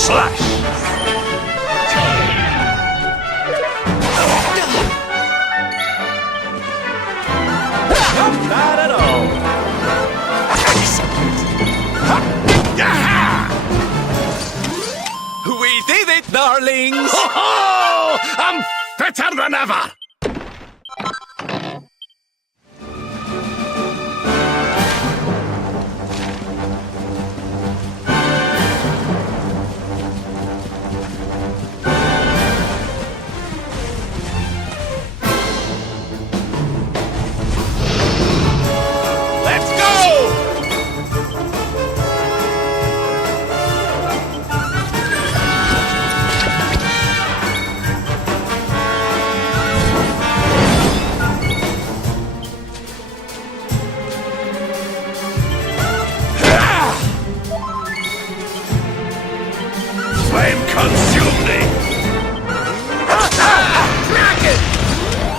Slash! Not bad at all. We did it, darlings! Ho-ho! I'm fitter than ever!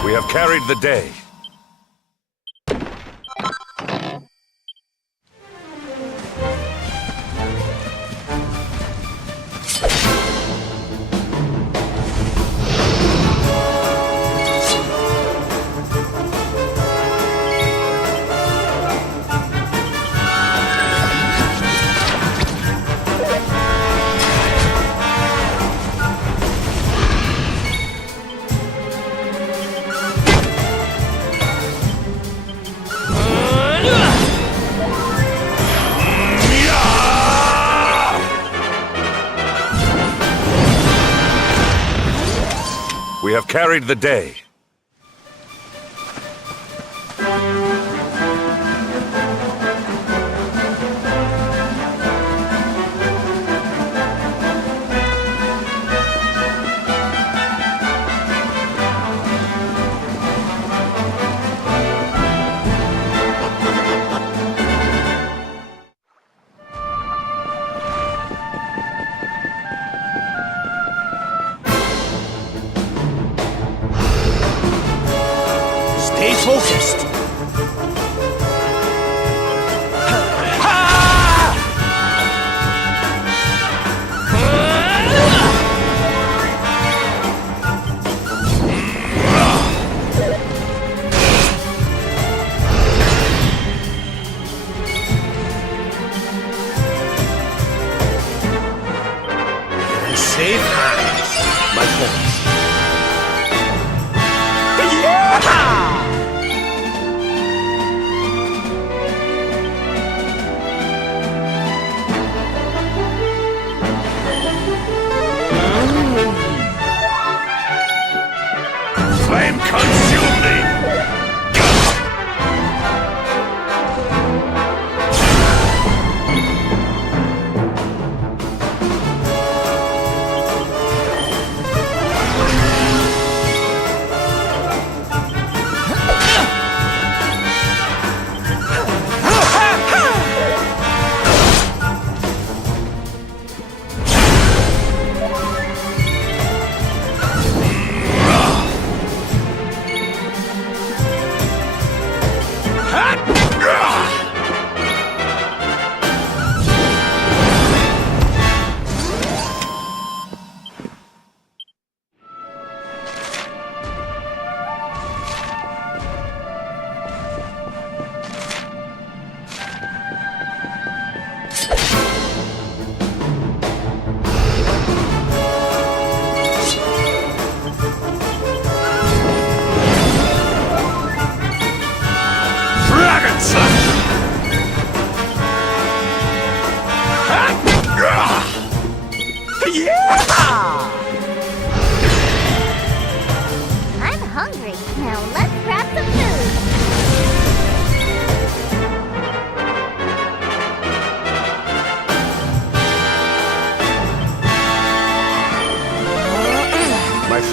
We have carried the day. We have carried the day. Stay focused. Safe hands, my friends. Flame consume!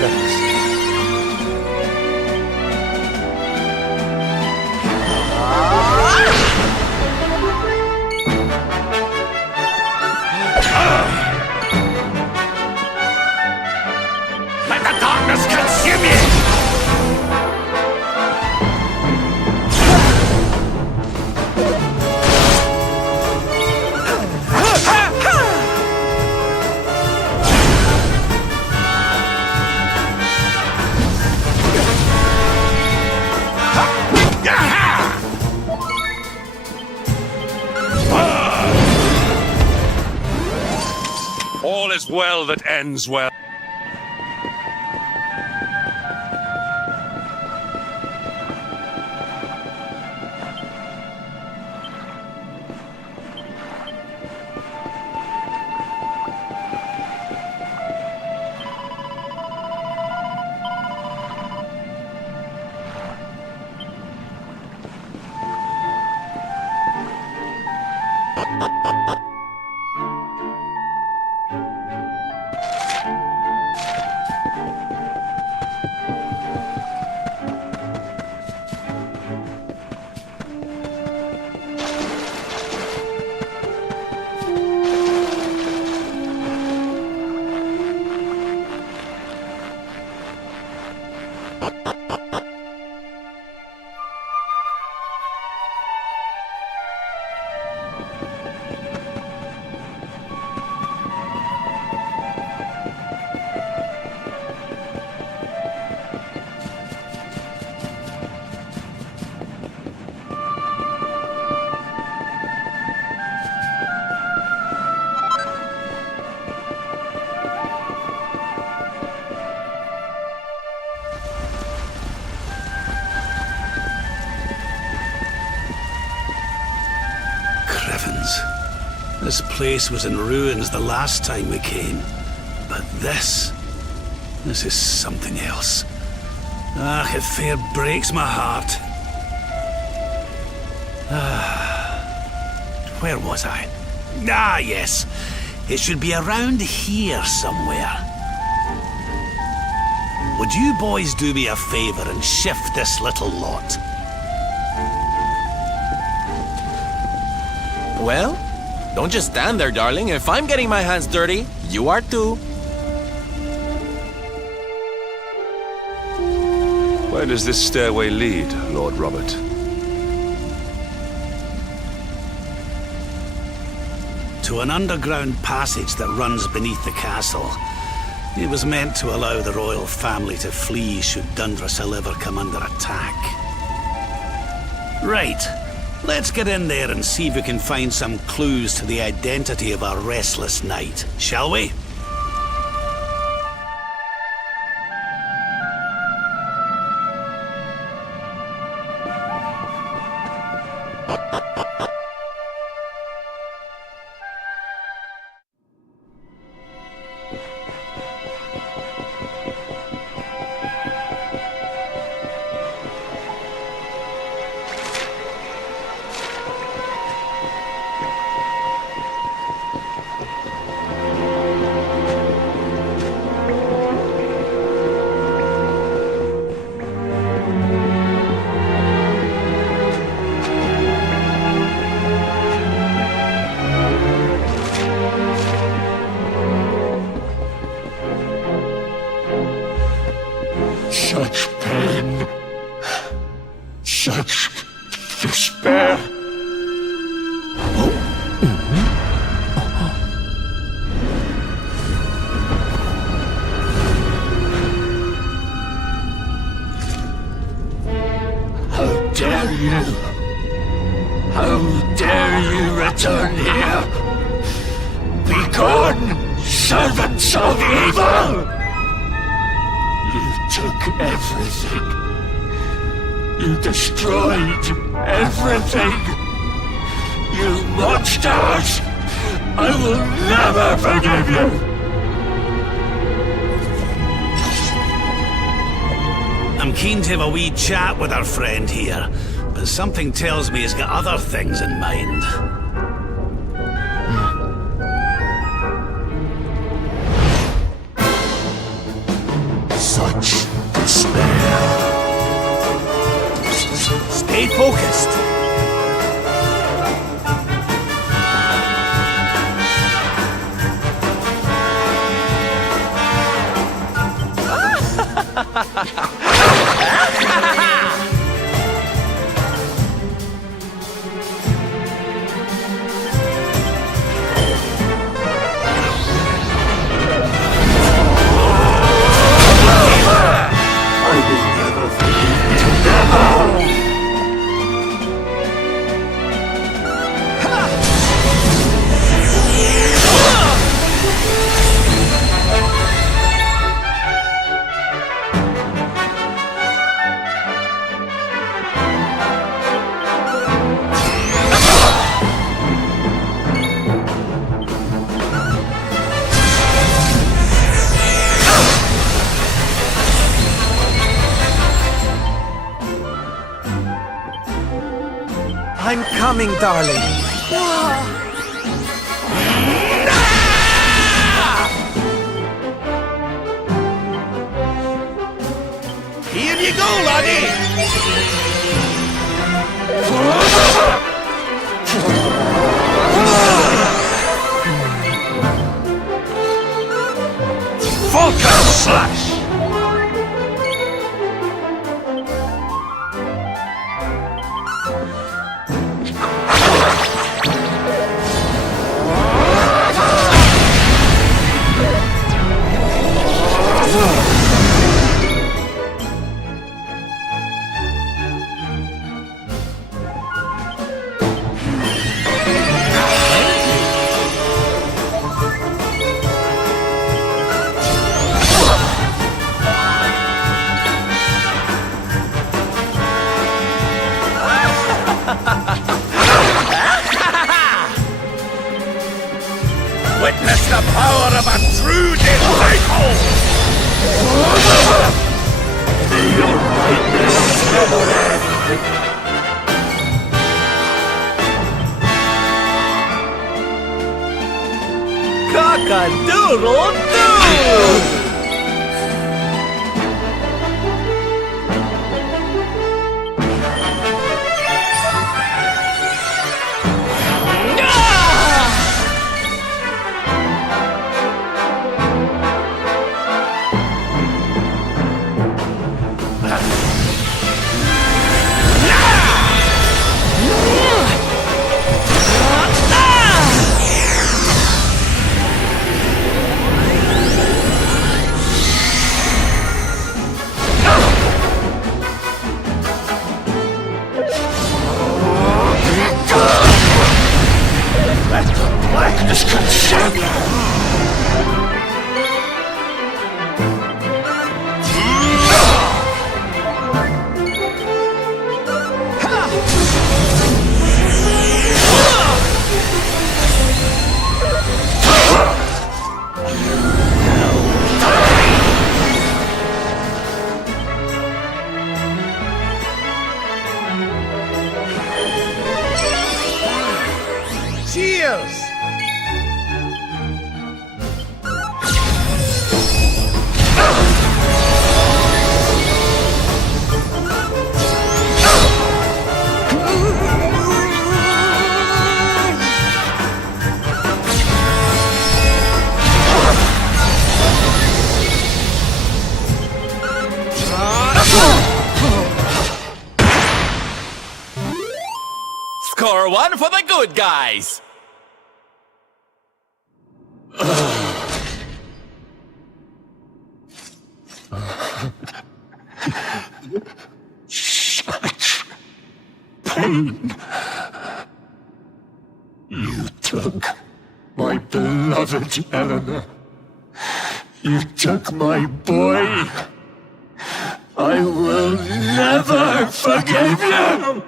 things. Let the darkness consume you! All is well that ends well. This place was in ruins the last time we came. But this is something else. Ah, it fair breaks my heart. Where was I? Ah, yes. It should be around here somewhere. Would you boys do me a favor and shift this little lot? Well, don't just stand there, darling. If I'm getting my hands dirty, you are too. Where does this stairway lead, Lord Robert? To an underground passage that runs beneath the castle. It was meant to allow the royal family to flee should Dundrasil ever come under attack. Right. Let's get in there and see if we can find some clues to the identity of our restless knight, shall we? Such pain. Such despair. How dare you? How dare you return here? Begone, servants of evil! You took everything. You destroyed everything. You monsters! I will never forgive you! I'm keen to have a wee chat with our friend here, but something tells me he's got other things in mind. I'm coming, darling. Here you go, laddie! Vulcan Slash! Witness the power of a true disciple! Cock-a-doodle-doo! Blackness consume you! Cheers! Score one for the good guys! Such pain. You took my beloved Eleanor. You took my boy. I will never forgive you!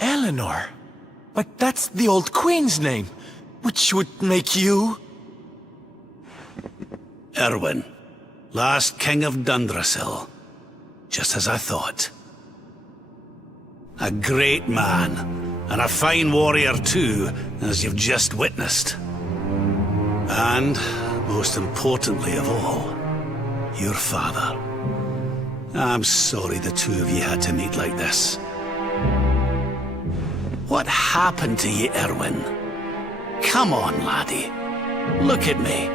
Eleanor? But that's the old queen's name, which would make you... Erwin, last king of Dundrasil. Just as I thought. A great man, and a fine warrior too, as you've just witnessed. And, most importantly of all, your father. I'm sorry the two of you had to meet like this. What happened to you, Erwin? Come on, laddie. Look at me.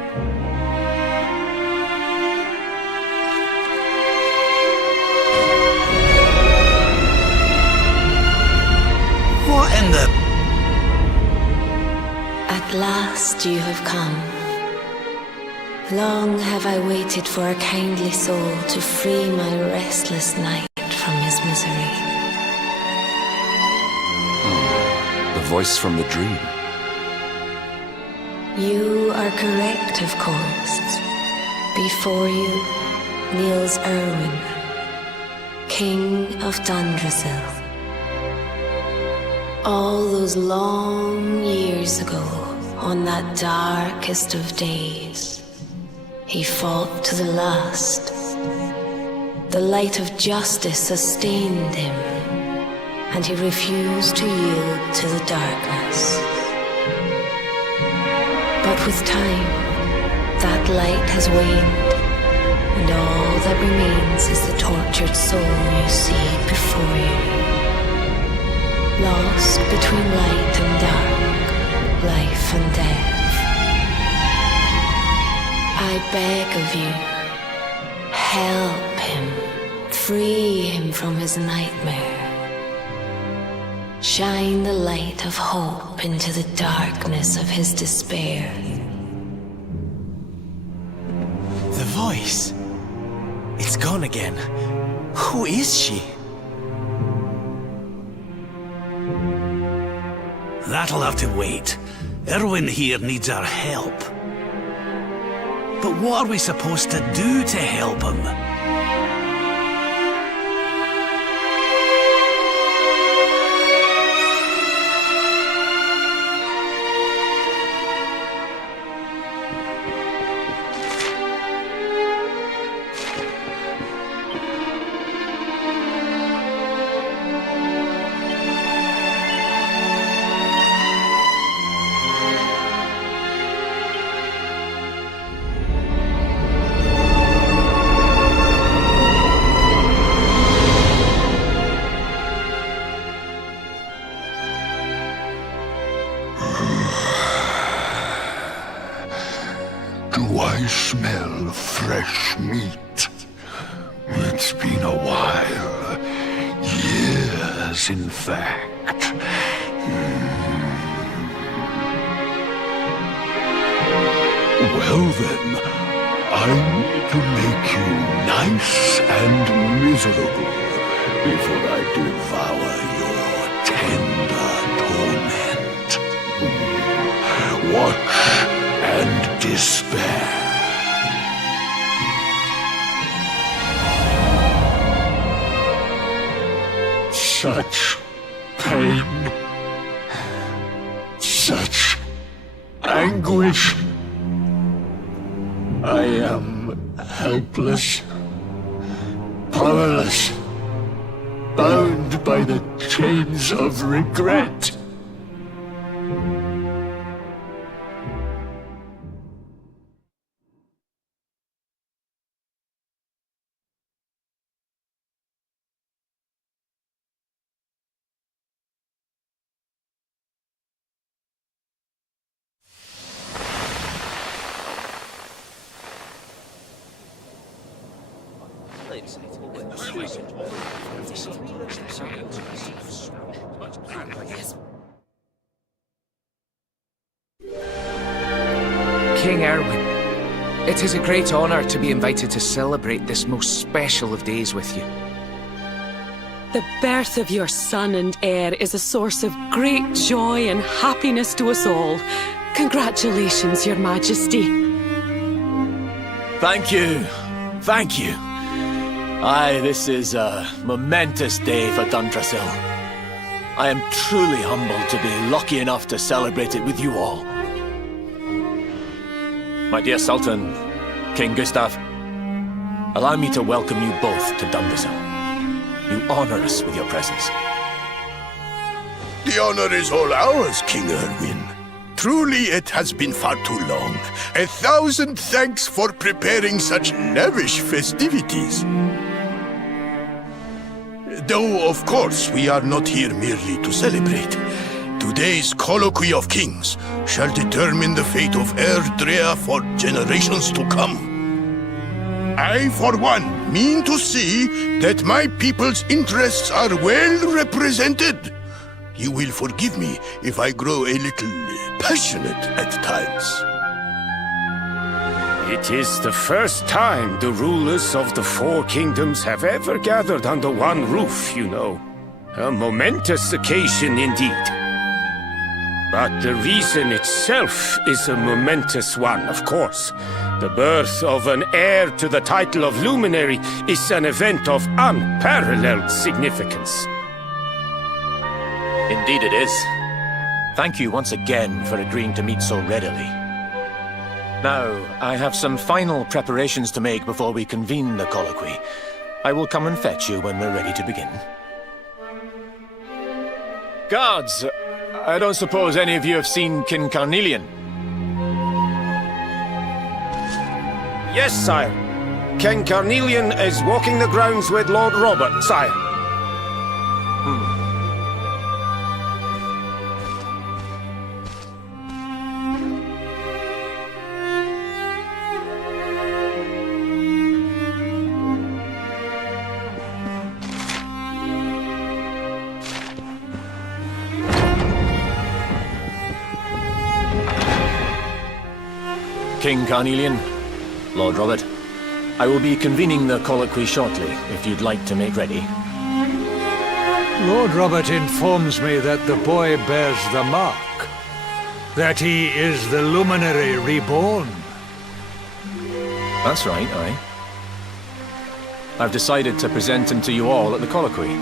What in the... At last you have come. Long have I waited for a kindly soul to free my restless night from his misery. The voice from the dream. You are correct, of course. Before you kneels Erwin, King of Dundrasil. All those long years ago, on that darkest of days, he fought to the last. The light of justice sustained him, and he refused to yield to the darkness. But with time, that light has waned, and all that remains is the tortured soul you see before you. Lost between light and dark, life and death. I beg of you, help him, free him from his nightmare. Shine the light of hope into the darkness of his despair. The voice. It's gone again. Who is she? That'll have to wait. Erwin here needs our help. But what are we supposed to do to help him? Do I smell fresh meat? It's been a while. Years, in fact. Well then, I need to make you nice and miserable before I devour your tender torment. Watch and despair. Such pain, such anguish. I am helpless, powerless, bound by the chains of regret. King Erwin, it is a great honor to be invited to celebrate this most special of days with you. The birth of your son and heir is a source of great joy and happiness to us all. Congratulations, Your Majesty. Thank you. Thank you. Aye, this is a momentous day for Dundrasil. I am truly humbled to be lucky enough to celebrate it with you all. My dear Sultan, King Gustav, allow me to welcome you both to Dundrasil. You honor us with your presence. The honor is all ours, King Erwin. Truly, it has been far too long. 1,000 thanks for preparing such lavish festivities. Though, of course, we are not here merely to celebrate. Today's colloquy of kings shall determine the fate of Erdrea for generations to come. I, for one, mean to see that my people's interests are well represented. you will forgive me if I grow a little passionate at times. It is the first time the rulers of the Four Kingdoms have ever gathered under one roof, you know. A momentous occasion indeed. But the reason itself is a momentous one, of course. The birth of an heir to the title of Luminary is an event of unparalleled significance. Indeed it is. Thank you once again for agreeing to meet so readily. Now, I have some final preparations to make before we convene the colloquy. I will come and fetch you when we're ready to begin. Guards, I don't suppose any of you have seen King Carnelian? Yes, sire. King Carnelian is walking the grounds with Lord Robert, sire. King Carnelian, Lord Robert, I will be convening the colloquy shortly, if you'd like to make ready. Lord Robert informs me that the boy bears the mark. That he is the Luminary reborn. That's right, aye. I've decided to present him to you all at the colloquy.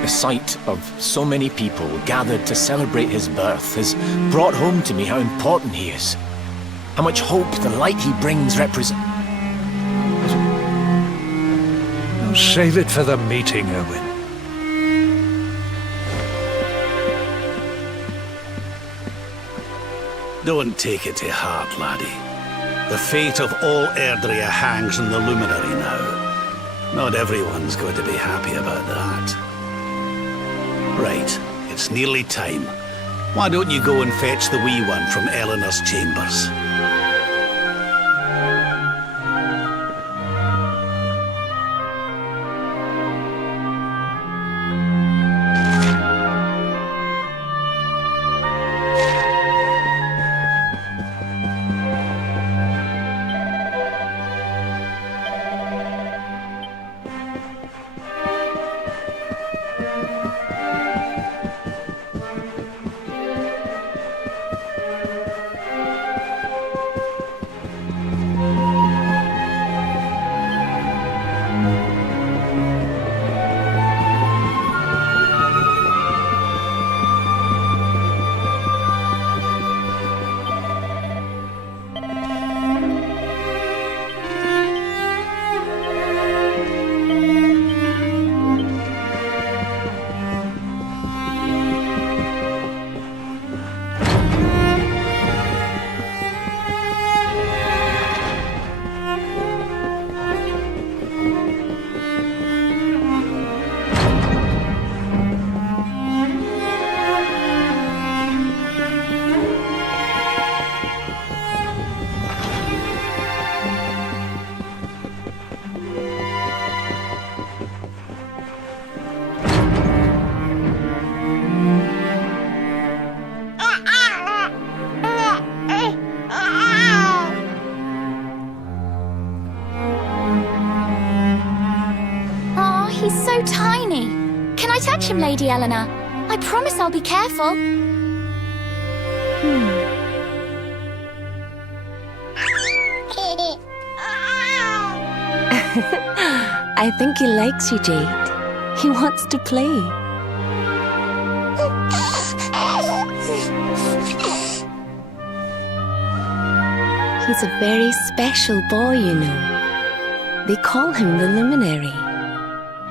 The sight of so many people gathered to celebrate his birth has brought home to me how important he is. How much hope the light he brings represents. Save it for the meeting, Owen. Don't take it to heart, laddie. The fate of all Erdrea hangs on the Luminary now. Not everyone's going to be happy about that. Right, it's nearly time. Why don't you go and fetch the wee one from Eleanor's chambers? Touch him, Lady Eleanor. I promise I'll be careful. I think he likes you, Jade. He wants to play. He's a very special boy, you know. They call him the Luminary.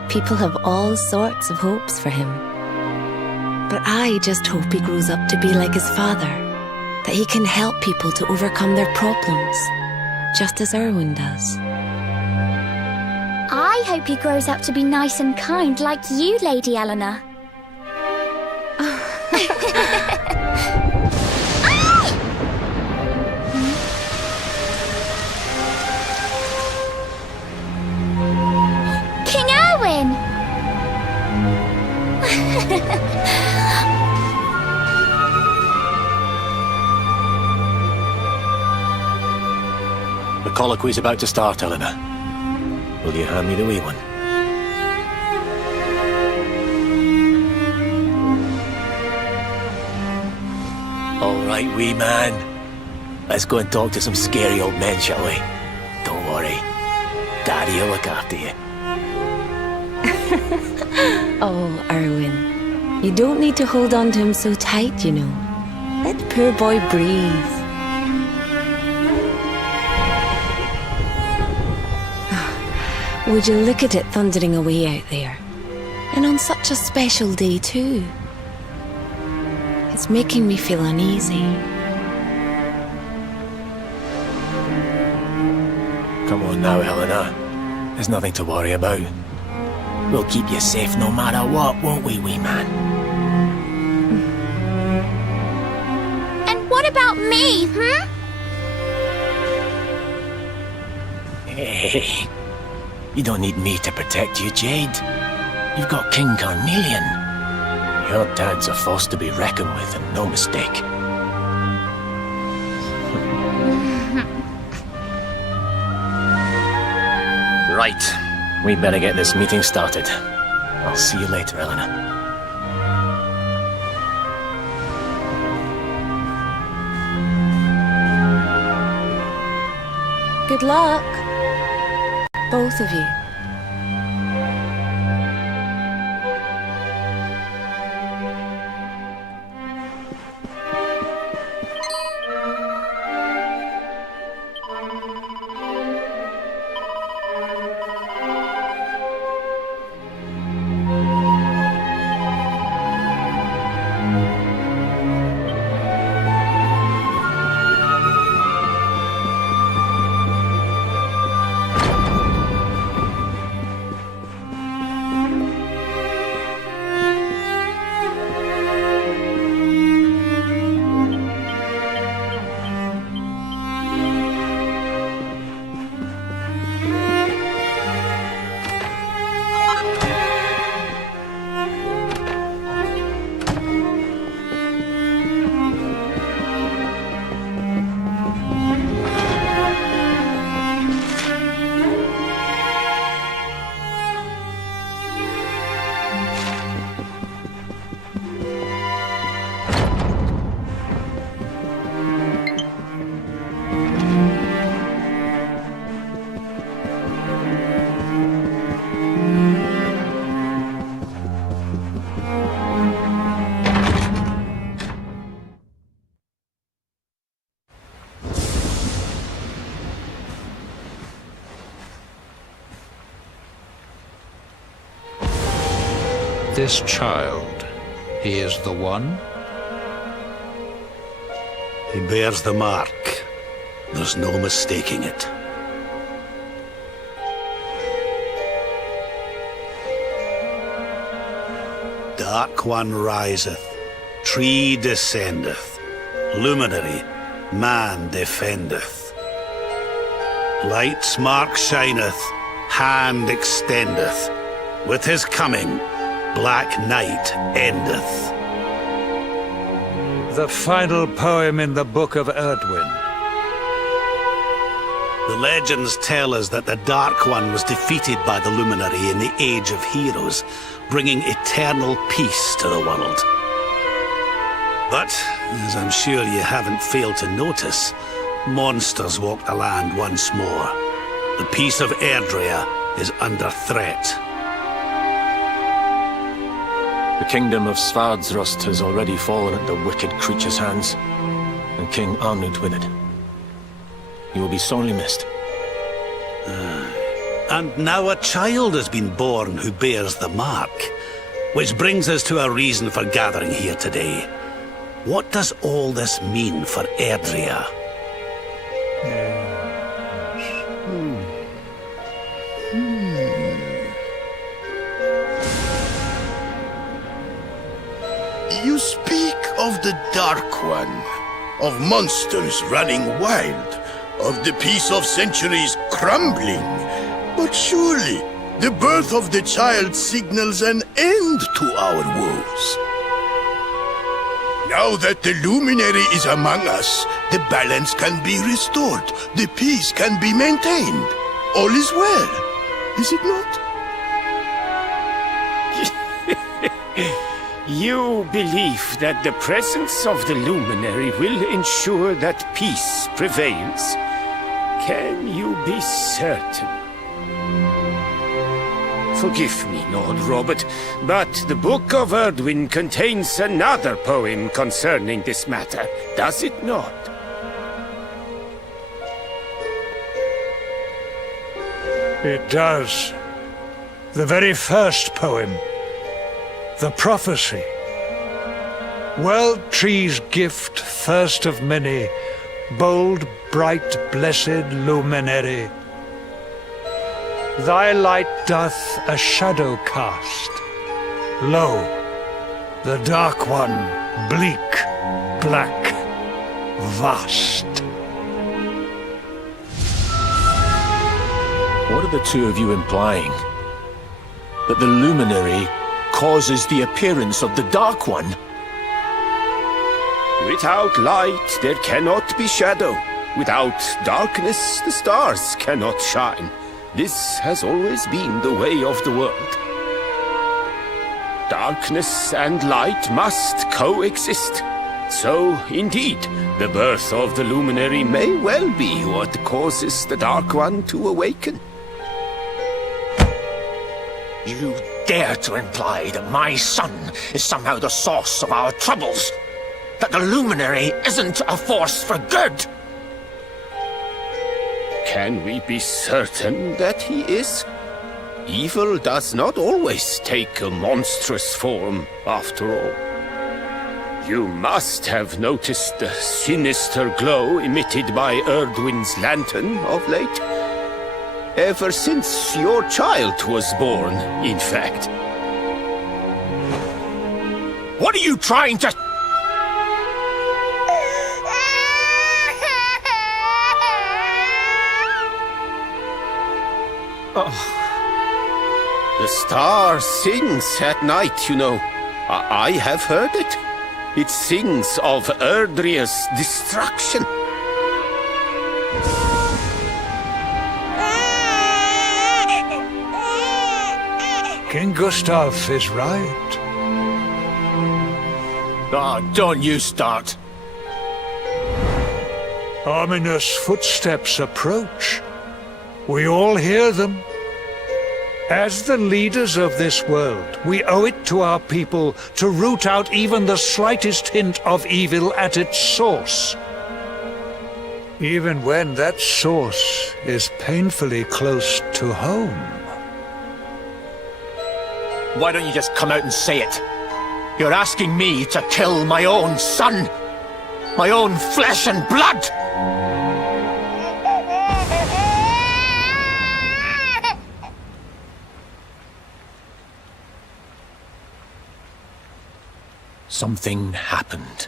People have all sorts of hopes for him. But I just hope he grows up to be like his father, that he can help people to overcome their problems, just as Erwin does. I hope he grows up to be nice and kind like you, Lady Eleanor. King Erwin! The colloquy's about to start, Eleanor. Will you hand me the wee one? All right, wee man. Let's go and talk to some scary old men, shall we? Don't worry. Daddy will look after you. Oh, Erwin. You don't need to hold on to him so tight, you know. Let the poor boy breathe. Would you look at it thundering away out there? And on such a special day, too. It's making me feel uneasy. Come on now, Eleanor. There's nothing to worry about. We'll keep you safe no matter what, won't we, wee man? And what about me, huh? Hey, you don't need me to protect you, Jade. You've got King Carnelian. Your dad's a force to be reckoned with, and no mistake. Right. We better get this meeting started. I'll see you later, Eleanor. Good luck. Both of you. This child, he is the one? He bears the mark. There's no mistaking it. Dark One riseth, tree descendeth, luminary, man defendeth. Light's mark shineth, hand extendeth. With his coming, black night endeth. The final poem in the Book of Erdwin. The legends tell us that the Dark One was defeated by the Luminary in the Age of Heroes, bringing eternal peace to the world. But, as I'm sure you haven't failed to notice, monsters walk the land once more. The peace of Erdrea is under threat. The kingdom of Svardsrust has already fallen at the wicked creature's hands, and King Arnud with it. You will be sorely missed. And now a child has been born who bears the mark, which brings us to a reason for gathering here today. What does all this mean for Erdrea? You speak of the Dark One, of monsters running wild, of the peace of centuries crumbling. But surely, the birth of the child signals an end to our woes. Now that the luminary is among us, the balance can be restored. The peace can be maintained. All is well, is it not? You believe that the presence of the luminary will ensure that peace prevails. Can you be certain? Forgive me, Lord Robert, but the Book of Erdwin contains another poem concerning this matter, does it not? It does. The very first poem. The prophecy. World tree's gift, first of many, bold, bright, blessed luminary. Thy light doth a shadow cast. Lo, the dark one, bleak, black, vast. What are the two of you implying? That the luminary causes the appearance of the Dark One? Without light, there cannot be shadow. Without darkness, the stars cannot shine. This has always been the way of the world. Darkness and light must coexist. So, indeed, the birth of the luminary may well be what causes the Dark One to awaken. You dare to imply that my son is somehow the source of our troubles? That the luminary isn't a force for good? Can we be certain that he is? Evil does not always take a monstrous form, after all. You must have noticed the sinister glow emitted by Erdwin's lantern of late. Ever since your child was born, in fact. What are you trying to... Oh. The star sings at night, you know. I have heard it. It sings of Erdria's destruction. King Gustav is right. Oh, don't you start. Ominous footsteps approach. We all hear them. As the leaders of this world, we owe it to our people to root out even the slightest hint of evil at its source. Even when that source is painfully close to home. Why don't you just come out and say it? You're asking me to kill my own son. My own flesh and blood. Something happened.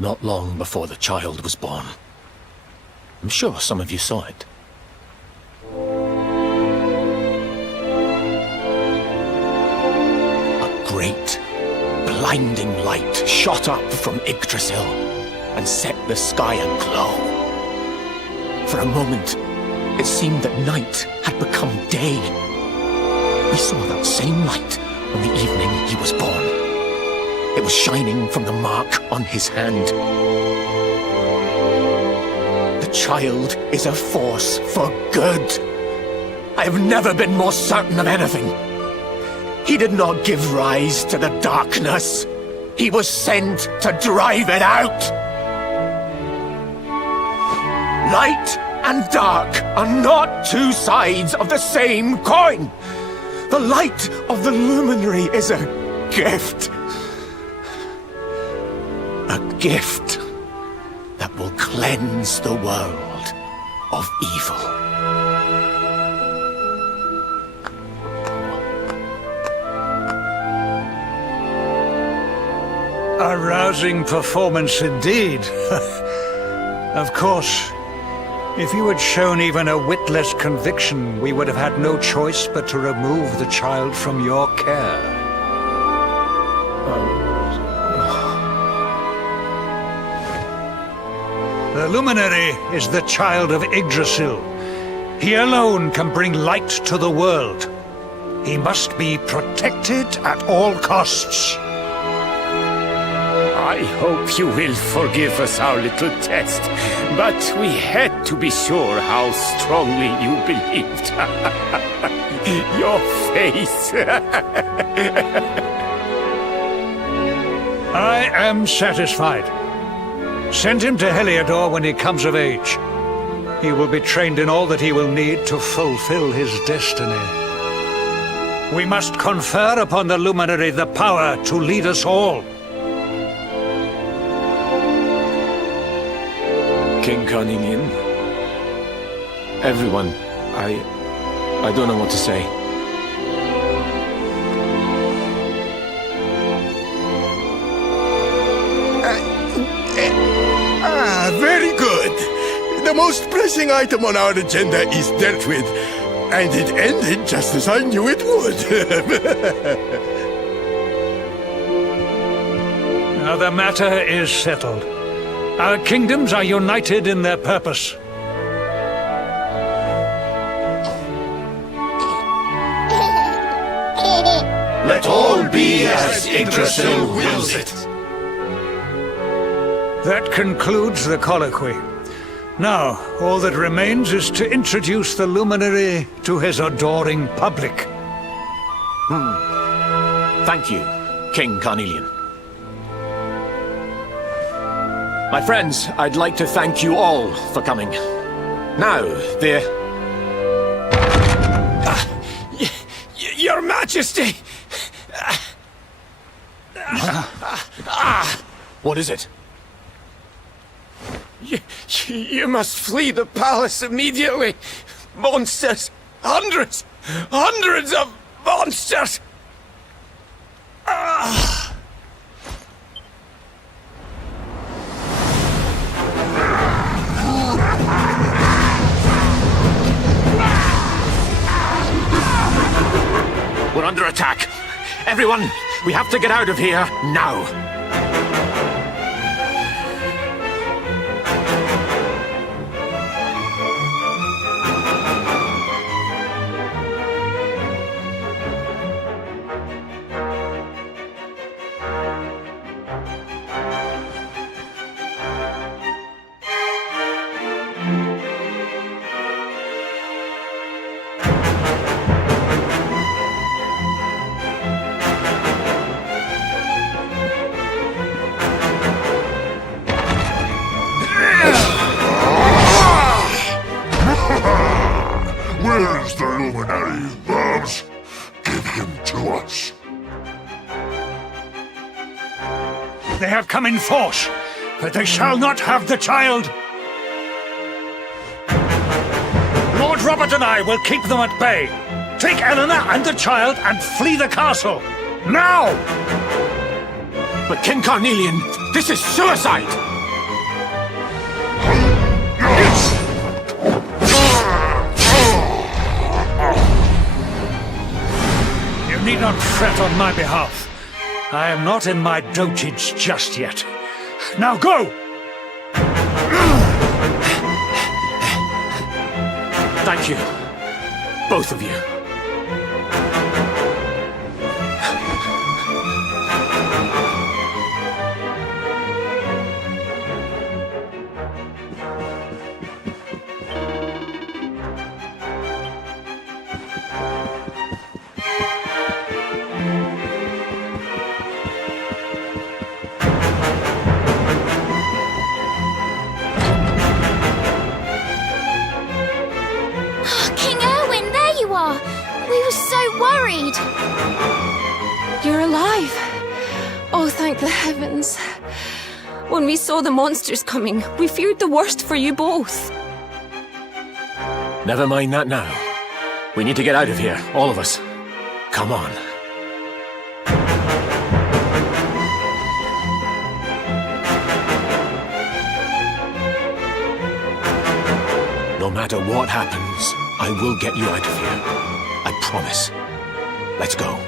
Not long before the child was born. I'm sure some of you saw it. A great, blinding light shot up from Yggdrasil and set the sky aglow. For a moment, it seemed that night had become day. We saw that same light on the evening he was born. It was shining from the mark on his hand. The child is a force for good. I have never been more certain of anything. He did not give rise to the darkness. He was sent to drive it out. Light and dark are not two sides of the same coin. The light of the luminary is a gift. A gift that will cleanse the world of evil. A rousing performance indeed. Of course, if you had shown even a whit less conviction, we would have had no choice but to remove the child from your care. The Luminary is the child of Yggdrasil. He alone can bring light to the world. He must be protected at all costs. I hope you will forgive us our little test, but we had to be sure how strongly you believed. Your face. I am satisfied. Send him to Heliodor when he comes of age. He will be trained in all that he will need to fulfill his destiny. We must confer upon the Luminary the power to lead us all. King Carnelian, everyone, I don't know what to say. Very good. The most pressing item on our agenda is dealt with, and it ended just as I knew it would. Now the matter is settled. Our kingdoms are united in their purpose. Let all be as Yggdrasil wills it. That concludes the colloquy. Now, all that remains is to introduce the Luminary to his adoring public. Thank you, King Carnelian. My friends, I'd like to thank you all for coming. Now, Your Majesty! What is it? You must flee the palace immediately. Monsters! Hundreds of monsters! We're under attack. Everyone, we have to get out of here now. Where's the Luminary, Babs? Give him to us. They have come in force, but they shall not have the child. Lord Robert and I will keep them at bay. Take Eleanor and the child and flee the castle. Now! But King Carnelian, this is suicide! You need not fret on my behalf. I am not in my dotage just yet. Now go! Thank you, both of you. We were so worried. You're alive. Oh, thank the heavens. When we saw the monsters coming, we feared the worst for you both. Never mind that now. We need to get out of here, all of us. Come on. No matter what happens, I will get you out of here. I promise. Let's go.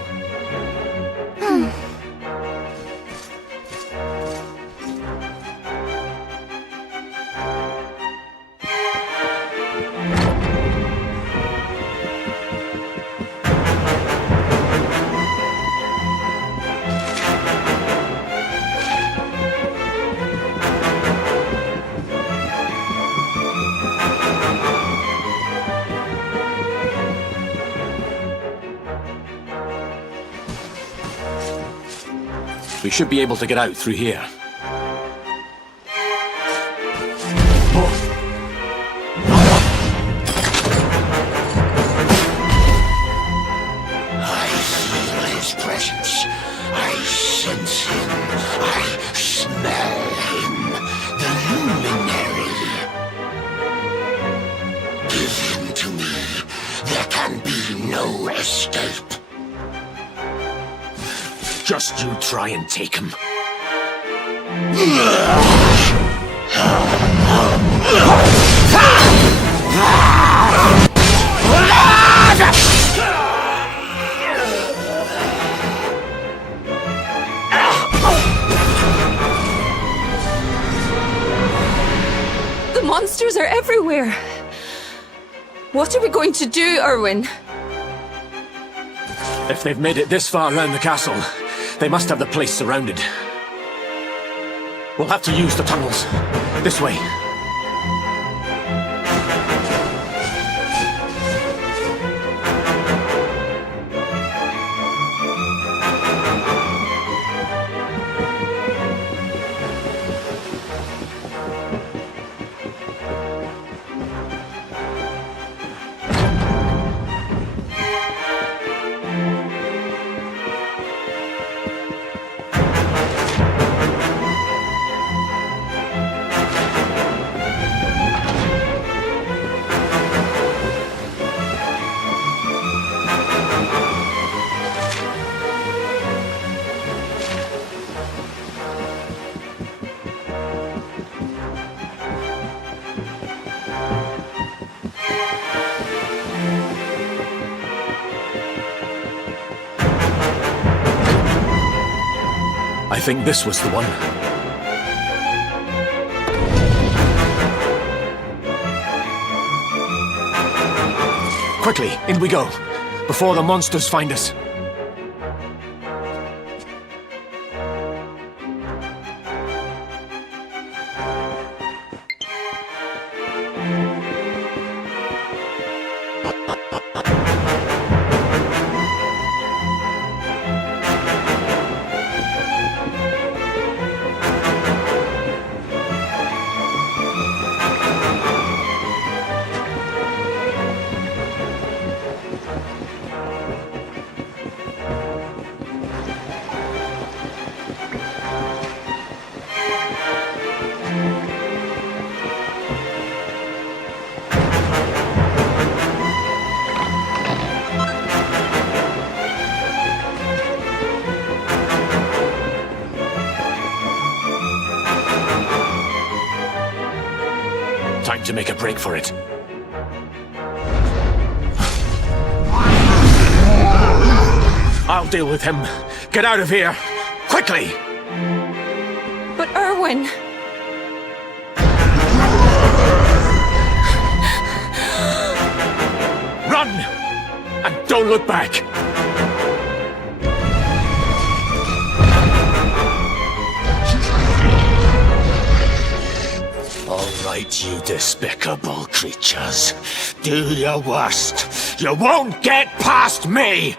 We should be able to get out through here. I feel his presence. I sense him. I smell him. The luminary. Give him to me. There can be no escape. Just you try and take him. The monsters are everywhere. What are we going to do, Erwin? If they've made it this far around the castle, they must have the place surrounded. We'll have to use the tunnels. This way. I think this was the one. Quickly, in we go, before the monsters find us. Time to make a break for it. I'll deal with him. Get out of here! Quickly! But Erwin... Run! And don't look back! All right, you despicable creatures. Do your worst. You won't get past me!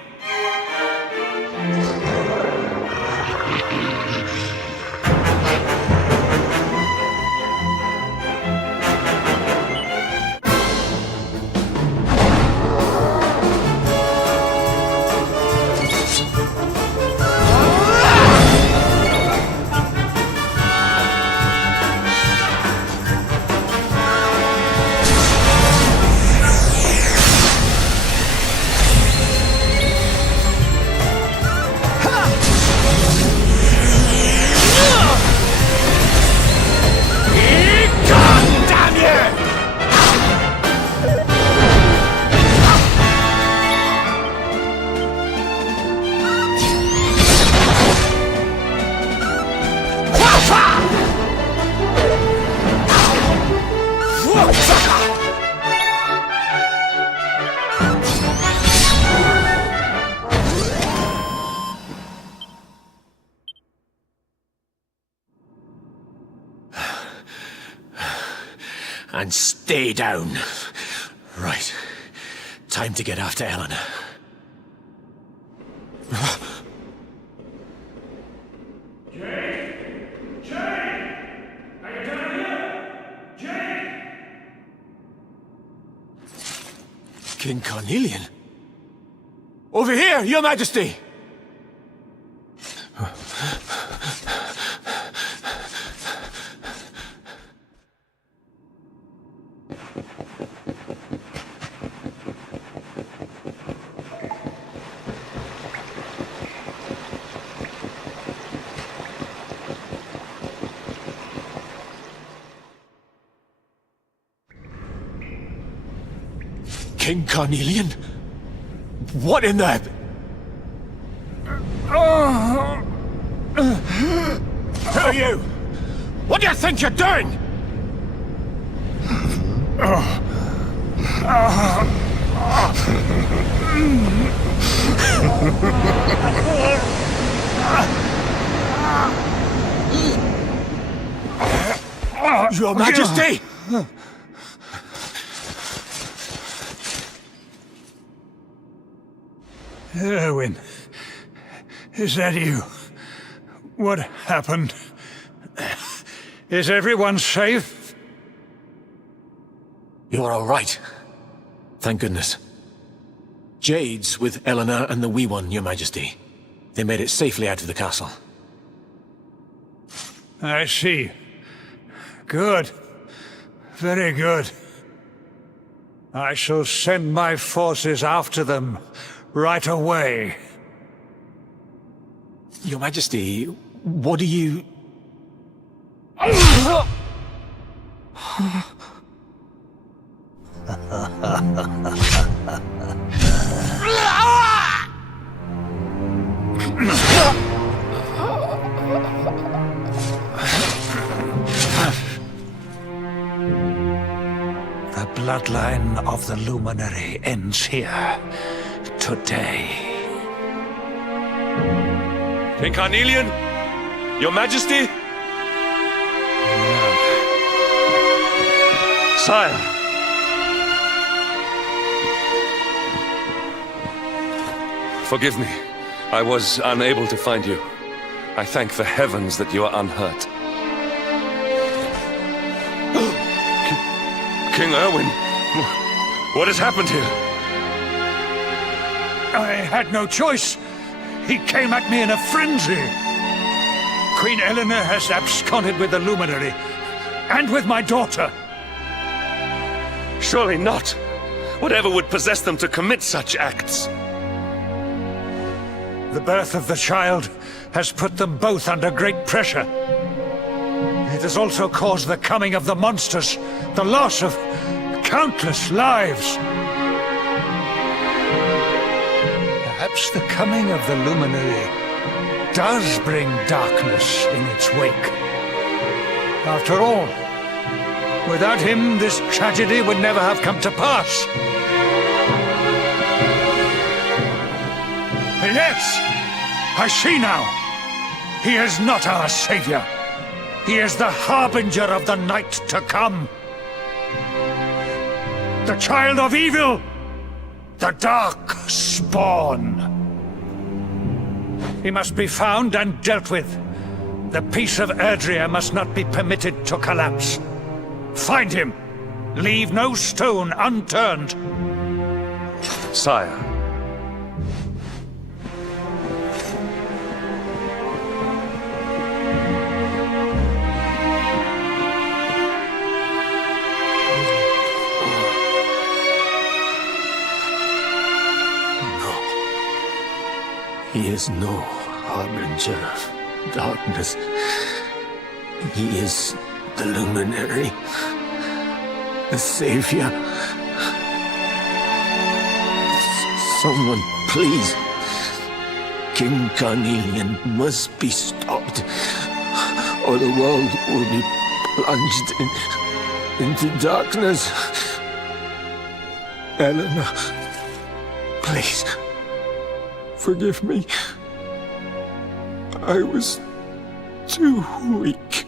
And stay down. Right. Time to get after Eleanor. King Carnelian? Over here, Your Majesty! King Carnelian? What in the... Who are you? What do you think you're doing? Your Majesty! Erwin, is that you? What happened? Is everyone safe? You're all right. Thank goodness. Jade's with Eleanor and the Wee One, Your Majesty. They made it safely out of the castle. I see. Good. Very good. I shall send my forces after them right away. Your Majesty, what do you... The bloodline of the Luminary ends here today. King Carnelian? Your Majesty? Sire. Forgive me. I was unable to find you. I thank the heavens that you are unhurt. King Erwin, what has happened here? I had no choice. He came at me in a frenzy. Queen Eleanor has absconded with the Luminary, and with my daughter. Surely not. Whatever would possess them to commit such acts? The birth of the child has put them both under great pressure. It has also caused the coming of the monsters, the loss of countless lives. Perhaps the coming of the Luminary does bring darkness in its wake. After all, without him, this tragedy would never have come to pass. Yes! I see now! He is not our savior. He is the harbinger of the night to come. The child of evil! The dark spawn! He must be found and dealt with. The peace of Erdrea must not be permitted to collapse. Find him! Leave no stone unturned! Sire. He is no harbinger of darkness. He is the Luminary, the Savior. Someone, please. King Carnelian must be stopped, or the world will be plunged into darkness. Eleanor, please. Forgive me. I was too weak.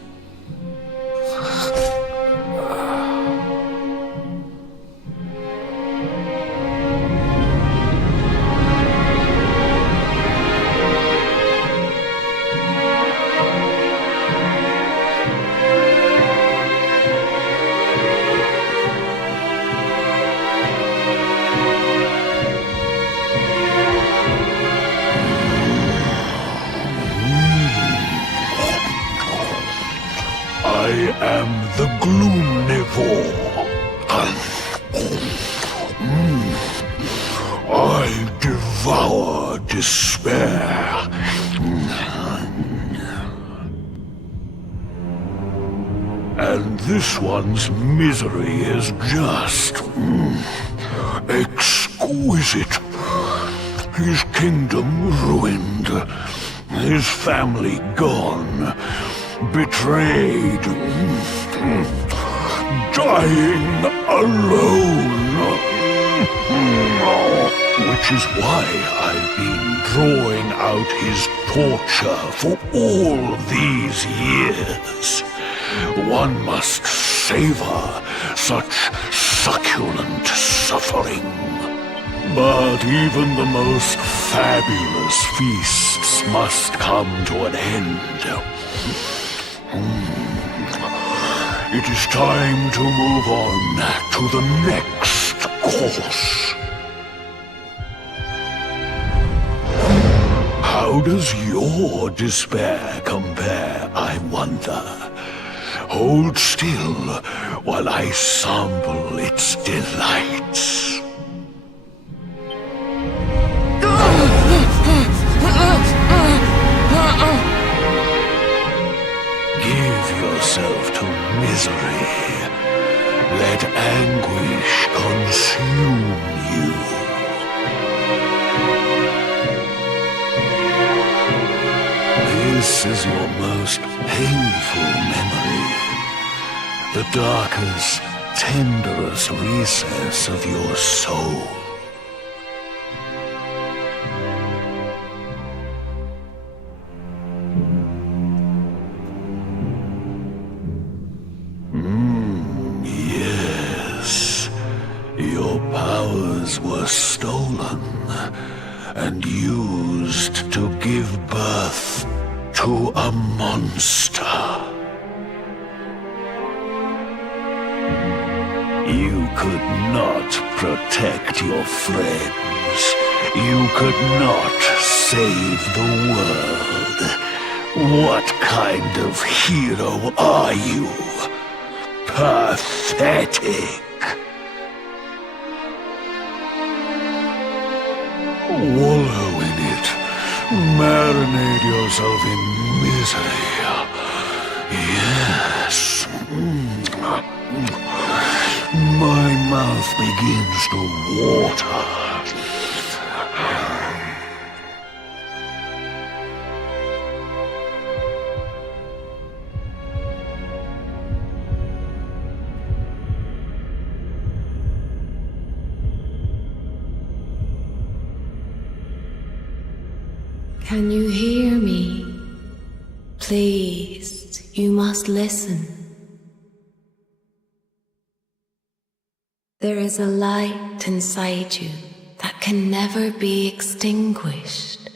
one's misery is just exquisite. His kingdom ruined, his family gone, betrayed, dying alone. Which is why I've been drawing out his torture for all these years. One must savor such succulent suffering. But even the most fabulous feasts must come to an end. It is time to move on to the next course. How does your despair compare, I wonder? Hold still while I sample its delights. Give yourself to misery. Let anguish consume you. This is your most painful memory. The darkest, tenderest recess of your soul. Yes. Your powers were stolen and used to give birth to a monster. You could not protect your friends. You could not save the world. What kind of hero are you? Pathetic. Wallow in it. Marinate yourself in misery. Yes. My mouth begins to water. Can you hear me? Please, you must listen. There is a light inside you that can never be extinguished.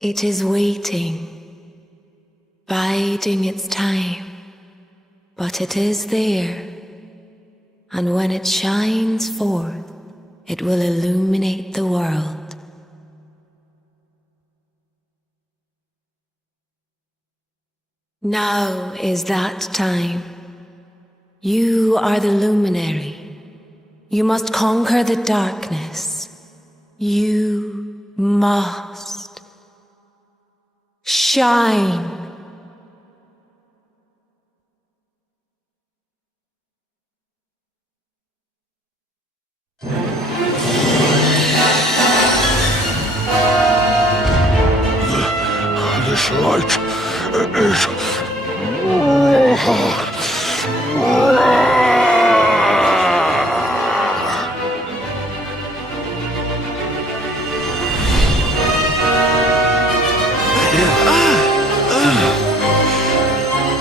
It is waiting, biding its time, but it is there, and when it shines forth, it will illuminate the world. Now is that time. You are the luminary. You must conquer the darkness. You must shine. This light is...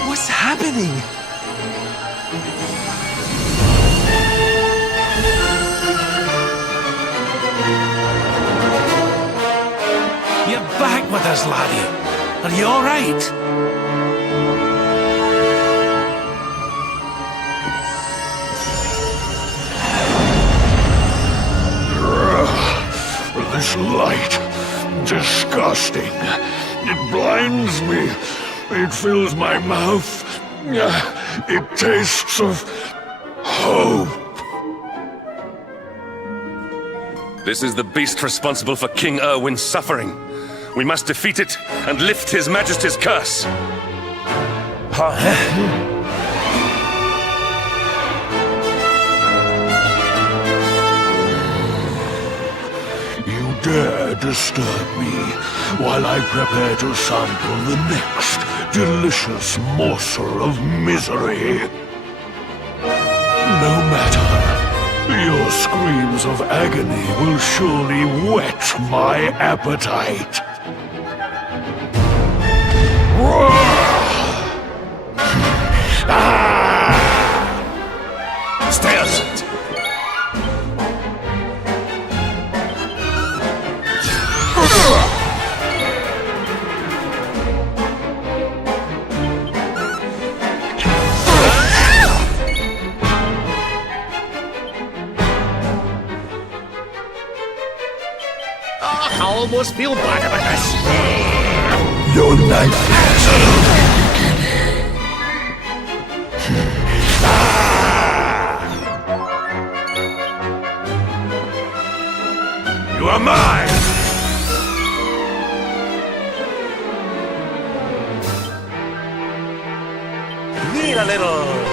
What's happening? You're back with us, laddie. Are you all right? This light, disgusting. It blinds me. It fills my mouth. It tastes of hope. This is the beast responsible for King Erwin's suffering. We must defeat it and lift His Majesty's curse. You dare disturb me while I prepare to sample the next delicious morsel of misery. No matter. Your screams of agony will surely whet my appetite. Stay alert. I almost feel bad about this. Your nightmares are You are mine! Need a little...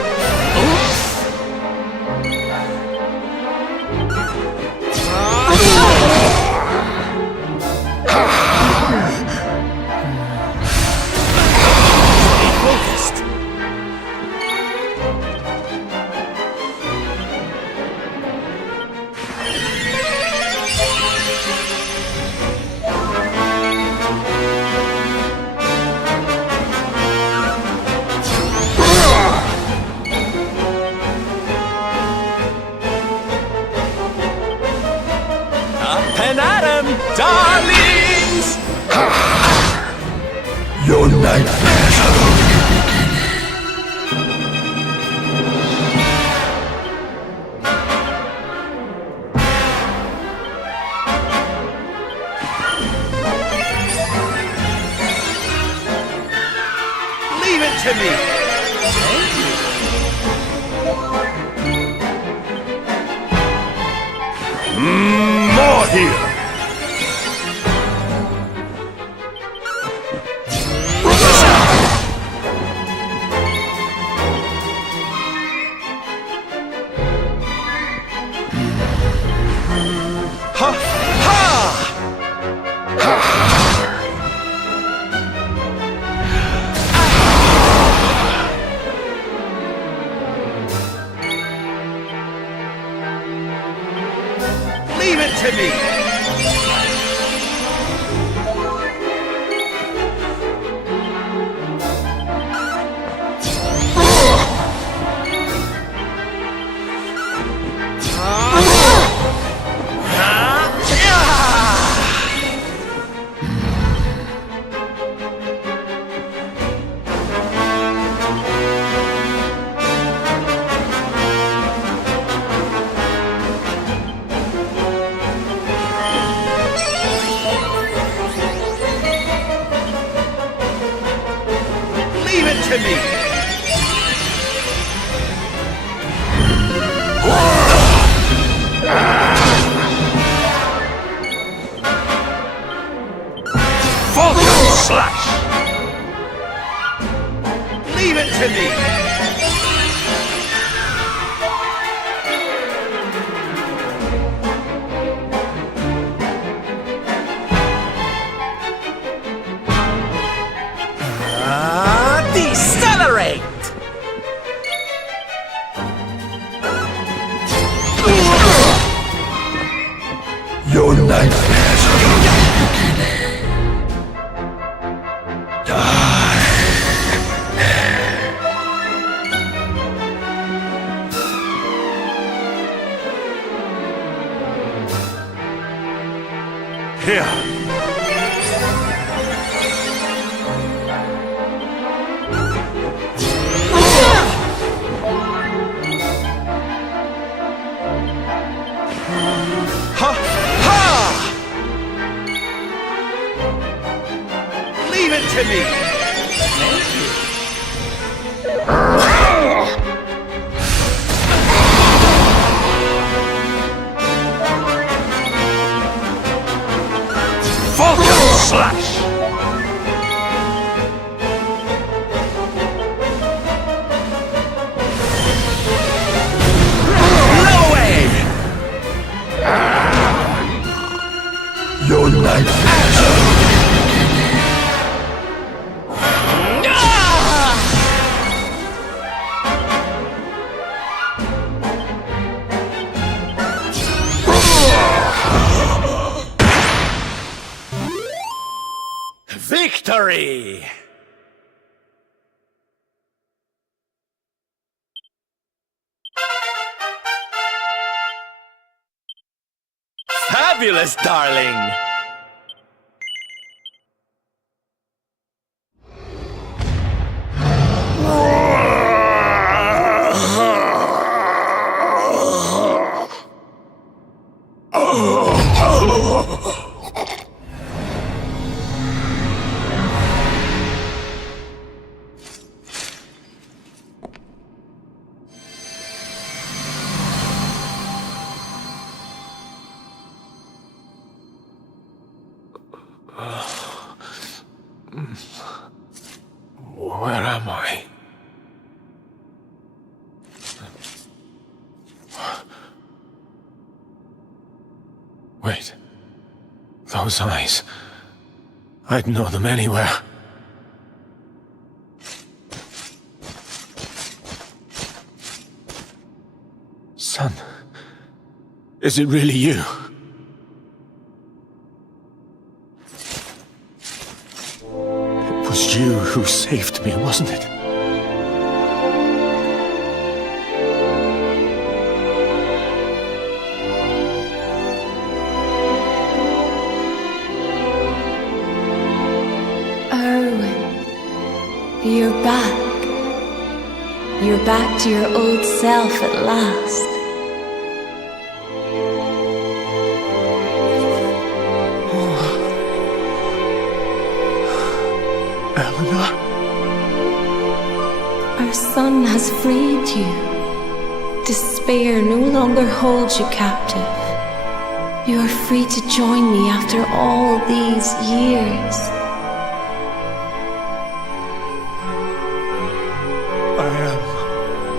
Up and at 'em, darlings! Your nightmares are Leave it to me! more here. Ha! Ha! Leave it to me! Leave it to me! Falcon slash. Leave it to me! Decelerate! Your nightmares are here. Ha! Ha! Leave it to me! victory! Fabulous, darling! Where am I? Wait. Those eyes. I'd know them anywhere. Son. Is it really you? It was you who saved me, wasn't it? You're back. You're back to your old self at last. Eleanor? Our son has freed you. Despair no longer holds you captive. You are free to join me after all these years.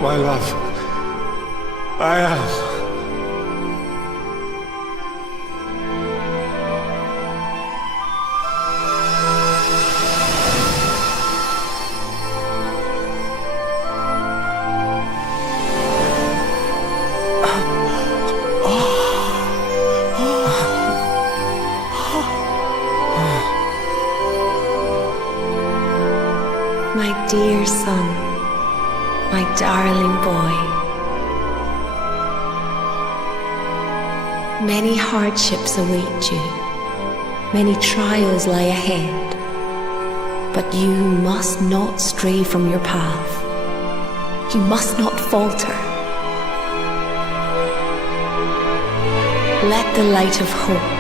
My love, I am. My dear son. My darling boy. Many hardships await you. Many trials lie ahead. But you must not stray from your path. You must not falter. Let the light of hope,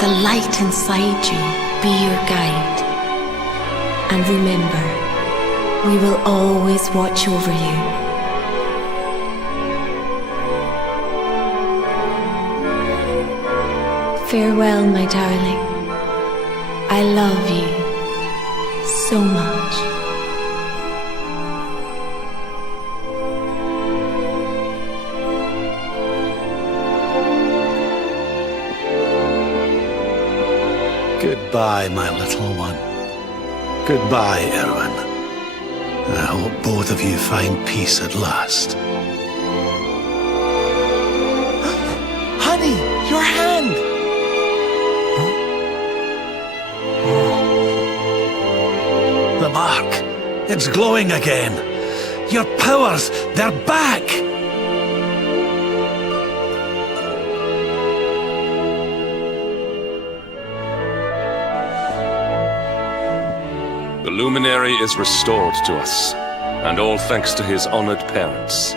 the light inside you, be your guide. And remember, we will always watch over you. Farewell, my darling. I love you so much. Goodbye, my little one. Goodbye, Erwin. I hope both of you find peace at last. Honey, your hand! The mark. It's glowing again. Your powers, they're back! The luminary is restored to us, and all thanks to his honored parents.